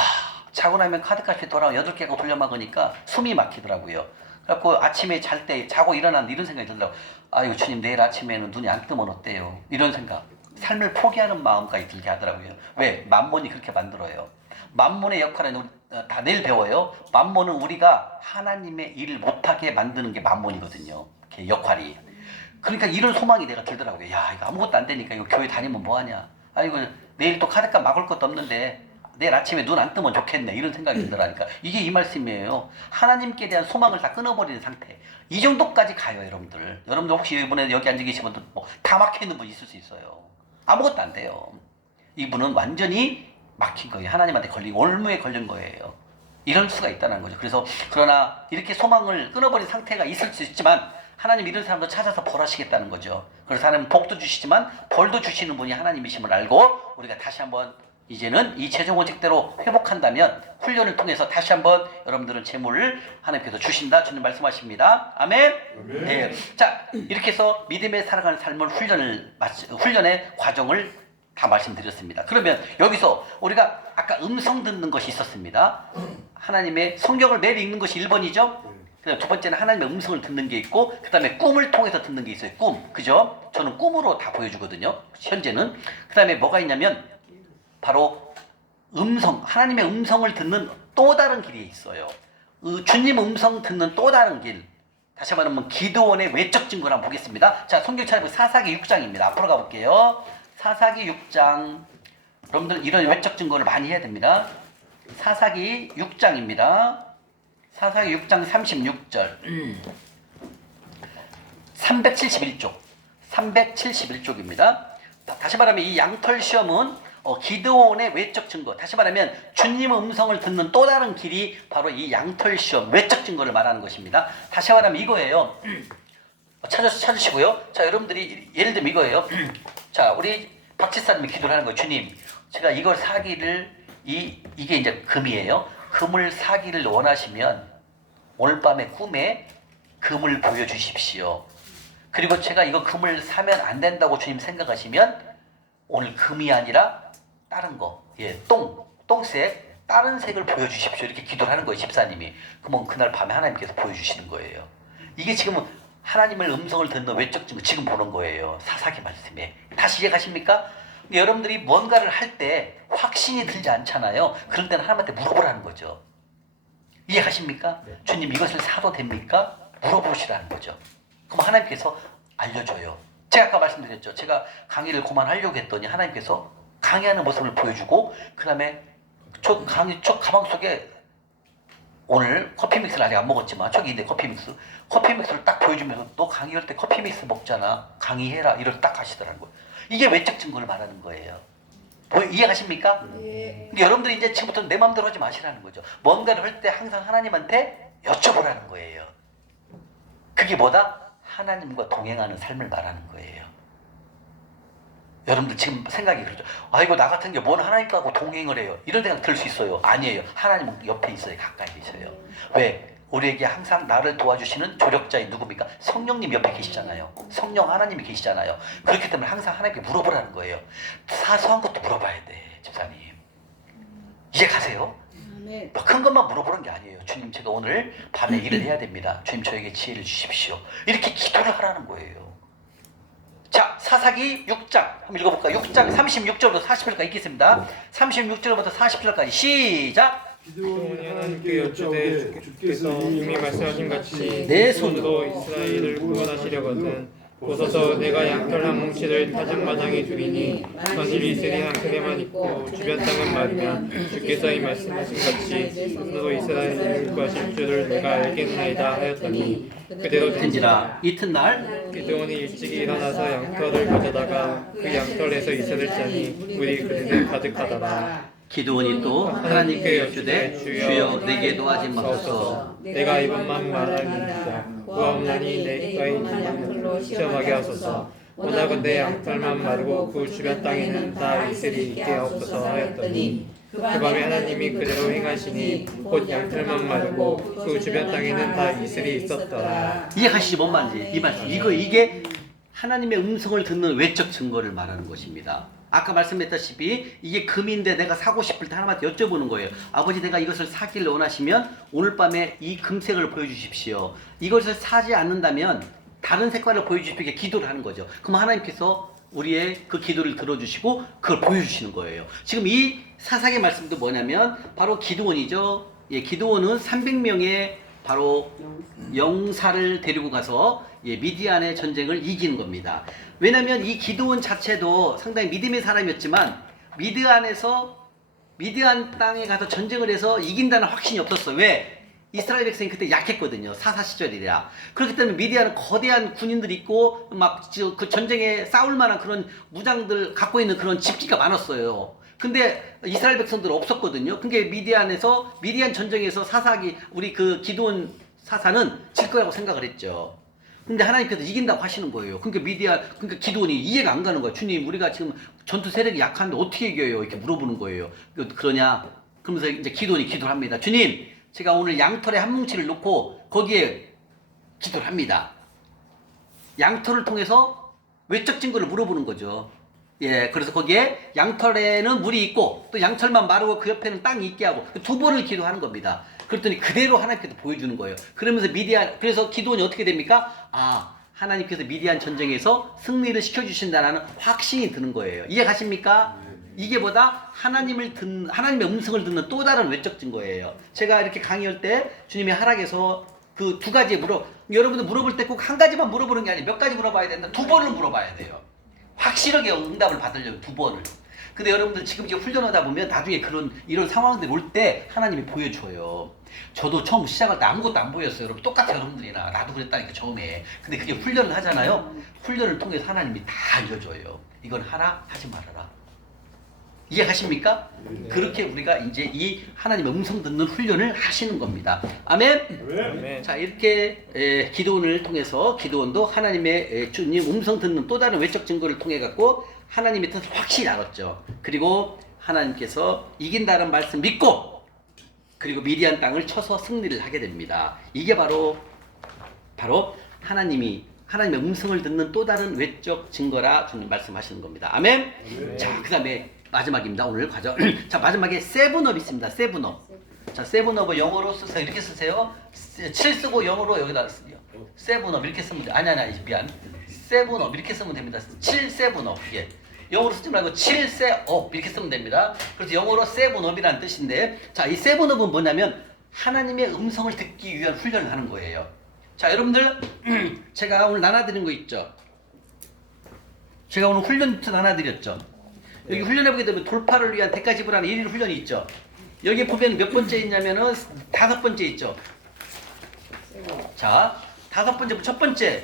자고 나면 카드값이 돌아와 8개가 돌려막으니까 숨이 막히더라고요. 그래갖고 아침에 잘 때 자고 일어났는데 이런 생각이 들더라고요. 아유 주님 내일 아침에는 눈이 안 뜨면 어때요? 이런 생각. 삶을 포기하는 마음까지 들게 하더라고요. 왜? 만몬이 그렇게 만들어요. 만몬의 역할은 우리 다 내일 배워요. 만몬은 우리가 하나님의 일을 못하게 만드는 게 만몬이거든요. 걔 역할이. 그러니까 이런 소망이 내가 들더라고요. 야 이거 아무것도 안 되니까 이거 교회 다니면 뭐하냐. 아이고 내일 또 카드값 막을 것도 없는데 내일 아침에 눈 안 뜨면 좋겠네. 이런 생각이 들더라니까. 이게 이 말씀이에요. 하나님께 대한 소망을 다 끊어버리는 상태. 이 정도까지 가요 여러분들. 여러분들 혹시 이번에 여기 앉아 계신 분들 뭐 다 막혀있는 분 있을 수 있어요. 아무것도 안 돼요. 이분은 완전히 막힌 거예요. 하나님한테 걸린 올무에 걸린 거예요. 이럴 수가 있다는 거죠. 그래서 그러나 이렇게 소망을 끊어버린 상태가 있을 수 있지만 하나님 이런 사람도 찾아서 벌하시겠다는 거죠. 그래서 하나님 복도 주시지만 벌도 주시는 분이 하나님이심을 알고 우리가 다시 한번 이제는 이 재정 원칙대로 회복한다면 훈련을 통해서 다시 한번 여러분들은 재물을 하나님께서 주신다. 주님 말씀하십니다. 아멘. 네. 자 이렇게 해서 믿음에 살아가는 삶을 훈련의 과정을 다 말씀드렸습니다. 그러면 여기서 우리가 아까 음성 듣는 것이 있었습니다. 하나님의 성경을 매일 읽는 것이 1번이죠. 그다음 두 번째는 하나님의 음성을 듣는 게 있고 그 다음에 꿈을 통해서 듣는 게 있어요. 꿈. 그죠? 저는 꿈으로 다 보여주거든요. 현재는. 그 다음에 뭐가 있냐면 바로 음성, 하나님의 음성을 듣는 또 다른 길이 있어요. 주님 음성 듣는 또 다른 길. 다시 말하면 기드온의 외적 증거를 한번 보겠습니다. 자, 성경 찾아보면 사사기 6장입니다. 앞으로 가볼게요. 사사기 6장. 여러분들 이런 외적 증거를 많이 해야 됩니다. 사사기 6장입니다. 사사기 6장 36절. 371쪽. 371쪽입니다. 다시 말하면 이 양털 시험은 기드온의 외적 증거. 다시 말하면 주님의 음성을 듣는 또 다른 길이 바로 이 양털 시험, 외적 증거를 말하는 것입니다. 다시 말하면 이거예요. 찾으시고요. 자, 여러분들이 예를 들면 이거예요. 자, 우리 박지사님이 기도를 하는 거예요. 주님, 제가 이걸 사기를 이게 이제 금이에요. 금을 사기를 원하시면 오늘 밤에 꿈에 금을 보여주십시오. 그리고 제가 이거 금을 사면 안 된다고 주님 생각하시면 오늘 금이 아니라 다른 거, 똥색, 다른 색을 보여주십시오. 이렇게 기도를 하는 거예요, 집사님이. 그러면 그날 밤에 하나님께서 보여주시는 거예요. 이게 지금 하나님의 음성을 듣는 외적 증거 지금 보는 거예요. 사사기 말씀에. 다시 이해가십니까? 여러분들이 뭔가를 할 때 확신이 들지 않잖아요. 그럴 때는 하나님한테 물어보라는 거죠. 이해가십니까? 네. 주님 이것을 사도 됩니까? 물어보시라는 거죠. 그럼 하나님께서 알려줘요. 제가 아까 말씀드렸죠. 제가 강의를 그만하려고 했더니 하나님께서 강의하는 모습을 보여주고 그 다음에 저 가방 속에 오늘 커피 믹스를 아직 안 먹었지만 저기 있네 커피 믹스를 딱 보여주면서 너 강의할 때 커피 믹스 먹잖아. 강의해라. 이걸 딱 하시더라는 거예요. 이게 외적 증거를 말하는 거예요. 이해가십니까? 네. 여러분들이 이제 지금부터 내 마음대로 하지 마시라는 거죠. 뭔가를 할 때 항상 하나님한테 여쭤보라는 거예요. 그게 뭐다? 하나님과 동행하는 삶을 말하는 거예요. 여러분들 지금 생각이 그러죠. 아이고 나 같은 게 뭔 하나님과하고 동행을 해요. 이런 생각 들 수 있어요. 아니에요. 하나님은 옆에 있어요. 가까이 계셔요. 왜? 우리에게 항상 나를 도와주시는 조력자인 누굽니까? 성령님 옆에 계시잖아요. 성령 하나님이 계시잖아요. 그렇기 때문에 항상 하나님께 물어보라는 거예요. 사소한 것도 물어봐야 돼, 집사님. 이해 가세요? 아멘. 뭐 큰 것만 물어보는 게 아니에요. 주님 제가 오늘 밤에 일을 해야 됩니다. 주님 저에게 지혜를 주십시오. 이렇게 기도를 하라는 거예요. 자, 사사기 6장 한번 읽어볼까요? 6장 36절부터 40절까지 읽겠습니다. 36절부터 40절까지 시작. 기드온이 하나님께 여쭈되 주께서 이미 말씀하신 같이 내 손으로 이스라엘을 구원하시려거든 보소서 내가 양털 한 뭉치를 타작마당에 두리니 만일 이슬이 한 켤레만 있고 주변 땅은 마르면 주께서 이 말씀하신 같이 손으로 이스라엘을 구하실 줄을 내가 알겠나이다 하였더니 그대로 된지라 이튿날 기드온이 일찍이 일어나서 양털을 가져다가 그 양털에서 이슬을 짜니 물이 그릇에 가득하더라. 기드온이 또 하나님께 여쭈되 주여 내게 도와지 마소서. 내가 이번만 말하리이다. 구하옵나니 내가 이만 양털로 시험하게 하소서. 원하건대 양털만 마르고 그 주변 땅에는 다 이슬이 있게 없어서 하였더니 그 밤에 하나님이 그대로 행하시니 곧 양털만 마르고 그 주변 땅에는 다 이슬이 있었더라. 이해가시지 뭔 말인지 이 말씀 이게 하나님의 음성을 듣는 외적 증거를 말하는 것입니다. 아까 말씀했다시피 이게 금인데 내가 사고 싶을 때 하나님한테 여쭤보는 거예요. 아버지 내가 이것을 사기를 원하시면 오늘 밤에 이 금색을 보여주십시오. 이것을 사지 않는다면 다른 색깔을 보여주십시오. 이렇게 기도를 하는 거죠. 그럼 하나님께서 우리의 그 기도를 들어주시고 그걸 보여주시는 거예요. 지금 이 사사기 말씀도 뭐냐면 바로 기드온이죠. 예, 기드온은 300명의 바로 영사를 데리고 가서 미디안의 전쟁을 이기는 겁니다. 왜냐하면 이 기드온 자체도 상당히 믿음의 사람이었지만 미디안 땅에 가서 전쟁을 해서 이긴다는 확신이 없었어요. 왜? 이스라엘 백성이 그때 약했거든요. 사사 시절이라. 그렇기 때문에 미디안은 거대한 군인들이 있고 막 그 전쟁에 싸울 만한 그런 무장들 갖고 있는 그런 집기가 많았어요. 근데 이스라엘 백성들은 없었거든요. 그러니까 미디안 전쟁에서 우리 그 기드온 사사는 질 거라고 생각을 했죠. 근데 하나님께서 이긴다고 하시는 거예요. 그러니까 기드온이 이해가 안 가는 거예요. 주님, 우리가 지금 전투 세력이 약한데 어떻게 이겨요? 이렇게 물어보는 거예요. 그러냐? 그러면서 이제 기드온이 기도를 합니다. 주님, 제가 오늘 양털에 한 뭉치를 놓고 거기에 기도를 합니다. 양털을 통해서 외적 증거를 물어보는 거죠. 예, 그래서 거기에 양털에는 물이 있고 또 양털만 마르고 그 옆에는 땅이 있게 하고 두 번을 기도하는 겁니다. 그랬더니 그대로 하나님께서 보여주는 거예요. 그러면서 그래서 기도원이 어떻게 됩니까? 하나님께서 미디안 전쟁에서 승리를 시켜주신다는 확신이 드는 거예요. 이해 가십니까? 이게 보다 하나님의 음성을 듣는 또 다른 외적 증거예요. 제가 이렇게 강의할 때 주님이 하락에서 그 두 가지 여러분들 물어볼 때 꼭 한 가지만 물어보는 게 아니에요. 몇 가지 물어봐야 된다. 두 번을 물어봐야 돼요. 확실하게 응답을 받으려면 두 번을. 근데 여러분들 지금 이제 훈련하다 보면 나중에 이런 상황들이 올 때 하나님이 보여줘요. 저도 처음 시작할 때 아무것도 안 보였어요. 여러분 똑같아요. 여러분들이나 나도 그랬다니까 처음에. 근데 그게 훈련을 하잖아요. 훈련을 통해서 하나님이 다 알려줘요. 이건 하라 하지 말아라. 이해하십니까? 네. 그렇게 우리가 이제 이 하나님의 음성 듣는 훈련을 하시는 겁니다. 아멘. 네. 자, 이렇게 기도원을 통해서 기도원도 하나님의 주님 음성 듣는 또 다른 외적 증거를 통해 갖고 하나님의 뜻을 확실히 알았죠. 그리고 하나님께서 이긴다는 말씀 믿고 그리고 미디안 땅을 쳐서 승리를 하게 됩니다. 이게 바로 하나님의 음성을 듣는 또 다른 외적 증거라 주님 말씀하시는 겁니다. 아멘. 자, 그다음에 마지막입니다. 오늘 과정. 자, 마지막에 세븐업 있습니다. 세븐업. 자, 세븐업을 영어로 쓰세요. 이렇게 쓰세요. 7 쓰고 영어로 여기다 쓰세요. 세븐업 이렇게 쓰면 돼. 아니 미안. 세븐업 이렇게 쓰면 됩니다. 7 세븐업. 이게 영어로 쓰지 말고 7 세업 이렇게 쓰면 됩니다. 그래서 영어로 세븐업이라는 뜻인데, 자, 이 세븐업은 뭐냐면 하나님의 음성을 듣기 위한 훈련을 하는 거예요. 자, 여러분들 제가 오늘 나눠드린 거 있죠. 제가 오늘 훈련 나눠드렸죠. 여기 훈련해보게 되면 돌파를 위한 대가 지불하는 1일 훈련이 있죠. 여기 보면 몇 번째 있냐면은 5번째 있죠. 자, 5번째,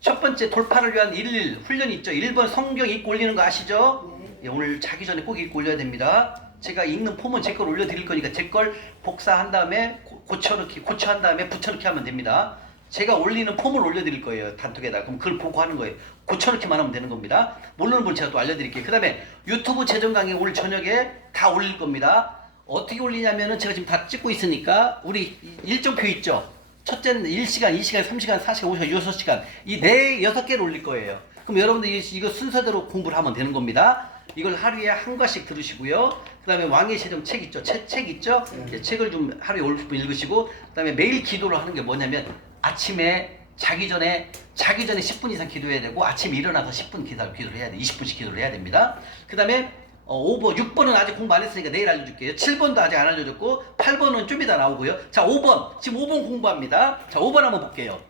첫 번째 돌파를 위한 1일 훈련이 있죠. 1번 성경 읽고 올리는 거 아시죠? 예, 오늘 자기 전에 꼭 읽고 올려야 됩니다. 제가 읽는 폼은 제 걸 올려드릴 거니까 제 걸 복사한 다음에 고쳐한 다음에 붙여넣기 하면 됩니다. 제가 올리는 폼을 올려드릴 거예요. 단톡에다. 그럼 그걸 보고 하는 거예요. 고쳐놓기만 하면 되는 겁니다. 모르는 분 제가 또 알려드릴게요. 그 다음에 유튜브 재정 강의 오늘 저녁에 다 올릴 겁니다. 어떻게 올리냐면은 제가 지금 다 찍고 있으니까 우리 일정표 있죠? 첫째는 1시간, 2시간, 3시간, 4시간, 5시간, 6시간 이 6개를 올릴 거예요. 그럼 여러분들 이거 순서대로 공부를 하면 되는 겁니다. 이걸 하루에 한 과씩 들으시고요. 그 다음에 왕의 세종 책 있죠? 책 있죠? 책을 좀 하루에 50분 읽으시고 그 다음에 매일 기도를 하는 게 뭐냐면 아침에 자기 전에 10분 이상 기도해야 되고 아침에 일어나서 10분 기도를 해야 돼. 20분씩 기도를 해야 됩니다. 그 다음에 5번, 6번은 아직 공부 안 했으니까 내일 알려줄게요. 7번도 아직 안 알려줬고 8번은 좀 이따 나오고요. 자 5번 지금 5번 공부합니다. 자 5번 한번 볼게요.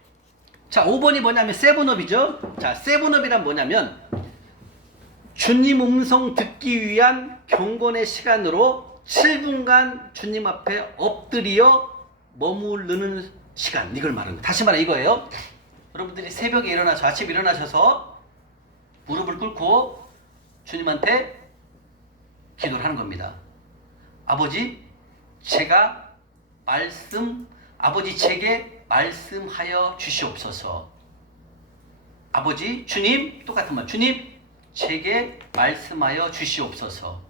자 5번이 뭐냐면 세븐업이죠. 자 세븐업이란 뭐냐면 주님 음성 듣기 위한 경건의 시간으로 7분간 주님 앞에 엎드려 머무르는 시간 이걸 말하는 거예요. 다시 말해 이거예요. 여러분들이 새벽에 일어나서 아침 일어나셔서 무릎을 꿇고 주님한테 기도를 하는 겁니다. 아버지 제게 말씀하여 주시옵소서. 아버지 주님 똑같은 말 주님 제게 말씀하여 주시옵소서.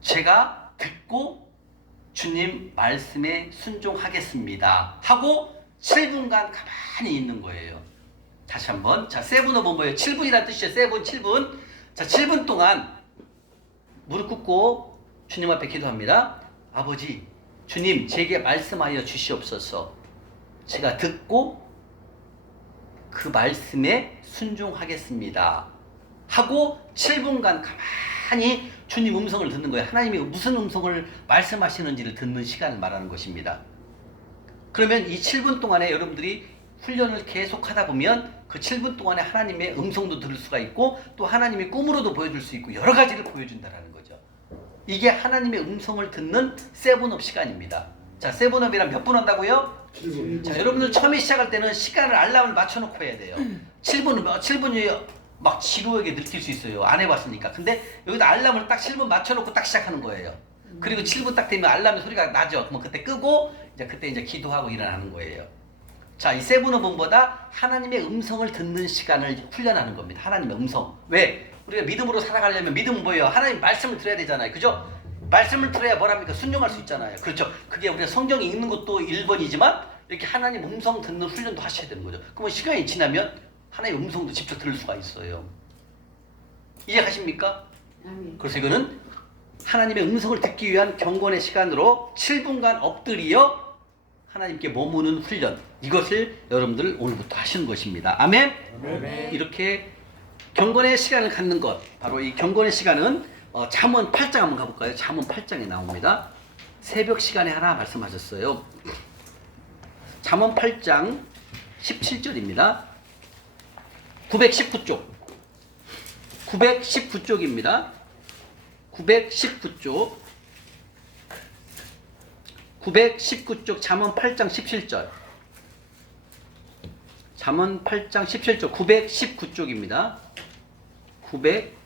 제가 듣고 주님 말씀에 순종하겠습니다. 하고 7분간 가만히 있는 거예요. 다시 한번. 자, 세븐업은 뭐예요? 7분이라는 뜻이에요. 7분. 자, 7분 동안 무릎 꿇고 주님 앞에 기도합니다. 아버지, 주님 제게 말씀하여 주시옵소서. 제가 듣고 그 말씀에 순종하겠습니다. 하고 7분간 가만히 주님 음성을 듣는 거예요. 하나님이 무슨 음성을 말씀하시는지를 듣는 시간을 말하는 것입니다. 그러면 이 7분 동안에 여러분들이 훈련을 계속 하다 보면 그 7분 동안에 하나님의 음성도 들을 수가 있고 또 하나님의 꿈으로도 보여줄 수 있고 여러 가지를 보여준다는 거죠. 이게 하나님의 음성을 듣는 세븐업 시간입니다. 자, 세븐업이란 몇 분 한다고요? 7분. 자, 여러분들 처음에 시작할 때는 시간을 알람을 맞춰놓고 해야 돼요. 7분이 막 지루하게 느낄 수 있어요. 안 해봤으니까. 근데 여기다 알람을 딱 7분 맞춰놓고 딱 시작하는 거예요. 그리고 7분 딱 되면 알람의 소리가 나죠. 그러면 그때 끄고 그때 기도하고 일어나는 거예요. 자, 이 세븐업은보다 하나님의 음성을 듣는 시간을 훈련하는 겁니다. 하나님의 음성. 왜? 우리가 믿음으로 살아가려면 믿음은 뭐예요? 하나님 말씀을 들어야 되잖아요. 그죠? 말씀을 들어야 뭐랍니까? 순종할 수 있잖아요. 그렇죠? 그게 우리가 성경이 읽는 것도 1번이지만 이렇게 하나님 음성 듣는 훈련도 하셔야 되는 거죠. 그러면 시간이 지나면 하나님의 음성도 직접 들을 수가 있어요. 이해가십니까? 아멘. 그래서 이거는 하나님의 음성을 듣기 위한 경건의 시간으로 7분간 엎드려 하나님께 머무는 훈련, 이것을 여러분들 오늘부터 하시는 것입니다. 아멘? 아멘. 이렇게 경건의 시간을 갖는 것, 바로 이 경건의 시간은 잠언 8장 한번 가볼까요? 잠언 8장에 나옵니다. 새벽 시간에 하나 말씀하셨어요. 잠언 8장 17절입니다. 919쪽 919쪽입니다. 919쪽 919쪽 잠언 8장 17절 잠언 8장 17절 919쪽입니다. 900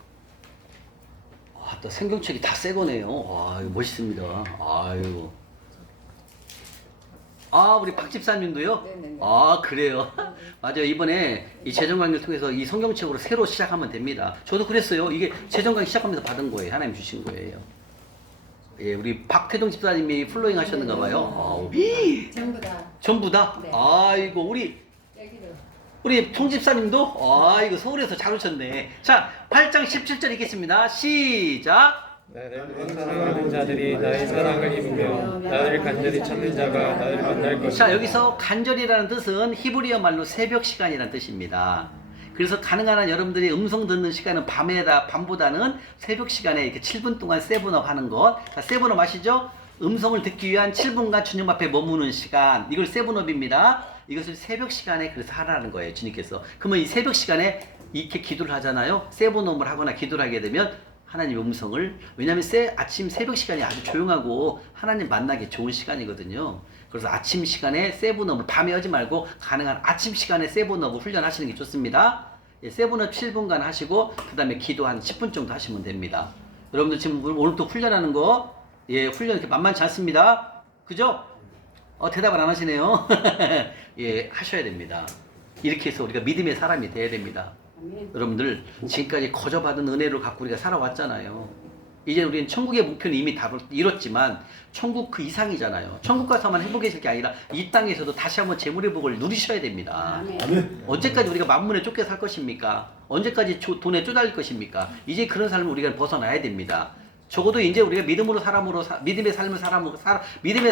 또 성경책이 다 새 거네요. 와, 이거 멋있습니다. 아유. 아, 우리 박 집사님도요? 네네네. 아, 그래요. 맞아요. 이번에 이 재정 강의를 통해서 이 성경책으로 새로 시작하면 됩니다. 저도 그랬어요. 이게 재정 강의 시작하면서 받은 거예요. 하나님 주신 거예요. 예, 우리 박태동 집사님이 플로잉 하셨는가 봐요. 전부 다 전부 다? 네. 아이고, 우리 총 집사님도? 아이고, 서울에서 잘 오셨네. 자, 8장 17절 읽겠습니다. 시작. 나를 사랑하는 자들이 나의 사랑을 입으며 나를 간절히 찾는 자가 나를 만날 것이다. 자, 여기서 간절이라는 뜻은 히브리어 말로 새벽 시간이라는 뜻입니다. 그래서 가능한 한 여러분들이 음성 듣는 시간은 밤보다는 새벽 시간에 이렇게 7분 동안 세븐업 하는 것. 자, 세븐업 아시죠? 음성을 듣기 위한 7분간 주님 앞에 머무는 시간. 이걸 세븐업입니다. 이것을 새벽 시간에 그래서 하라는 거예요, 주님께서. 그러면 이 새벽 시간에 이렇게 기도를 하잖아요. 세븐업을 하거나 기도를 하게 되면 하나님의 음성을, 왜냐하면 아침 새벽 시간이 아주 조용하고 하나님 만나기 좋은 시간이거든요. 그래서 아침 시간에 세븐업을 밤에 하지 말고 가능한 아침 시간에 세븐업을 훈련하시는 게 좋습니다. 예, 세븐업 7분간 하시고 그 다음에 기도 한 10분 정도 하시면 됩니다. 여러분들 지금 오늘부터 훈련하는 거, 예, 훈련 이렇게 만만치 않습니다. 그죠? 대답을 안 하시네요. 예, 하셔야 됩니다. 이렇게 해서 우리가 믿음의 사람이 돼야 됩니다. 아멘. 여러분들 지금까지 거저받은 은혜를 갖고 우리가 살아왔잖아요. 이제 우리는 천국의 목표는 이미 다 이뤘지만 천국 그 이상이잖아요. 천국 가서만 행복해질 게 아니라 이 땅에서도 다시 한번 재물의 복을 누리셔야 됩니다. 아멘. 아멘. 언제까지 우리가 만문에 쫓겨 살 것입니까? 언제까지 돈에 쪼달릴 것입니까? 이제 그런 삶을 우리가 벗어나야 됩니다. 적어도 이제 우리가 믿음의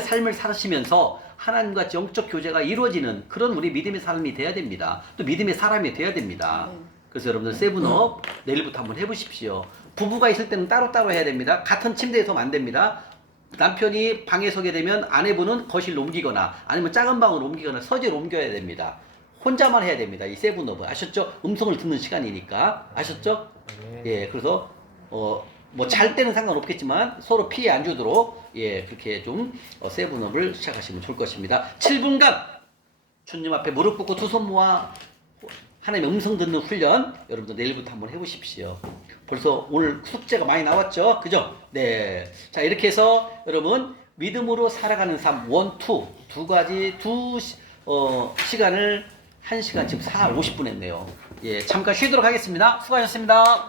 삶을 살으시면서 하나님과 영적 교제가 이루어지는 그런 우리 믿음의 삶이 돼야 됩니다. 또 믿음의 사람이 돼야 됩니다. 그래서 여러분들 세븐업 내일부터 한번 해보십시오. 부부가 있을 때는 따로따로 해야 됩니다. 같은 침대에서 안 됩니다. 남편이 방에 서게 되면 아내분은 거실로 옮기거나 아니면 작은 방으로 옮기거나 서재로 옮겨야 됩니다. 혼자만 해야 됩니다. 이 세븐업은 아셨죠? 음성을 듣는 시간이니까 아셨죠? 예, 그래서 뭐 잘 때는 상관없겠지만 서로 피해 안 주도록 예 그렇게 좀 세븐업을 시작하시면 좋을 것입니다. 7분간 주님 앞에 무릎 꿇고 두 손 모아 하나님의 음성 듣는 훈련 여러분들 내일부터 한번 해보십시오. 벌써 오늘 숙제가 많이 나왔죠? 그죠? 네. 자 이렇게 해서 여러분 믿음으로 살아가는 삶 1, 2 두 가지 시간을 1시간 지금 50분 했네요. 예 잠깐 쉬도록 하겠습니다. 수고하셨습니다.